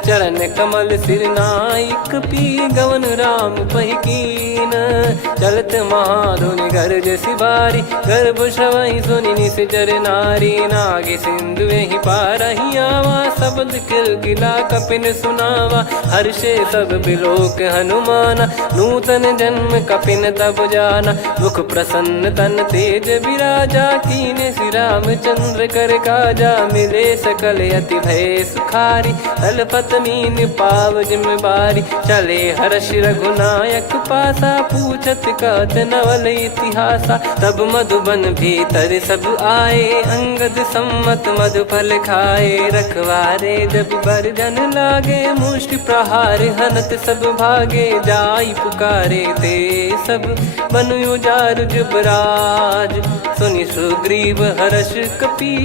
चरण कमल सिर नाई, कपि गवन राम पहि कीन। चलत महाधुनि गर्ज सिबारी, गर्भ श्रवहि सुनि निश्चर नारी। नागे सिंधु ही पारहि आवा, शब्द किलकिला कपिन सुनावा। हर्षे सब बिलोक हनुमाना, नूतन जन्म कपिन तब जाना। मुख प्रसन्न तन तेज विराजा, कीने श्री रामचंद्र कर काजा। मिले सकल अति भय सुखारी, तलपत मीन पाव जिम बारी। चले हर्ष रघुनायक पासा, पूछत कहत नवल इतिहासा। तब मधुबन भीतर सब आए, अंगद सम्मत मधुफल खाए। रखवारे जब बरजन लागे, मुष्टि प्रहार हनत सब भागे। जाई पुकारे ते सब, बन उजारु जुबराज। सुनि सुग्रीव हर्ष कपि,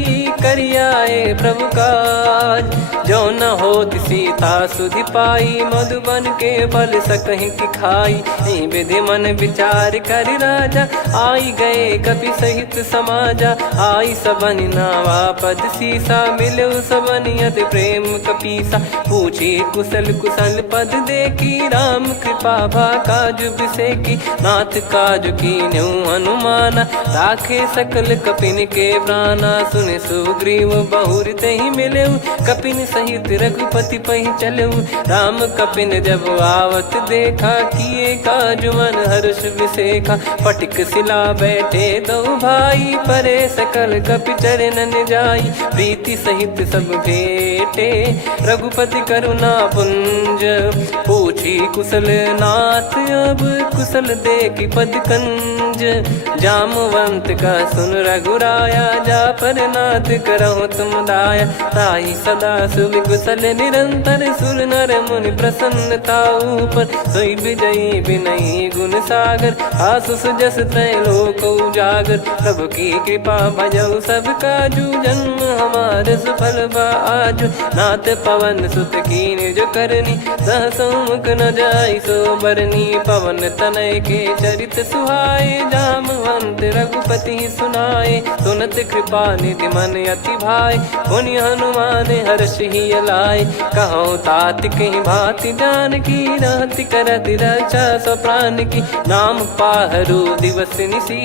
करियाए प्रभु काज। काज। जो न होत सीता सुधि पाई, मधुबन के फल सकहि की खाई। नहीं विधि मन विचार कर राजा, आई गए कपि सहित समाजा। आई सबनि नावा पद सीसा, मिलो सबनि अति प्रेम कपीसा। पूछी कुशल कुशल पद देखी, राम कृपा भा काज बिसेकी। नाथ काज कीन्हु हनुमाना, राखे सकल कपिन के प्राणा। सुन सुग्रीव बहुर तेहि मिलेउ, कपिन सहित रघुपति पहि चलेउ। राम कपिन जब आवत देखा, किए काज मन हर्ष विसेखा। फटिक सिला बैठे दो भाई, परे सकल कपि चरणन जाई। प्रीति सहित सब भेटे, रघुपति करुणा पुंज। पूछी कुशल नाथ, अब कुशल देखि पद कंज। जामवंत का सुन रघुराया, जा पर नाथ करहु तुम दाया। ताहि सदा सुभि कुशल निरंतर, सुर नर मुनि प्रसन्नता ऊपर। सोई विजयी विनयी गुण सागर, आसु सुजस त्रैलोक उजागर। प्रभु की कृपा भजऊ सब काजू, जन्म हमार सफल बा आजु। नाथ पवन सुत कीन्ह जो करनी, सहसो मुख न जाई सो बरनी। पवन तनय के चरित सुहाए, जामवंत रघुपति सुनाए। सुनत कृपा निधि मन अति भाई, पुनि हनुमान हर्ष ही लाए। कहूँ तात कहीं भांति जानकी, रहति करति रक्षा सो प्राण की। नाम पाहरु दिवस निसी,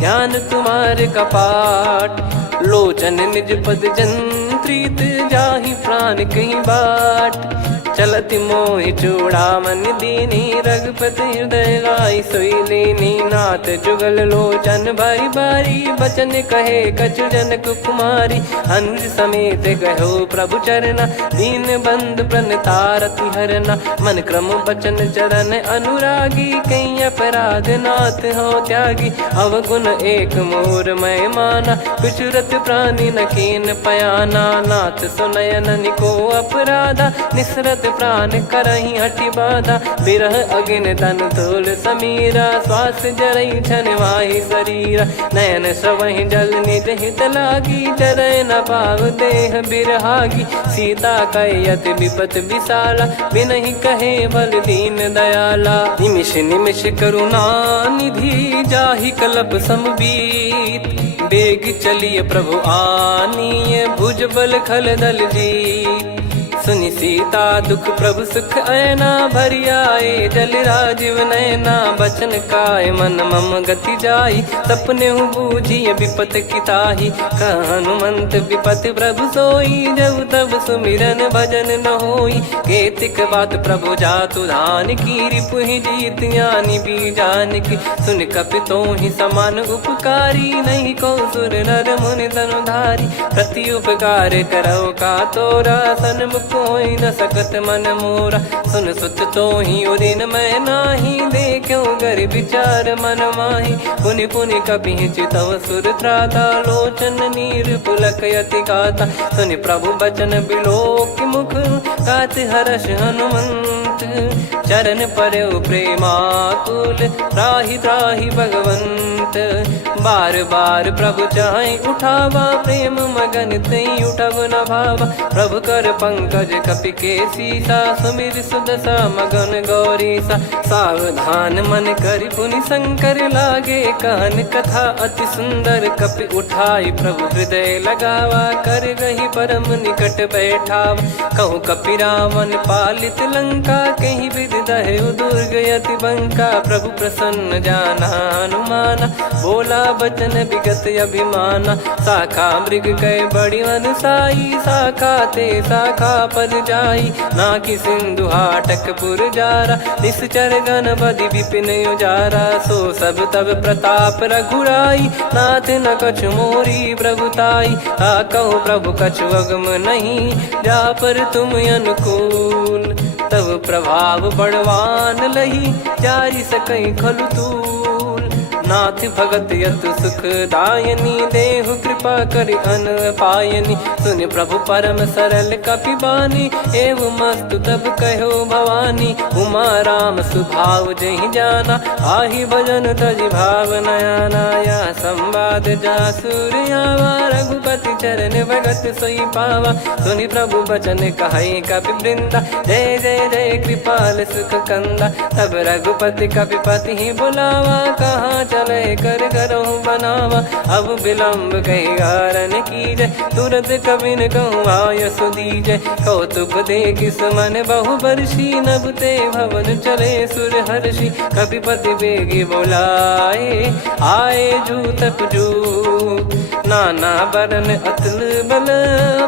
ध्यान तुम्हारे कपाट। लोचन निज पद जंत्रित, जाहि प्राण कहीं बाट। चलति मोहि चूड़ामन दीनी, रघुपति हृदय लाई सोई लीनी। नाथ जुगल लोचन भारी भारी, बचन कहे कछु जनक कुमारी। अनुज समेत गयो प्रभु चरना, दीन बंधु प्रणतारति हरना। मन क्रम बचन चरण अनुरागी, कहीं अपराध नाथ हो त्यागी। अवगुण एक मोर मैं माना, विचुरत प्राणी न कीन पयाना। नाथ सुनयन निको अपराधा, निसरत प्राण करही हटि बाधा। बिरह अगिन तन तोल समीरा, श्वास जरई छन वाहि शरीरा। नयन श्रवहि जल निज हित लागी, जरय न पाव देह बिरहागी। सीता कहि अति विपत विशाला, बिनहि कहे बल दीन दयाला। निमिष निमिष करुणा निधि, जाहि कल्प समबीत। बेग चलिए प्रभु आनीय, भुज बल खल दल जीत। सुनि सीता दुख प्रभु सुख ऐना, भरि आए जल राजीव नैना। बचन काय मन मम गति जाई, सपने हूँ बूझी विपत किताही। हनुमंत विपत प्रभु सोई, जब तब सुमिरन भजन न होई। केतिक बात प्रभु जातु धान की, रिपुहि जीत ज्ञानी बीजान की। सुन कपि तोहि समान उपकारी, नहीं को सुर नर मुनि धनुधारी। प्रति उपकार करो का तोरा, सन्मुख कोई न सकत मन मोरा। सुन सुत तो ही उदिन मैं नाही, देखो गर विचार मन माही। पुनि पुनि कपि चितव सुर त्राता, लोचन नीर पुलक यति गाता। सुनि प्रभु बचन बिलोक मुख, गात हर्ष हनुमंत। चरण परउ प्रेमाकुल, त्राहि त्राहि भगवंत। बार बार प्रभु चाहि उठावा, प्रेम मगन तई उठब न भावा। प्रभु कर पंकज कपि के सीसा, सुमिर सुदशा मगन गौरीसा। सावधान मन करि पुनि शंकर, लागे कहन कथा अति सुंदर। कपि उठाई प्रभु हृदय लगावा, कर गही परम निकट बैठावा। कहूँ कपि रावण पालित लंका, कहीं विधि दहेउ दुर्ग यति बंका। प्रभु प्रसन्न जाना हनुमाना, बोला बचन विगत अभिमाना। शाखा मृग कह बड़ी अनुसाई, शाखा ते शाखा पर जाई। नाकि सिंधु हाटक पुर जारा, निश्चर गण बदि विपिन उजारा। सो सब तब प्रताप रघुराई, नाथ न कछु मोरी प्रभुताई। कहो प्रभु कछु अगम नहीं, जा पर तुम अनुकूल। तब प्रभाव बड़वान लही, जारी सकई खलु तूल। नाथ भगत यत सुख दायनी, देहु कृपा करि अन पायनी। सुन प्रभु परम सरल कपिबानी, एव मस्तु तब कहो भवानी। उमा राम सुभाव जहि जाना, आहि भजन तजि भाव नयाना। या संवाद जासुर आवा, रघुपति चरण भगत सोई पावा। सुनि प्रभु बचन कहै कपि वृंदा, जय जय जय कृपाल सुख कंदा। तब रघुपति कपिपति ही बुलावा, कहाँ चले कर करहु बनावा। अब विलम्ब कही कारण कीजय, तुरत कविन कहूँ आय सुदीजय। कौतुक देखि सुमन बहु बरसी, नभ ते भवन चले सुर हर्षि। कपिपति बेगी बोलाए, आए जूतप जूत। नाना बरन अतुल बल,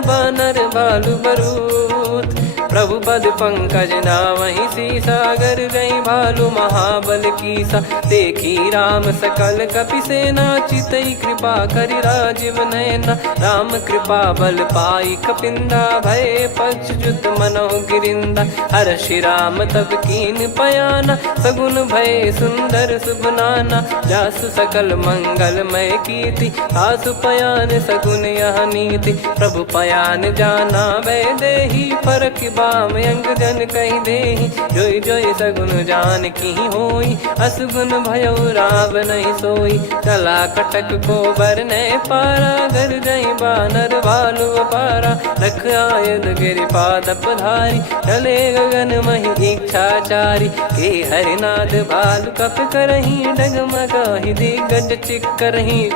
बानर बालु बरूत। प्रभु पद पंकज नामहि सीसा, गर गई भालु महाबल कीसा। देखी राम सकल कपि सेना, चितई कृपा करि राजीव नयना। राम कृपा बल पाई कपिंदा, भय पक्षजुत मनोह गिरिंदा। हर्षि राम तब कीन पयाना, सगुन भय सुंदर शुभ नाना। जासु सकल मंगलमय कीर्ति, आसु पयान सगुन यह नीति। प्रभु पयान जाना वै देहि, फरक बाम अंग जन कहि देहि। जोई जोई सगुन जान की होई, असगुन भयो राव नहीं सोई। चला कटक को बरने पारा, घर जई बानर भालु अपारा। रख आयद गिरिपाद पधारी, चले गगन महि इच्छाचारी। के हरिनाद भालु कप करही, डगमगाहि दिग्गज चिक्करही।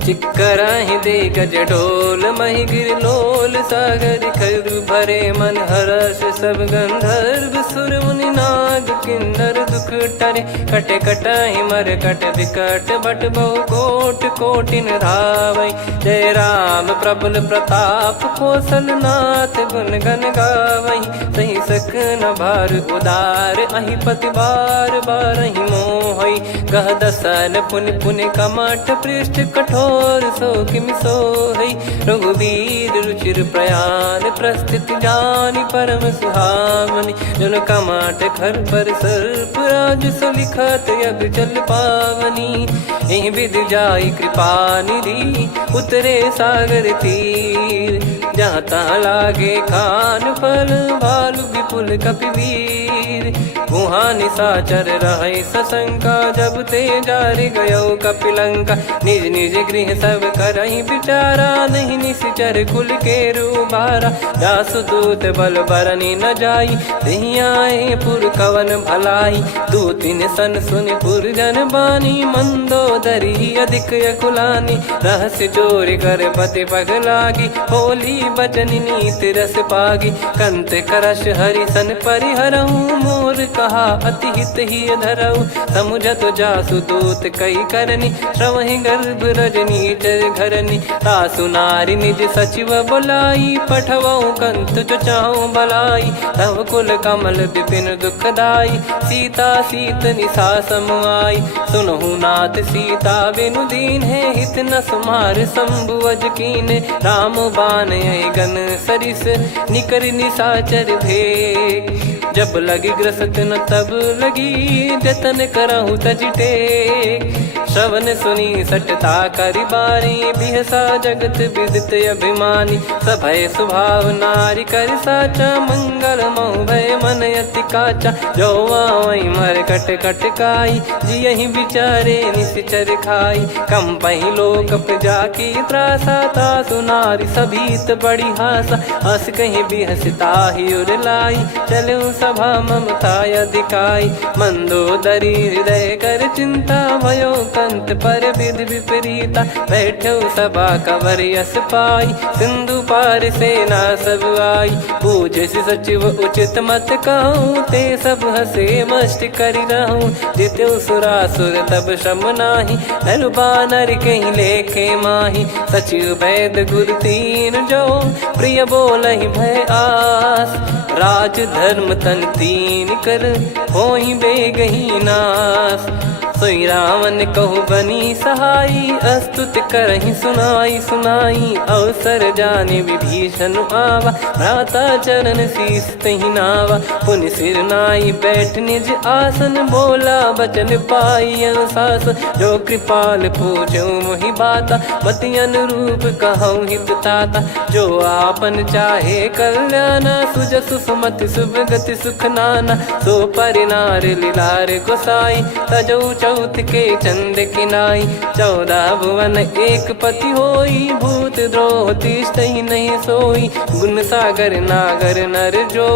चिक्कराहि दिग्गज डोल, महि गिर लोल। सागर खरु भरे मन हर्ष, सब गंधर्व सुर मुनि नाग किन्नर दुख टरे। कटे कटाहि मर कट विकट, बट बहु कोट कोटिन धावै। जय राम प्रबल प्रताप, कौशल नाथ गुण गन गावै। सही सख न भार उदार, अहि पति बार बारहि मोहै। गह दसन पुनि पुनि कमठ, पृष्ठ कठोर सो किमि सोहै। रघुवीर रुचिर प्रयाण, प्रस्थित जानि परम सुहावनी। जन कमाट खर पर सर्प, राज सलिखत अब चल पावनी। एहि विध जाई कृपा निधि, उतरे सागर तीर। जहाँ तहाँ लागे खान फल, भालु विपुल कपिवीर। वहाँ निशाचर रहै सशंका, जब ते जारि गयो कपिलंका। निज निज गृह सब करहि विचारा, नहीं निश्चर कुल के रूबारा। जासु दूत बल बरनी न जाई, तेहि आए पुर कवन भलाई। दूतिन सन सुनि पुर जन बानी, मंदोदरी अधिक अकुलानी। रहस्य चोरी कर पति पग लागी, होली बचन नीत रस पागी। कंत करश हरि सन परिहरहु, मोर कहा अति हित ही धरऊ। समुझत जासु दूत कई करनी, श्रवहि गर्भ रजनी चर घरनी। तासु नारी निज सचिव बुलाई, पठवऊ कंत जो चाहूं भलाई। तव कुल कमल विपिन दुखदाई, सीता सीत निशा समुआई। सुनहु नाथ सीता बिनु दीन है, हित न सुमार शंभुअज कीने। राम बान यही गन सरिस, निकर निशाचर भेग। जब लगी ग्रसत न तब लगी, जतन करहु तज टेक। श्रवण सुनी सटता करि बारी, बिहसा जगत विदित अभिमानी। सभय स्वभाव नारी कर साचा, मंगल मोह भय मन अति काचा। जो आवै मर कट कट काई, जियहि विचारे निश्चर खाई। कंपहि लोक प्रजा की त्रासा, तासु नारी सभीत बड़ी हासा। हस कहीं बिहसता ही उर लाई, चलूं सभा ममता अधिकाई। मंदोदरी हृदय कर चिंता, भयो कंत पर विधि विपरीता। बैठो सभा कवर यस पाई, सिंधु पार सेना सब आई। पूज्य सचिव उचित मत कहूँ, ते सब हसे मस्त करि रहूं। जित्यु सुरासुर तब श्रम नाही, नर बानर कहीं लेखे माही। सचिव वैद गुरु तीन जो, प्रिय बोलहि भय आस। राज धर्म तन तीन कर, होहि बेगहि नास। सोई रावण कहु बनी सहाई, अस्तुत करहि सुनाई सुनाई। अवसर जाने विभीषण आवा, भ्राता चरण शीस तहि नावा। पुनि सिर नाई बैठ निज आसन, बोला बचन पाई अनुशासन। जो कृपाल पूछो मोहि बाता, मति अनुरूप कहूँ हित ताता। जो आपन चाहे कल्याणा, सुजसु सुमति सुभगति सुख नाना। सो परिनार लीलार गोसाई, तजौ चौथ के चंद किनाई। 14 भुवन एक पति होई, भूत द्रोह तिष्ठहि नहीं सोई। गुण सागर नागर नर जो,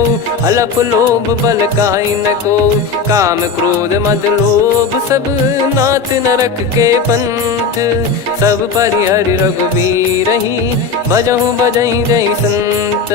अलप लोभ बल काई न को। काम क्रोध मद लोभ सब, नाथ नरक के पंथ। सब परिहरि रघुबीर ही, भजहु भजहि जय संत।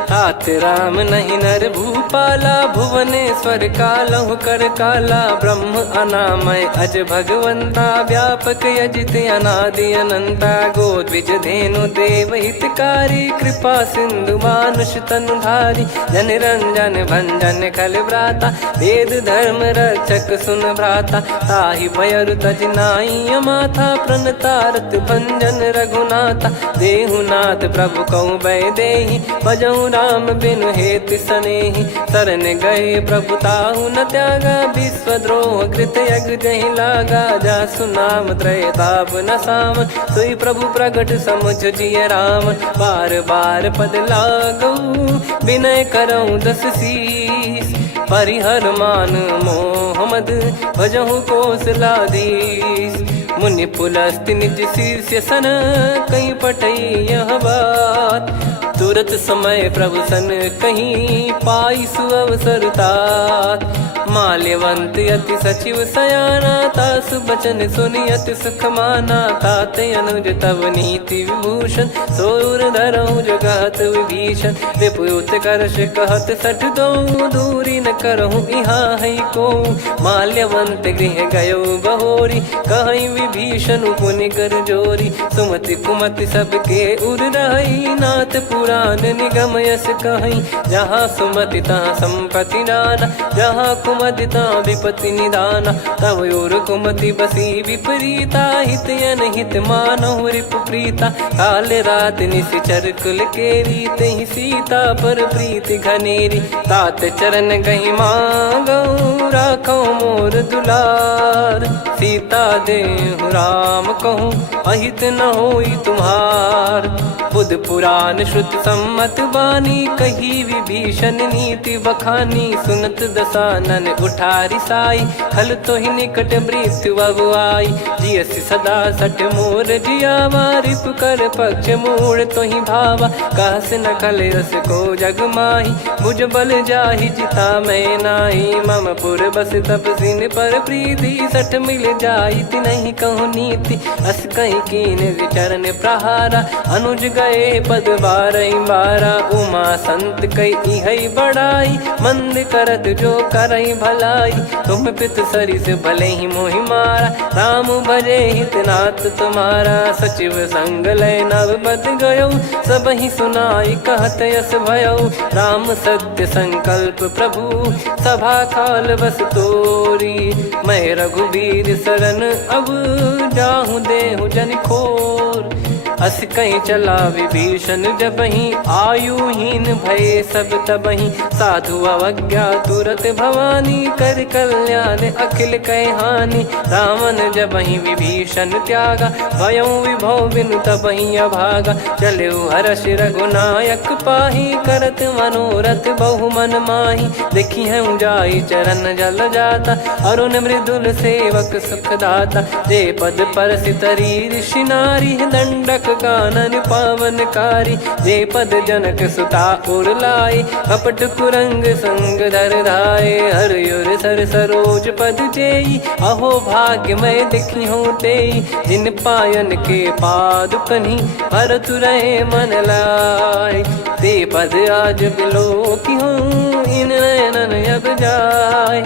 तात राम नहीं नर भूपाला, भुवनेश्वर कालहु कर काला। ब्रह्म अनामय अज भगवंता, व्यापक यजित अनादि अनंता। गोद्विज धेनु देव हितकारी, कृपा सिंधु मानुष तनुधारी। जन रंजन भंजन खल व्राता, वेद धर्म रक्षक सुन भ्राता। ताहि भयरु तज नाई माथा, प्रणतारत भंजन रघुनाथा। देहुनाथ प्रभु कहु बै देहि, भजहु राम बिनु हेतु सनेहि। शरण गए प्रभु ताहु न त्यागा, विश्वद्रोह कृत यज्ञ जहि लागा। जासु नाम त्रय ताप न सामन, सोई प्रभु प्रगट समुझ जिय रामन। बार बार पद लागऊ, विनय करऊँ 10 शीस। परिहर मान मोह मद, भजहु कौशलाधीश। मुनि पुलस्त्य निज शीर्ष सन, कहीं पटई यह बात। तुरत समय प्रभु सन कहीं, पाई सुअवसर तात। माल्यवंत अति सचिव सयाना, तासु बचन सुनि अति सुख माना। ताते अनुज तव नीति विभूषण, सोर धरहु जगत विभीषण। विपुत करश कहत सठ दो, दूरी न करहु इहाँ है को। माल्यवंत गृह गयो बहोरी, कहीं विभीषण पुनि कर जोरी। सुमति कुमति सबके उर रही, नाथ पुराण निगम यस कहीं। जहाँ सुमति तहाँ संपत्ति नाना, जहाँ कुमति तहाँ विपत्ति निदाना। तव और कुमति बसी विपरीता, हित अनहित मानहु रिपु प्रीता। काल रात निशिचर कुल केरी, तहि सीता पर प्रीति घनेरी। तात चरण गहि मांगऊ, राखो मोर दुलार। सीता देहु राम कहूँ, अहित न होई तुम्हार। बुध पुराण श्रुत सम्मत बानी, कही विभीषण नीति बखानी। सुनत दसानन उठारी साई, खल तो ही निकट मृत्यु अब आई। जियसि सदा सठ मोर जियावा, रिप कर पक्ष मूड़ तो ही भावा। कहस न खल रस को जग माही, भुज बल जाहि जिता मैं नाई। मम पुर बस तब सिन पर प्रीति, सठ मिल जाई नहीं कहूँ नीति। अस कहीं कीन विचरण प्रहारा, अनुज गए पद 12 उमा संत कई है बड़ाई। मंद करत जो करई भलाई, तुम पित सरिस भले ही मोहि मारा। राम भजे हित नाथ तुम्हारा, सचिव संग लय नव बद गयो। सब ही सुनाई कहत यस भयो, राम सत्य संकल्प प्रभु। सभा काल बस तोरी, मैं रघुबीर शरण अब जाहूँ देहु जन खोर। अस कहीं चला विभीषण जबहि, आयुहीन भये सब तबहि। साधु अवज्ञा तुरत भवानी, कर कल्याण अखिल कह हानि। रावण जबहि विभीषण त्यागा, भयउ विभव बिनु तबहि अभागा। चलऊ हर्ष रघुनायक पाहि, करत मनोरथ बहु मन माहि। देखी है जाई चरण जल जाता, अरुण मृदुल सेवक सुखदाता। जे पद पर सितरी ऋषि नारी, दंडक कानन पावनकारी। जे पद जनक सुता उर लाए, कपट कुरंग संग धर धाये। हर सर सरोज पद जेई, अहो भाग्य मैं दिखी हूँ तेई। जिन पायन के पाद कन्ही, भरत रहे मन लाए। ते पद आज बिलो की हूँ, इन नयनन अब जाय।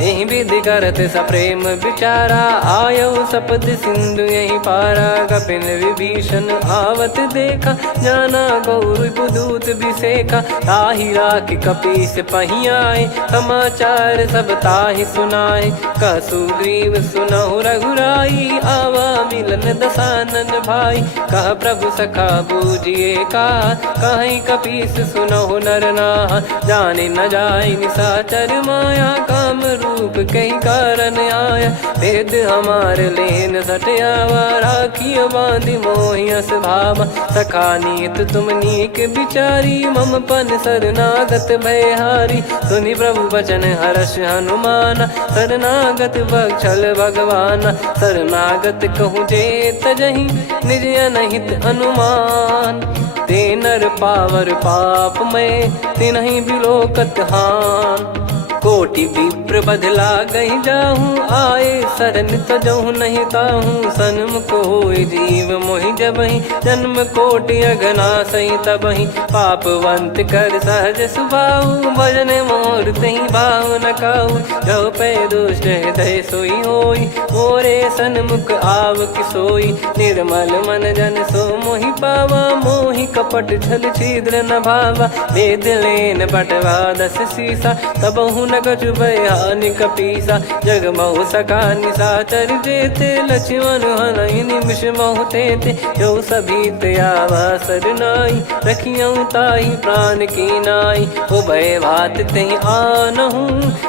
एहि विधि करत सप्रेम विचारा, आयो सपद सिंधु यही पारा। कपिल विभीषण आवत देखा, जाना गौर बुदूत बिसेखा। ताहि राखि कपीस पहियाए, समाचार सब ताहि सुनाए। कह सुग्रीव सुनहु रघुराई, आवा मिलन दसानन भाई। कह प्रभु सखा बूझिए का, कहीं कपीस सुनहु नर नाहा। जाने न जाय निशाचर माया, काम रूप कई कारण आया। वेद हमार लेन सटयावा, राखिय बांधि मोहियस भावा। सखा नीत तुम नीक बिचारी, मम पन शरणागत भयहारी। सुनि प्रभु बचन हर्ष हनुमाना, शरणागत बक्षल भगवाना। शरणागत कहूँ जे तजहि, निज अनहित अनुमान। ते नर पावर पाप में, तिन्हि बिलोकत हान। कोटि विप्र बदला गई जाहूँ, आए शरण तजहु नहीं ताहूँ। सन्मुख होय जीव मोहि जबहि, जन्म कोटि अघना सही तबहि। पापवंत कर सहज सुभाऊ, भजन मोर तहि भाव न काऊ। जो पै दुष्ट हृदय सोई होई, मोरे सन्मुख आव किसोई। निर्मल मन जन सो मोहि पावा, मोहि कपट छल छिद्र न भावा। वेद लेन बटवा 10 सीसा, तबहु न कछु भयानि कपीसा। जग महु सका निशाचर जेते, लक्ष्मण हनहि निमिष महु तेते। जो सभी त्यावा सरनाई, रखियऊँ ताहि प्राण की नाई। ओ भय भात तहि आनहु,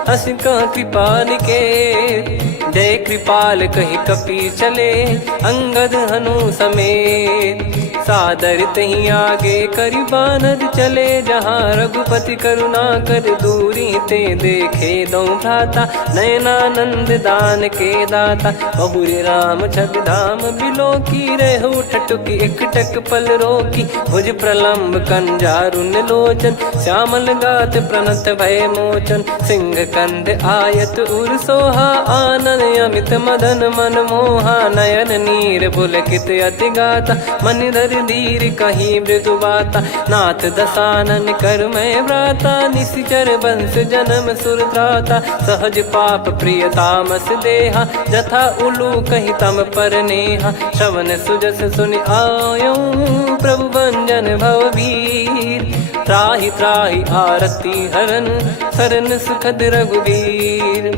हस कह कृपाल के। जय कृपाल कहि कपी चले, अंगद हनु समेत। सादर तहि आगे करि बानर चले, जहाँ रघुपति करुणा कर दूरी ते देखे दो भ्राता। नयनानंद दान के दाता, बहुरी राम छवि धाम बिलोकी। रहु ठटुकी एकटक पल रोकी, भुज प्रलम्ब कंजारुन लोचन। श्यामल गात प्रणत भय मोचन, सिंह कंद आयत उर सोहा। आनन अमित मदन मन मोहा, नयन नीर पुलकित अति गाता। मन धर धीर कहीं मृदु बाता, नाथ दसानन कर मैं व्राता। निशिचर वंश जन्म सुरत्राता, सहज पाप प्रिय तामस देहा। जथा उलू कही तम पर नेहा, श्रवण सुजस सुनि आयो। प्रभु भंजन भवभीर, त्राहि त्राहि आरती हरन। शरण सुखद रघुवीर,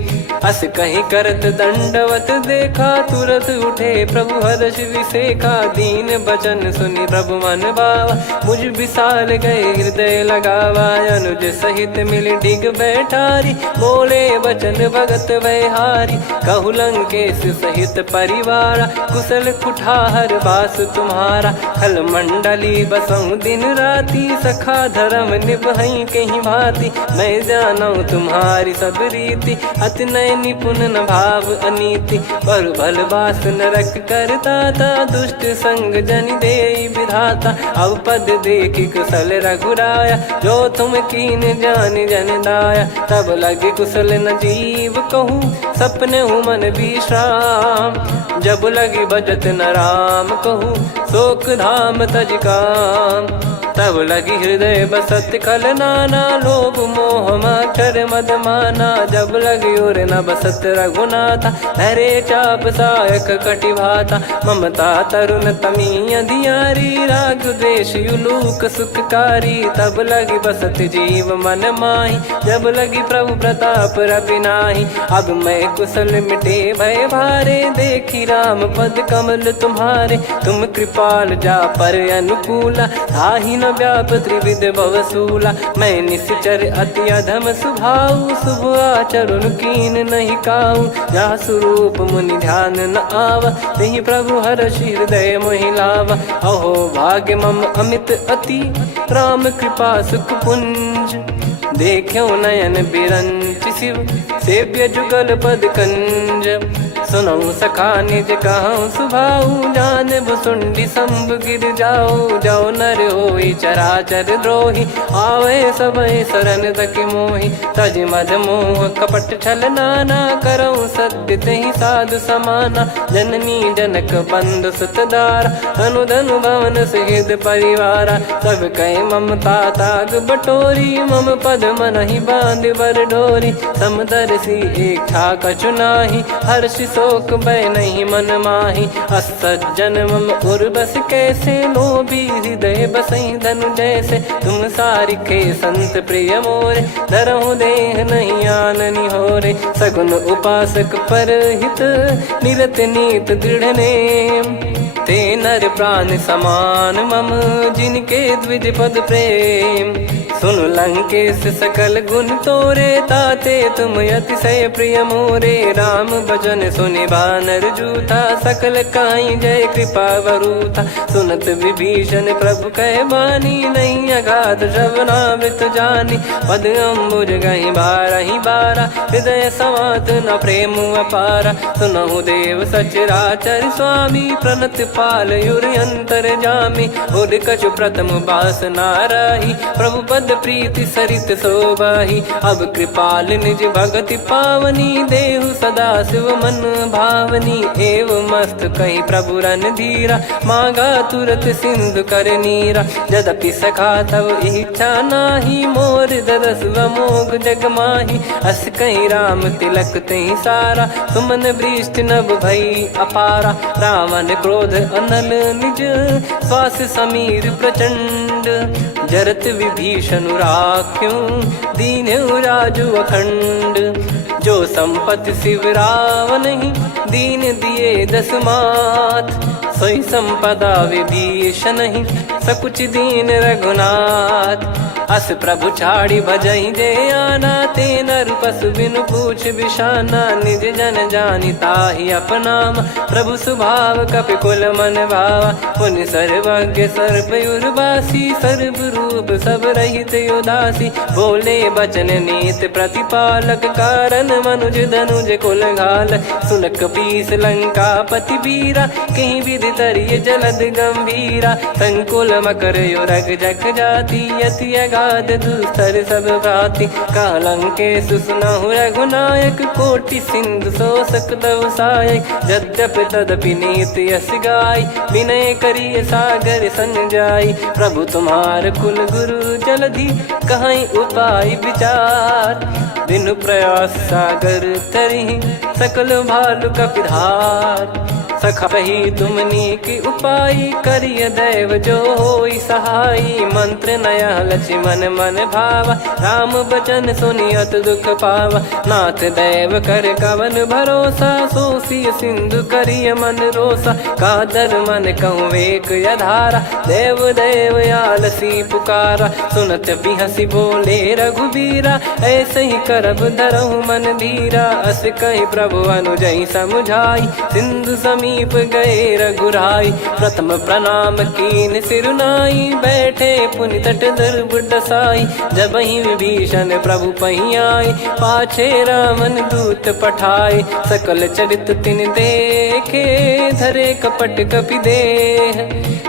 अस कहीं करत दंडवत देखा। तुरत उठे प्रभु हर्ष विसेखा, दीन बचन सुनि प्रभु मन भावा। मुझ विशाल गए हृदय लगावा, अनुज सहित मिल डिग बैठारी। बोले बचन भगत वैहारी, कहु लंकेश सहित परिवारा। कुशल कुठार बास तुम्हारा, खल मंडली बसऊं दिन राती। सखा धर्म निभई कहीं भांति, मैं जानू तुम्हारी सब रीति। अति नय निपुण न भाव अनीति, पर भल बास नरक करताता। दुष्ट संग जनि देई विधाता, अब पद देखि कुशल रघुराया। जो तुम कीन जान जन दाया, तब लगे कुशल न जीव कहूँ। सपने हूँ मन विश्राम, जब लगी बजत न राम कहूँ। शोक धाम तज काम, तब लगी हृदय बसत खल नाना। लोभ मोह मच्छर मद माना, जब लगी उर न बसत रघुनाथा। हरे चाप सायक कटि भाता, ममता तरुण तमी अधियारी। राग द्वेष युलूक सुखकारी, तब लगी बसत जीव मन माही। जब लगी प्रभु प्रताप रवि नाही, अब मैं कुशल मिटे भय भारे। देखी राम पद कमल तुम्हारे, तुम कृपाल जा पर अनुकूला। ताहि न व्याप त्रिविध भवसूला, मैं निश्चर अति अधम स्वभाव। शुभ आचरण कीन नहीं काऊ, जा स्वरूप मुनि ध्यान न आवा। तेहि प्रभु हर्ष हृदय मोहि लावा। अहो भाग्य मम अमित अति, राम कृपा सुख पुंज। देखो नयन बिरंच शिव, सेव्य जुगल पद कंज। सुनऊ सखा निज कहूँ सुभाऊ, जान भुसुंडी संभ गिर जाओ। जाओ नर होई चराचर द्रोही, आवे सबय शरण तक मोहि। तज मद मोह कपट छल नाना, करऊँ सत्य तेहि साधु समाना। जननी जनक बंधु सुतदारा, अनुधनु भवन सहित परिवारा। सब कहे ममता ताग बटोरी, मम पद मनहि बांध बर डोरी। समदर्शी इच्छा कछु नाही, हर्ष शोक भय नहीं मन माही। असज्जन मम उर बस कैसे, लोभी हृदय बसई धनु जैसे। तुम सारिखे संत प्रिय मोरे, धरहु देह नहीं आननि होरे। सगुन उपासक पर हित, निरत नीत दृढ़ नेम। ते नर प्राण समान मम, जिनके द्विज पद प्रेम। सुन लंकेश सकल गुण तोरे, ताते तुम अतिशय प्रिय मोरे। राम भजन सुनि बानर जूथा, सकल काई जय कृपा वरूथा। सुनत विभीषण प्रभु कह बानी, नहीं अगाध श्रवणामृत जानी। पद अम्बुज गहि बारहि बारा, हृदय समात न प्रेम अपारा। सुनहु देव सचराचर स्वामी, प्रणत पाल युर अंतर जामी। उर कछु प्रथम बास नाराही, प्रभु पद प्रीति सरित शोभाही। अब कृपाल निज भगति पावनी, देहु सदा शिव मन भावनी। एव मस्त कही प्रभु रन धीरा, मांगा तुरत सिंधु कर नीरा। यद्यपि सखा तब इच्छा नाही, मोर दरस मोग जग माही। अस कही राम तिलक तही सारा, सुमन वृष्टि नभ भई अपारा। रावण क्रोध अनल निज, श्वास समीर प्रचंड। जरत विभीषण राख्यों, दीन्हु राजु अखंड। जो संपत्ति शिव रावण ही, दीन दिए दस मात। सोई संपदा विभीषण ही, सकुच दीन रघुनाथ। अस प्रभु छाड़ी भजई जे आना, ते नर पशु बिनु पूछ बिशाना। निज जन जानी ताहि अपनाम, प्रभु स्वभाव कपि कुल मन भावा। पुनि सर्वज्ञ सर्वयुर्वासी, सर्व रूप सब रहित उदासी। बोले बचन नीत प्रतिपालक, कारण मनुज धनुज कुल घाल। सुन कपीस लंका पति बीरा, कहीं विधि तरिय जलद गंभीरा। संकुल मकर युरग जग जाति, यति अगाध दुस्तर सब भाति। कालंकेश सुनहु रघुनायक, कोटि सिंधु शोषक तव सहायक। यद्यपि तदपि नीति यस गाय, विनय करिय सागर सन जाई। प्रभु तुम्हार कुल गुरु जलधि, कहीं उपाय विचार। बिनु प्रयास सागर तरिहि, सकल भालु कपिधार। सखा कही तुमनी की उपाय, करिय दैव जो होई सहाई। मंत्र नया लक्ष्मण मन भावा, राम बचन सुनियत दुख पावा। नाथ दैव कर कवन भरोसा, सोसिय सिंधु करिय मन रोसा। कादर मन कहूँ एक यधारा, देव देव आलसी पुकारा। सुनत बिहसी बोले रघुबीरा, ऐसे ही करब धरहु मन धीरा। अस कही प्रभु अनुजई समुझाई, सिंधु समीप गए रघुराई। प्रथम प्रणाम कीन सिरुनाई, बैठे पुनि तट दर्भ डसाई। जब ही विभीषण प्रभु पही आए, पाछे रावण दूत पठाए। सकल चरित तिन देखे, धरे कपट कपि देह।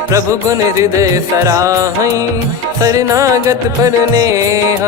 प्रभु गुण हृदय सराहई, शरणागत पर नेह।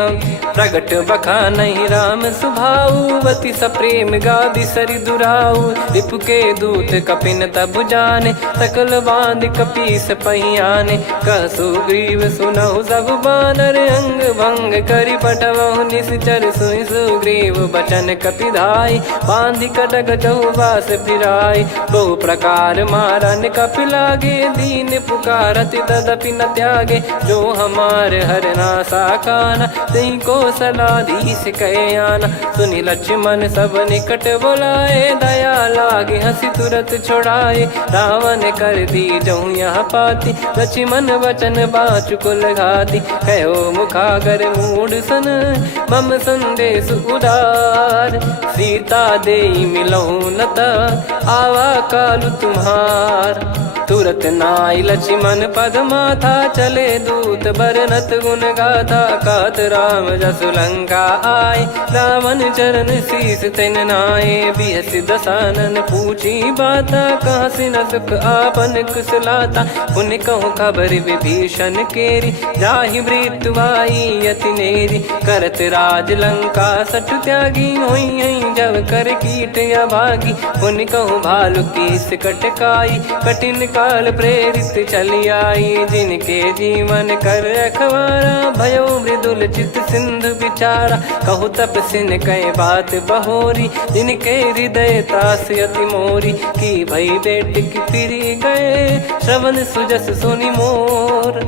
प्रगट बखानहि राम सुभाऊ, अति सप्रेम गादि सरि दुराऊ। रिपु के दूत कपिन तब जाने, सकल बांध कपीस पहियाने। कह सुग्रीव सुनहु सब बानर, अंग भंग करि पठवहु निश्चर। सुनि सुग्रीव बचन कपिधाई, बांधि कटक चौबास फिराई। बहु प्रकार मारन कपि लागे, दीन पुकारत तदपि न त्यागे। जो हमार हरना साकाना, तही को सलाधीश कहे आना। सुनि लक्ष्मण सब निकट बुलाए, दया लागे हंसी तुरत छोड़ाए। रावण कर दी जहु यहाँ पाती, लक्ष्मण वचन बाचु कुल घाती। कहो मुखागर मूढ़ सन, मम संदेश उदार। सीता देई मिलहु नता, आवा कालु तुम्हार। तुरत नाई लक्ष्मण पद माथा, चले दूत बरनत गुण गाथा। कहत राम जसु लंका आए, रावण चरण शीस तिन नाए। बिहस दसानन पूछी बाता, कहाँ से न सुख आपन कुशलाता। पुन कहूँ खबर विभीषण केरी, जाहि मृत्यु आई अति नेरी। करत राज लंका सठ त्यागी, होई जब कर कीट अभागी। पुन कहूँ भालु कीस कटकाई, कठिन काल प्रेरित चली आई, जिनके जीवन कर रखवारा भयो मृदुल चित सिंधु बिचारा। कहु तपसिन कई बात बहोरी, जिनके हृदय तास अति मोरी। की भई बेट की फिरी गए, श्रवण सुजस सुनि मोर।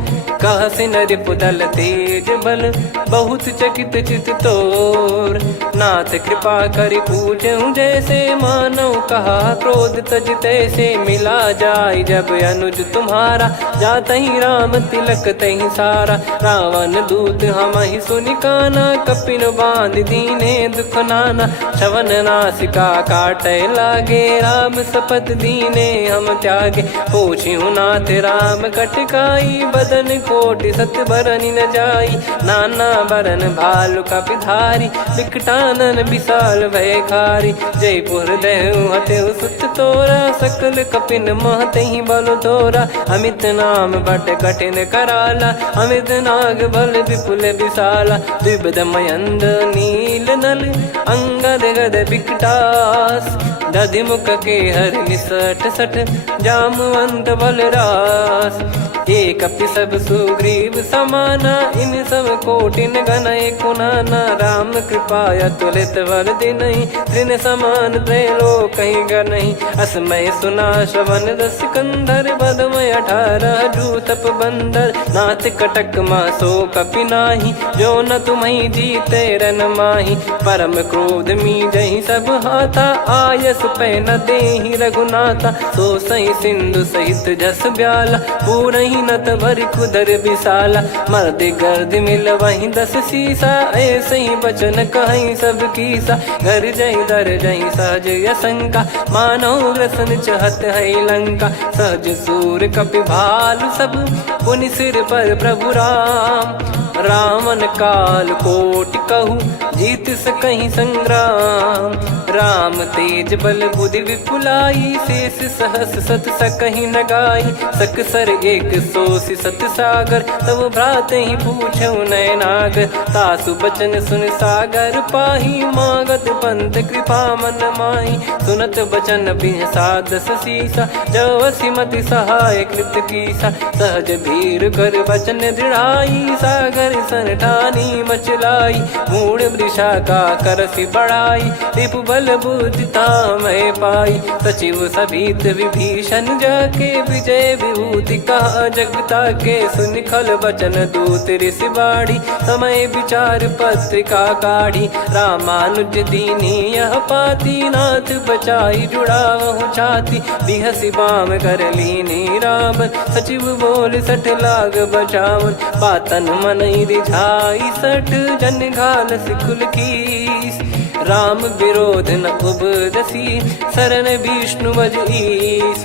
कहसिन रिपुदल तेज बल, बहुत चकित चित तोर। नाथ कृपा करि पूछऊं जैसे, मानव कहा क्रोध तज तैसे। मिला जाय जब अनुज तुम्हारा, जातहि राम तिलक तहि सारा। रावण दूत हमहि सुनि काना, कपिन बांध दीने दुख नाना। श्रवण नासिका काटे लागे, राम शपथ दीने हम त्यागे। पूछिहु नाथ राम कटकाई, बदन कोटि सत बरनि न जाई। नाना बरन भालु कपिधारी, विकटानन विशाल भयकारी। जयपुर देहु हतेहु सुत तोरा, सकल कपिन महतहि बल तोरा। अमित नाम बट कठिन कराला, अमित नाग बल विपुल विशाला। द्विविध मयंद नील नल, अंगद गद विकटास। दधिमुख के हर निसठ सठ, जामवंत बलरास। एक कपि सब सुग्रीव समाना, इन सब कोटिन गणय कुनाना। राम कृपा अतुलित बल दिनहि, तृण समान त्रैलोकहि गणहि। असमय सुना श्रवण रस कंधर, बदमय 18 जूतप बंदर। नाथ कटक मासो कपि नाही, जो न तुम्हि जीते रन माही। परम क्रोध मीजहि सब हाथा, आयस पै न देहि रघुनाथा। सो सही सिंधु सहित जस ब्याला, पूरहि नत भरि कुदर विशाला। मर्द गर्द मिल वहीं 10 सीसा, ऐसे ही बचन कहीं सब कीसा। घर जय दर जय सहज यसंका, मानव रसन चहत है लंका। सहज सूर कपि भालु सब, पुनि सिर पर प्रभु राम। रावण काल कोटि कहु, जीत सकहि संग्राम। राम तेज बल बुद्धि विपुलाई, शेष सहस सत सकहि न गाई। सकसर एक सोसी सत सागर, तब भ्रात ही पूछऊ नयनाग। तासु बचन सुन सागर पाही, मागत पंथ कृपा मन माही। सुनत बचन बिहसा 10 सीसा, जव सिमति सहाय कृत कीसा। सहज भीर कर बचन दृढ़ाई, सागर सन ठानी मचलाई। मूढ़ वृषा का करसि बढ़ाई, रिपु बल बुद्धि तामय पाई। सचिव सभीत विभीषण जाके, विजय विभूति कहा जगता के। सुनि खल बचन दूत ऋषि बाड़ी, समय विचार पत्रिका काढ़ी। रामानुज दीनी यह पाती, नाथ बचाई जुड़ावहु छाती। बिहसि बाम कर लीनी राम, सचिव बोल 60 लाग बचावन। बातन मन रिझाई 60, जन घाल सिकुल कीस। राम विरोध न उपजसी, शरण विष्णु बज ईस।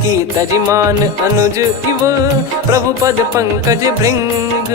की तजिमान अनुज इव, प्रभु पद पंकज भृंग।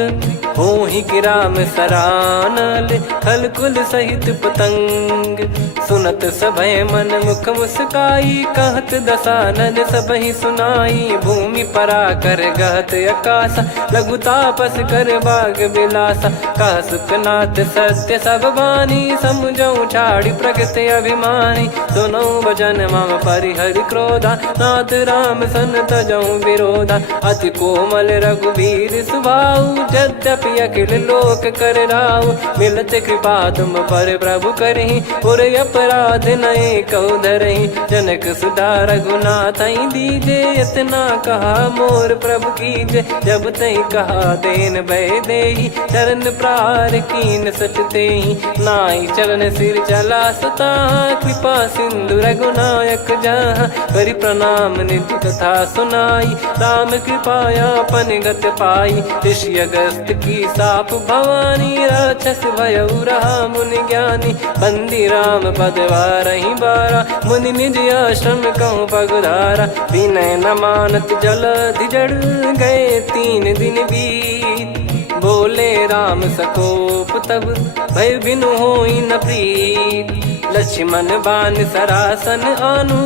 होहि कि राम सरानल, खल कुल सहित पतंग। सुनत सभय मन मुख मुस्काई, कहत दसानन सबहि सुनाई। भूमि परा कर गहत आकाशा, लघु तापस कर बाग बिलासा। कह सुखनाथ सत्य सब बानी, समुझौ छाड़ी प्रगति अभिमानी। सुनो भजन मम परिहरि क्रोधा, नाथ राम सन तजौ विरोधा। अति कोमल रघुवीर सुभाऊ, यद्यपि अखिल लोक कर राऊ। मिलत कृपा तुम पर प्रभु करहि, पुर अपराध नए कौ धरहि। जनक सुधा रघुनाथ दीजे, इतना कहा मोर प्रभु कीजे। जब तई कहा देन भय देहि, चरण प्रार कीन सटतेहि। नाई चरण सिर चला सता, कृपा सिंधु रघुनायक जहाँ। करि प्रणाम नित्य कथा सुनाई, राम कृपाया अपन गत पाई। ऋषि अगस्त की साप भवानी, राक्षस भयउ रहा मुनि ज्ञानी। बंदी राम पद वारहि बारा, मुनि निज आश्रम कहूँ पगधारा। विनय न मानत जलधि जड़, गए 3 दिन बीत। बोले राम सकोप तब, भय बिनु होई न प्रीत। लक्ष्मण बान सरासन आनु,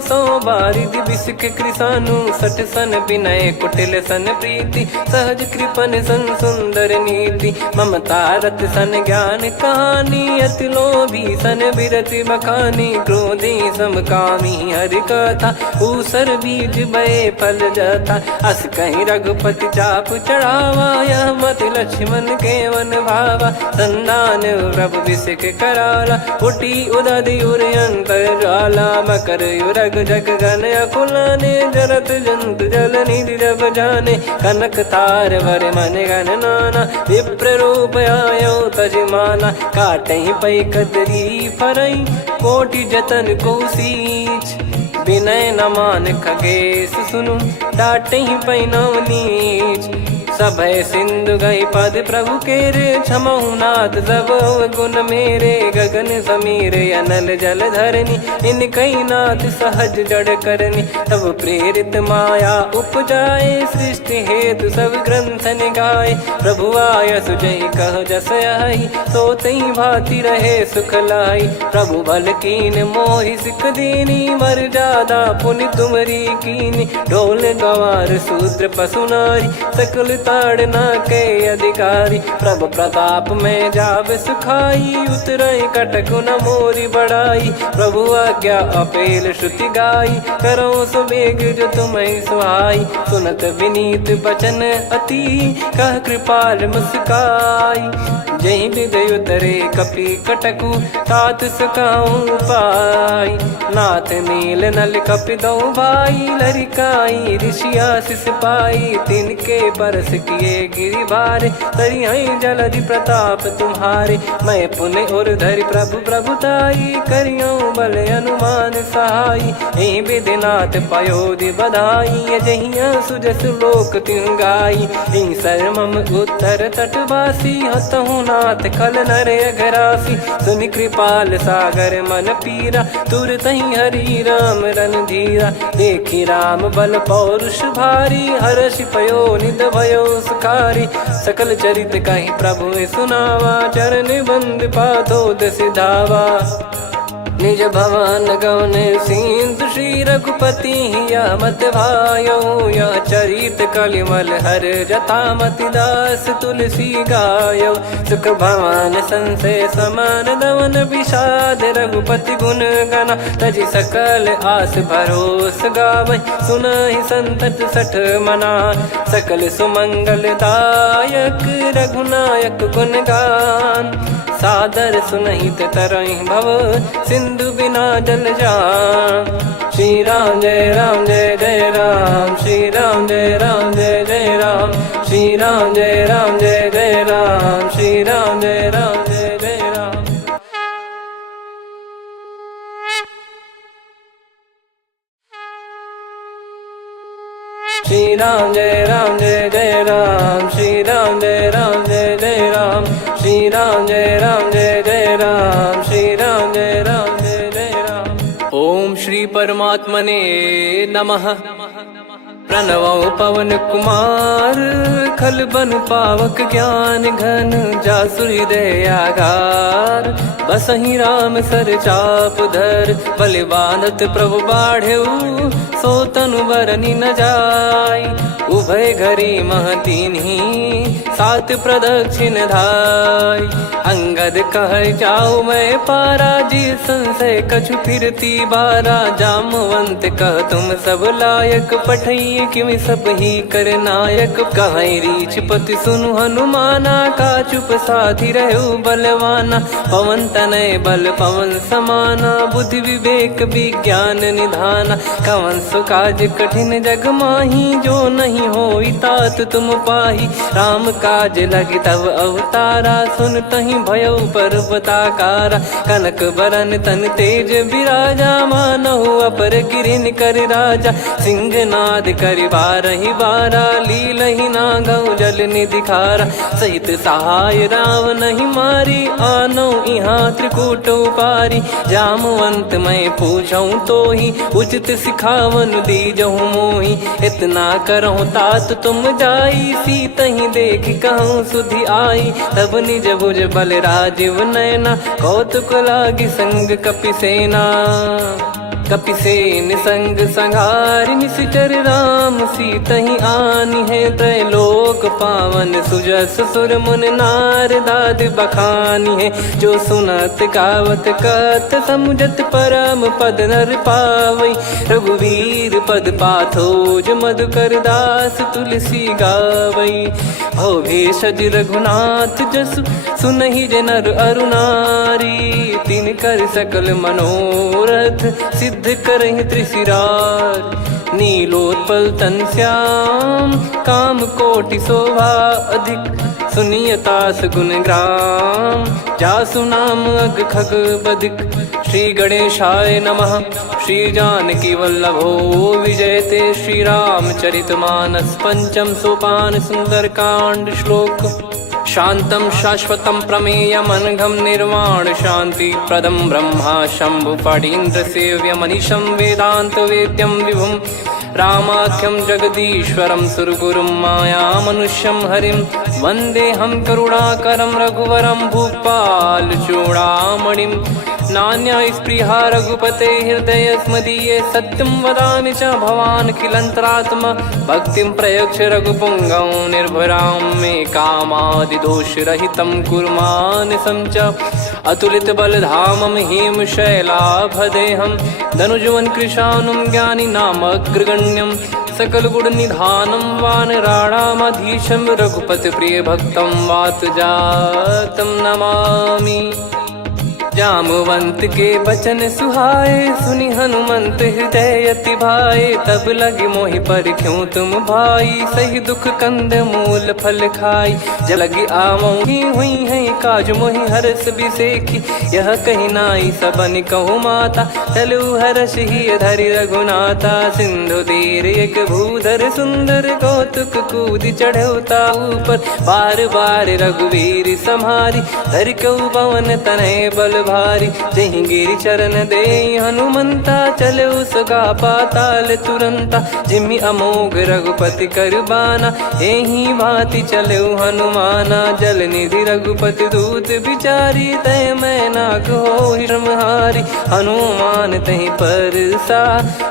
सो बारिधि बिसक कृसानु। सठ सन विनय कुटिल सन प्रीति, सहज कृपन सन सुंदर नीति। ममता रत सन ज्ञान कहानी, अति लोभी सन बिरति बखानी। क्रोधी समकामी हरि कथा, ऊसर बीज बये फल जथा। अस कहीं रघुपति चाप चढ़ावा, यह मत लक्ष्मण के वन भावा। संदान प्रभु बिसिक कराला, उठी उदधि उर अंतर ज्वाला। मकर युरग जग गण अकुलाने, जरत जंत जल निधि जब जाने। कनक तार वर मन गण नाना, विप्र रूप आयो तजमाना। काटहि पै कदरी फरई, कोटि जतन को सींच। विनय न मान खगेश सुनु, डांटहि पै नव नीच। सभय सिंधु गई पद प्रभु केरे, क्षमहु नाथ सब गुण मेरे। गगन समीर अनल जल धरनी, इनकई नाथ सहज जड़ करनी। तब प्रेरित माया उपजाए, सृष्टि हेतु सब ग्रंथ निगाए। प्रभु आय सुजई कह जस आई, सोतई भांति रहे सुख लाई। प्रभु बल कीन मोहि सिख दीनी, मर्यादा पुनि तुमरी कीनी। ढोल गवार शूद्र पशु नारी, सकल ताड़ना के अधिकारी। प्रभु प्रताप में जाव सुखाई, उतरई कटक न मोरी बढ़ाई। प्रभु आज्ञा अपेल श्रुति गाई, करो सुबेग जो तुम्हें सुहाई। सुनत विनीत बचन अति, कह कृपाल मुस्काई। जही विदय उतरे कपि कटकु, तात सकाऊं पाई। नाथ नील नल कपि दो भाई, लरिकाई ऋषि आशीष पाई। तिनके परस किए गिरि भारे, तरिहै जलधि प्रताप तुम्हारे। मैं पुण्य और धरि प्रभु प्रभुताई, करियऊं बल अनुमान सहाई। एहि विधिनाथ पयोधि बधाई, जहिया सुजस लोक तिहुँ गाई। एहि सरमम उत्तर तटवासी, हतहु नाथ खल नर अघरासी। सुनि कृपाल सागर मन पीरा, तुरतहि हरि राम रणधीरा। देखि राम बल पौरुष भारी, हर्षि पयो निध भयो सुखारी। सकल चरित कहि प्रभु सुनावा, चरण बंद पाथोद सिधावा। निज भवन गौन सिंधु, श्री रघुपति हिया मत भायो। यह चरित कलिमल हर जथा, मति दास तुलसी गायो। सुख भवन संशय समान दवन, विषाद रघुपति गुण गना। तजि सकल आस भरोस गावै, सुनहि संतत सठ मना। सकल सुमंगल दायक, रघुनायक गुण गान। सादर सुनहित तरहि भव, सिंधु बिना जल जान। श्री राम जय राम जय जय राम, श्री राम जय राम जय जय राम। श्री राम जय राम जय जय राम, श्री राम जय राम जय जय राम। श्री राम जय राम जय जय राम, श्री राम जय राम जय जय राम। श्री राम जय राम जय जय राम, श्री राम जय राम जय जय राम। ओम श्री परमात्मने नमः। प्रणवो पवन कुमार, खल बन पावक ज्ञान घन। जासु हृदय आगार, बसहि राम सर चाप धर। बलिवानत प्रभु बाढ़ेऊ, सो तनु बरनि न जाय। उभय घरी महतीन्ही, सात प्रदक्षिण धाय। अंगद कह जाऊ मैं पारा, जी संशय कछु फिरती बारा। जामवंत कह तुम सब लायक, पठई किमि सब ही कर नायक। कहै रीछ पति सुनु हनुमाना, का चुप साधि रहु बलवाना। पवन तनय बल पवन समाना, बुद्धि विवेक विज्ञान निधाना। कवन सो काज कठिन जग माही, जो नहीं होई तात तुम पाही। राम काज लगी तब अवतारा, सुन तहि भयो पर्वताकारा। कनक बरन तन तेज विराजा, मानहु अपर गिरिन कर राजा। सिंहनाद करि बारहि बारा, लीलहि नागौ जल निधि खारा। सहित सहाय राम नहीं मारी, आनो इहाँ त्रिकूट उपारी। जामवंत मैं पूछऊं तो ही उचित सिखावन दीजहु मोही। इतना करहु तात तुम जाई सीत ही देख कहूँ सुधि आई। तब निज भुज बल राजीव नयना कौतुक लागी संग कपिसेना। कपिसेन संग संघारि निशिचर राम सीतहि आनी है। त्रैलोक पावन सुजस सुर मुन नार दाद बखानी है। जो सुनत गावत कथ समुझत परम पद नर पावई। रघुवीर पद पाथोज मधुकर दास तुलसी गावई। भव भेषज रघुनाथ जसु सुनहि जे नर अरु नारी। तिन कर सकल मनोरथ सिद्ध करहि त्रिशिरार। नीलोत्पल तन श्याम काम कोटि शोभा अधिक। सुनियतास गुण ग्राम जासु नाम अग खग बदिक। श्री गणेशाय नमः। श्री जानकी वल्लभो विजयते। श्री रामचरित मानस पंचम सोपान सुंदरकांड श्लोक। शांतं शाश्वतं प्रमेयमनघं निर्वाण शांति प्रदं ब्रह्मा शंभु फणीन्द्र सेव्यमनिशं वेदांत वेद्यं विभुं। रामाख्यं जगदीश्वरं सुरगुरुं माया मनुष्यं हरिं। वन्देऽहं करुणाकरं रघुवरं भूपाल चूडामणिं। नान्या स्पृहा रघुपते हृदय स्मदीये। सत्यं वदामि च भवान् खिलन्तरात्मा। भक्तिं प्रयच्छ रघुपुङ्गं निर्भरां मे कामादिदोषरहितं कुर्मानसं च। अतुलित बलधामं हेमशैलाभदेहं। धनुजवन कृशानुं ज्ञानी नामग्रगण्यं। सकल गुण निधानं वानराणामधीशं। रघुपति प्रिय भक्तं वातजातं नमामि। जामवंत के बचन सुहाए सुनि हनुमंत हृदय अति भाए। तब लगे मोहि पर क्यों तुम भाई। सही दुख कंद मूल फल खाई। जलगी आवों हुई है काज मोहि हरस बिसेखी। यह कही नाई सबन कहु माता। चलु हरष ही धरि रघुनाथा। सिंधु तीर एक भूधर सुंदर कौतुक कूद चढ़ौता ऊपर। बार बार रघुवीर सम्हारी धरि कहु पवन तनय बल भारी। जहि गिरि चरण दे हनुमंता। चले उसका पाताल तुरंता। जिमि अमोघ रघुपति कर बाना। एहि भांति चले हनुमाना। जल निधि रघुपति दूत बिचारी। तय मैं नाग होहि श्रमहारी। हनुमान तहि परसा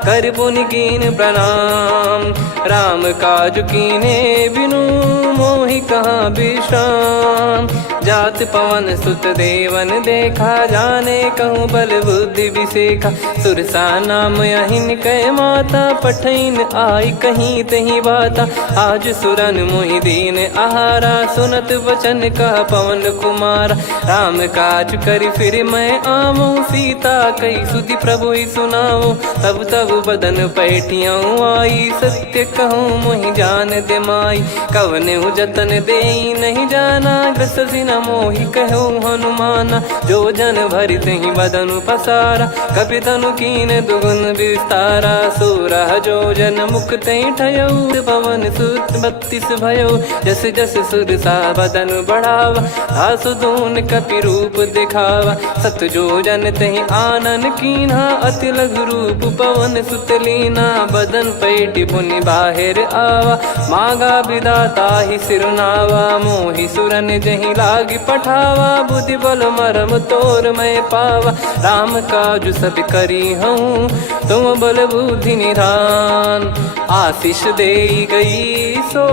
कर पुनि कीन प्रणाम। राम काज कीने बिनु मोहि कहाँ विश्राम। जात पवन सुत देवन देखा। जाने कहूँ बल बुद्धि विसेखा। सुरसा नाम अहिन कै माता। पठैन आई कहीं तहीं बाता। आज सुरन मोहि दीन आहारा। सुनत वचन कह पवन कुमारा। राम काज करि फिर मैं आवूं। सीता कई सुधि प्रभु ही सुनाऊं। तब तब बदन पैठियाँ आई। सत्य कहूँ मोहि जान दे माई। कवने जतन दे नहीं जाना। ग्रसि न मोहि कहूँ हनुमाना। जो जन भरि तहि बदनु पसारा। कपि तनु कीन दुगुन विस्तारा। सोरह जो जन मुख तहि ठयऊ। पवन सुत 32 भयऊ। जस जस सुरसा बदन बढ़ावा। आसु दून कपि रूप दिखावा। सत जो जन तहि आनन कीन्हा। अति लघु रूप पवन सुत लीना। बदन पैटि पुनि बाहिर आवा। मागा विदाता ही सिरुनावा। मोहि सुरन जहि लागी पठावा। बुद्धि बल मरम तोर मैं पावा। राम काज सब करी हूँ तुम बल बुद्धि निधान। आशीष दे गई सो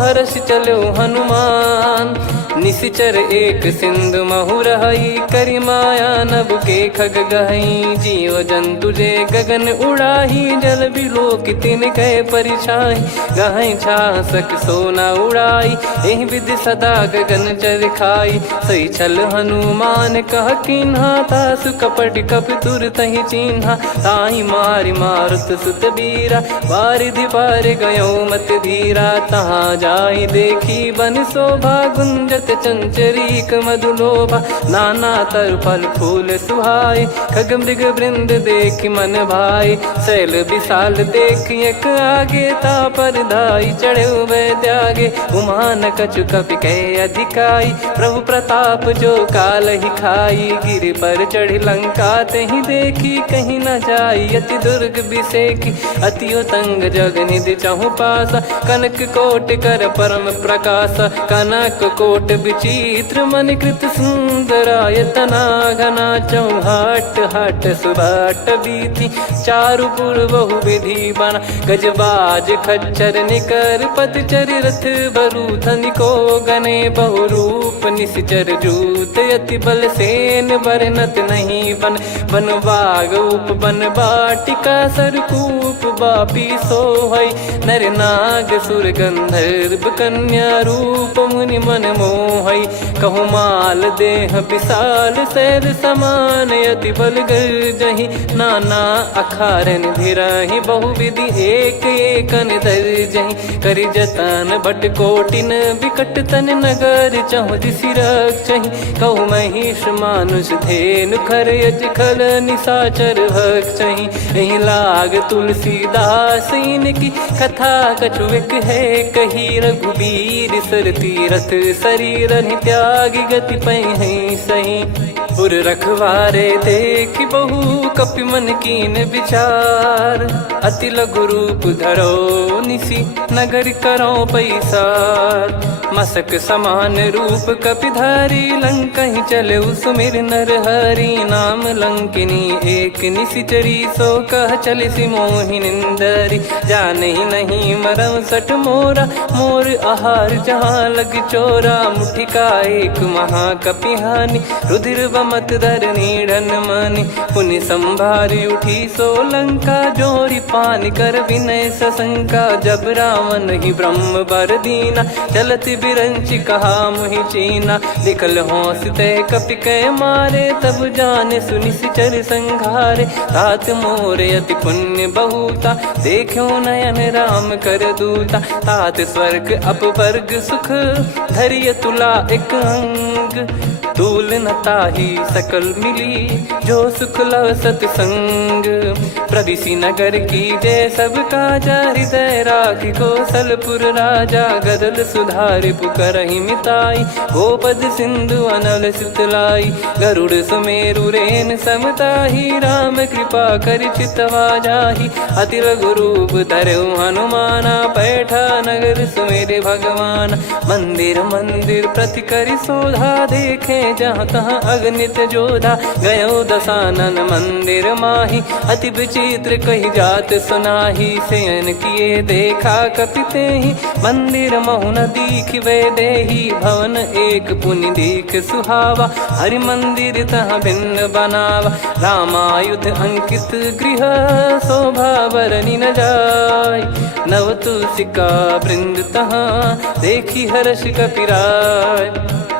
हर्ष चलो हनुमान। निशिचर एक सिंधु महु रहई। करि माया नभ के खग गहई। जीव जंतु जे गगन उड़ाही। जल बिलो तिन कह परिछाई। गहई छासक सोना उड़ाई। एहि विधि सदा गगन चर खाई। सही छल हनुमान कह किन्हा। तासु कपट कपि तुर तहि चिन्हा। ताहि मारि मारुत सुत बीरा। वारिधि पार गयो मत धीरा। तहाँ जाई देखी बन शोभा गुंजत चरित चंचरीक मधुलोभा, नाना तर फल फूल सुहाए, खग मृग वृंद देख मन भाई, शैल विशाल देख एक आगे, तापर धाई चढ़े वै त्यागे, उमा न कछु कपि कह अधिकाई, प्रभु प्रताप जो काल ही खाई, गिर पर चढ़ी लंका तहि देखी, कहीं न जाई अति दुर्ग बिसेकी, अति उतंग जग निधि चहु पासा, कनक कोट कर परम प्रकाश, कनक कोट विचित्र मन कृत सुंदरायतना, घना चौहाट हाट सुबाट बीती, चारु पुर बहु विधि बना, गजबाज खच्चर निकर पतचर रथ बरु, धनिको गने बहु रूप निश्चर जूत, अति बल सेन बरनत नहीं बन, बन बाग उप बन बाटिका, सरकूप बापी सोहई, नर नाग सुर गंधर्व कन्या, रूप मुनि मन मोहई, कहु माल देह विशाल शैल समान, अति बल गर्जहि नाना अखारन भिराहि, बहु विधि एक एकन दर्जहि, करि जतन बट कोटिन विकट तन नगर, चहु दिसि रक्षहि, कहु महिष मानुष धेनु खर यज खल निशाचर भक्षहि, एहि लाग तुलसीदास इनकी कथा कछुक है कही, रघुबीर सर तीरथ शरीर त्यागी, गति पै सही, पुर रखवारे देख बहु कपि मन कीन विचार, अति लघु रूप धरो निसी नगर करो पैसार, मसक समान रूप कपिधारी, लंकहि चले सुमिर नर हरि, नाम लंकिनी एक निशिचरी, सो कह चल सी मोहि निंदरी, जानहि नहीं मरम सठ मोरा, मोर आहार जहाँ लग चोरा, मुठिका एक महाकपिहानि, रुधिर बमत धरनी ढन मनि, पुनि संभारी उठी सो लंका, जोरी पान कर विनय सशंका, जब रावण ही ब्रह्म बर दीना, चलत बिरंच कहा मुहि चीना, निकल होश तय कपि कै मारे, तब जाने सुनि सिचर संघारे, तात मोर अति पुण्य बहुता, देखो नयन राम कर दूता, तात स्वर्ग अपवर्ग सुख, धरिय तुला एक अंग, तूल न ताहि सकल मिली, जो सुख लव सतसंग, प्रविशि नगर की जय सब काजा, हृदय राखि कौशलपुर राजा, गदल सुधारि पुकारहि मिताई, गोपद सिंधु अनल सितलाई, गरुड़ सुमेरु रेन समताहि, राम कृपा करि चितवा जाहि, अति लघु रूप धरऊ हनुमाना, पैठा नगर सुमेरे भगवान, मंदिर मंदिर प्रति करि शोधा, देखे जहाँ तहाँ अगणित जोधा, गयो दशानन मंदिर माही, अति विचित्र कही जात सुनाही, शयन किए देखा कपिते ही, मंदिर महु न दीख वे देही, भवन एक पुनि दीख सुहावा, हरि मंदिर तहाँ भिन्न बनावा, रामायुध अंकित गृह, शोभा बरनि न जाय, नव तुलसी का वृंद तहाँ, देखी हर्ष कपिराय,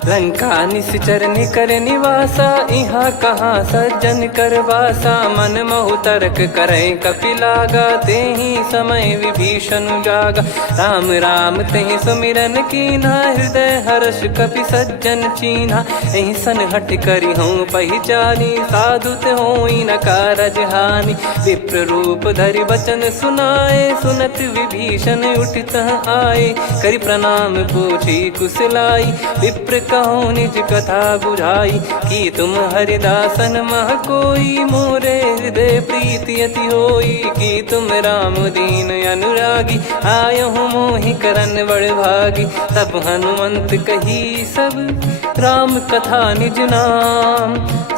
लंका निश्चर निकर निवासा, यहाँ कहाँ सज्जन कर वासा, मन महु तर्क करे कपिलागा, तेहि समय विभीषण जागा, राम राम तेहि सुमिरन कीन्हा, हृदय हर्ष कपि सज्जन चीन्हा, एहि सन हट करि हूँ पहिचानी, साधु होई न कारज हानि, विप्र रूप धरि वचन सुनाए, सुनत विभीषण उठित आए, करि प्रणाम पूछी कुशलाई, विप्र कहो निज कथा बुझाई, कि तुम हरिदासन मह कोई, मोरे हृदय प्रीति अति होई, कि तुम राम दीन अनुरागी, आयहु मोहि करन बड़ भागी, तब हनुमंत कही सब राम कथा निज नाम,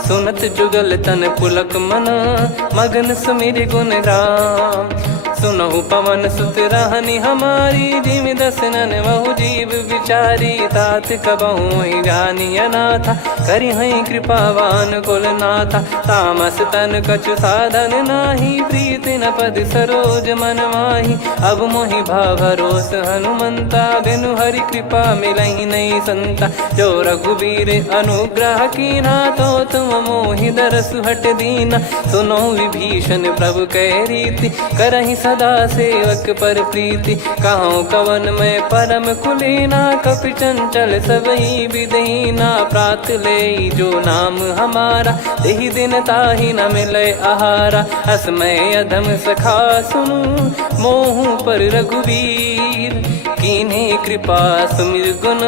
सुनत जुगल तन पुलक मन, मगन सुमिर गुण राम, सुनहु पवन सुत रहनि हमारी, जिमि दसनन बहु जीव विचारी, तात कबहु जानी अनाथा, करि हई कृपावान कुल नाथा, तामस तन कछु साधन नाही, प्रीति न पद सरोज मन माही, अब मोहि भाव भरोस हनुमंता, बिनु हरि कृपा मिलहि नहीं संता, जो रघुबीर अनुग्रह कीना, तो तुम मोहि दरस हट दीना, सुनो विभीषण प्रभु कह रीति, करहि सदा सेवक पर प्रीति, कहाँ कवन में परम कुलीना, कपि चंचल सबई विदहीना, प्रात ले जो नाम हमारा, तेहि दिन ताहि न मिले आहारा, असमय अधम सखा सुनु, मोहु पर रघुवीर, कीन्ही कृपा सुमिर गुण,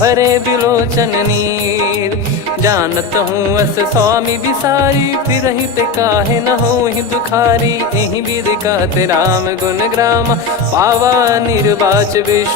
भरे बिलोचन नीर, जानत हूँ अस स्वामी बिसारी, फिर हित काहे न हो ही दुखारी, एहि विधि कहते राम गुण ग्राम, पावा निर्वाच विष्णु।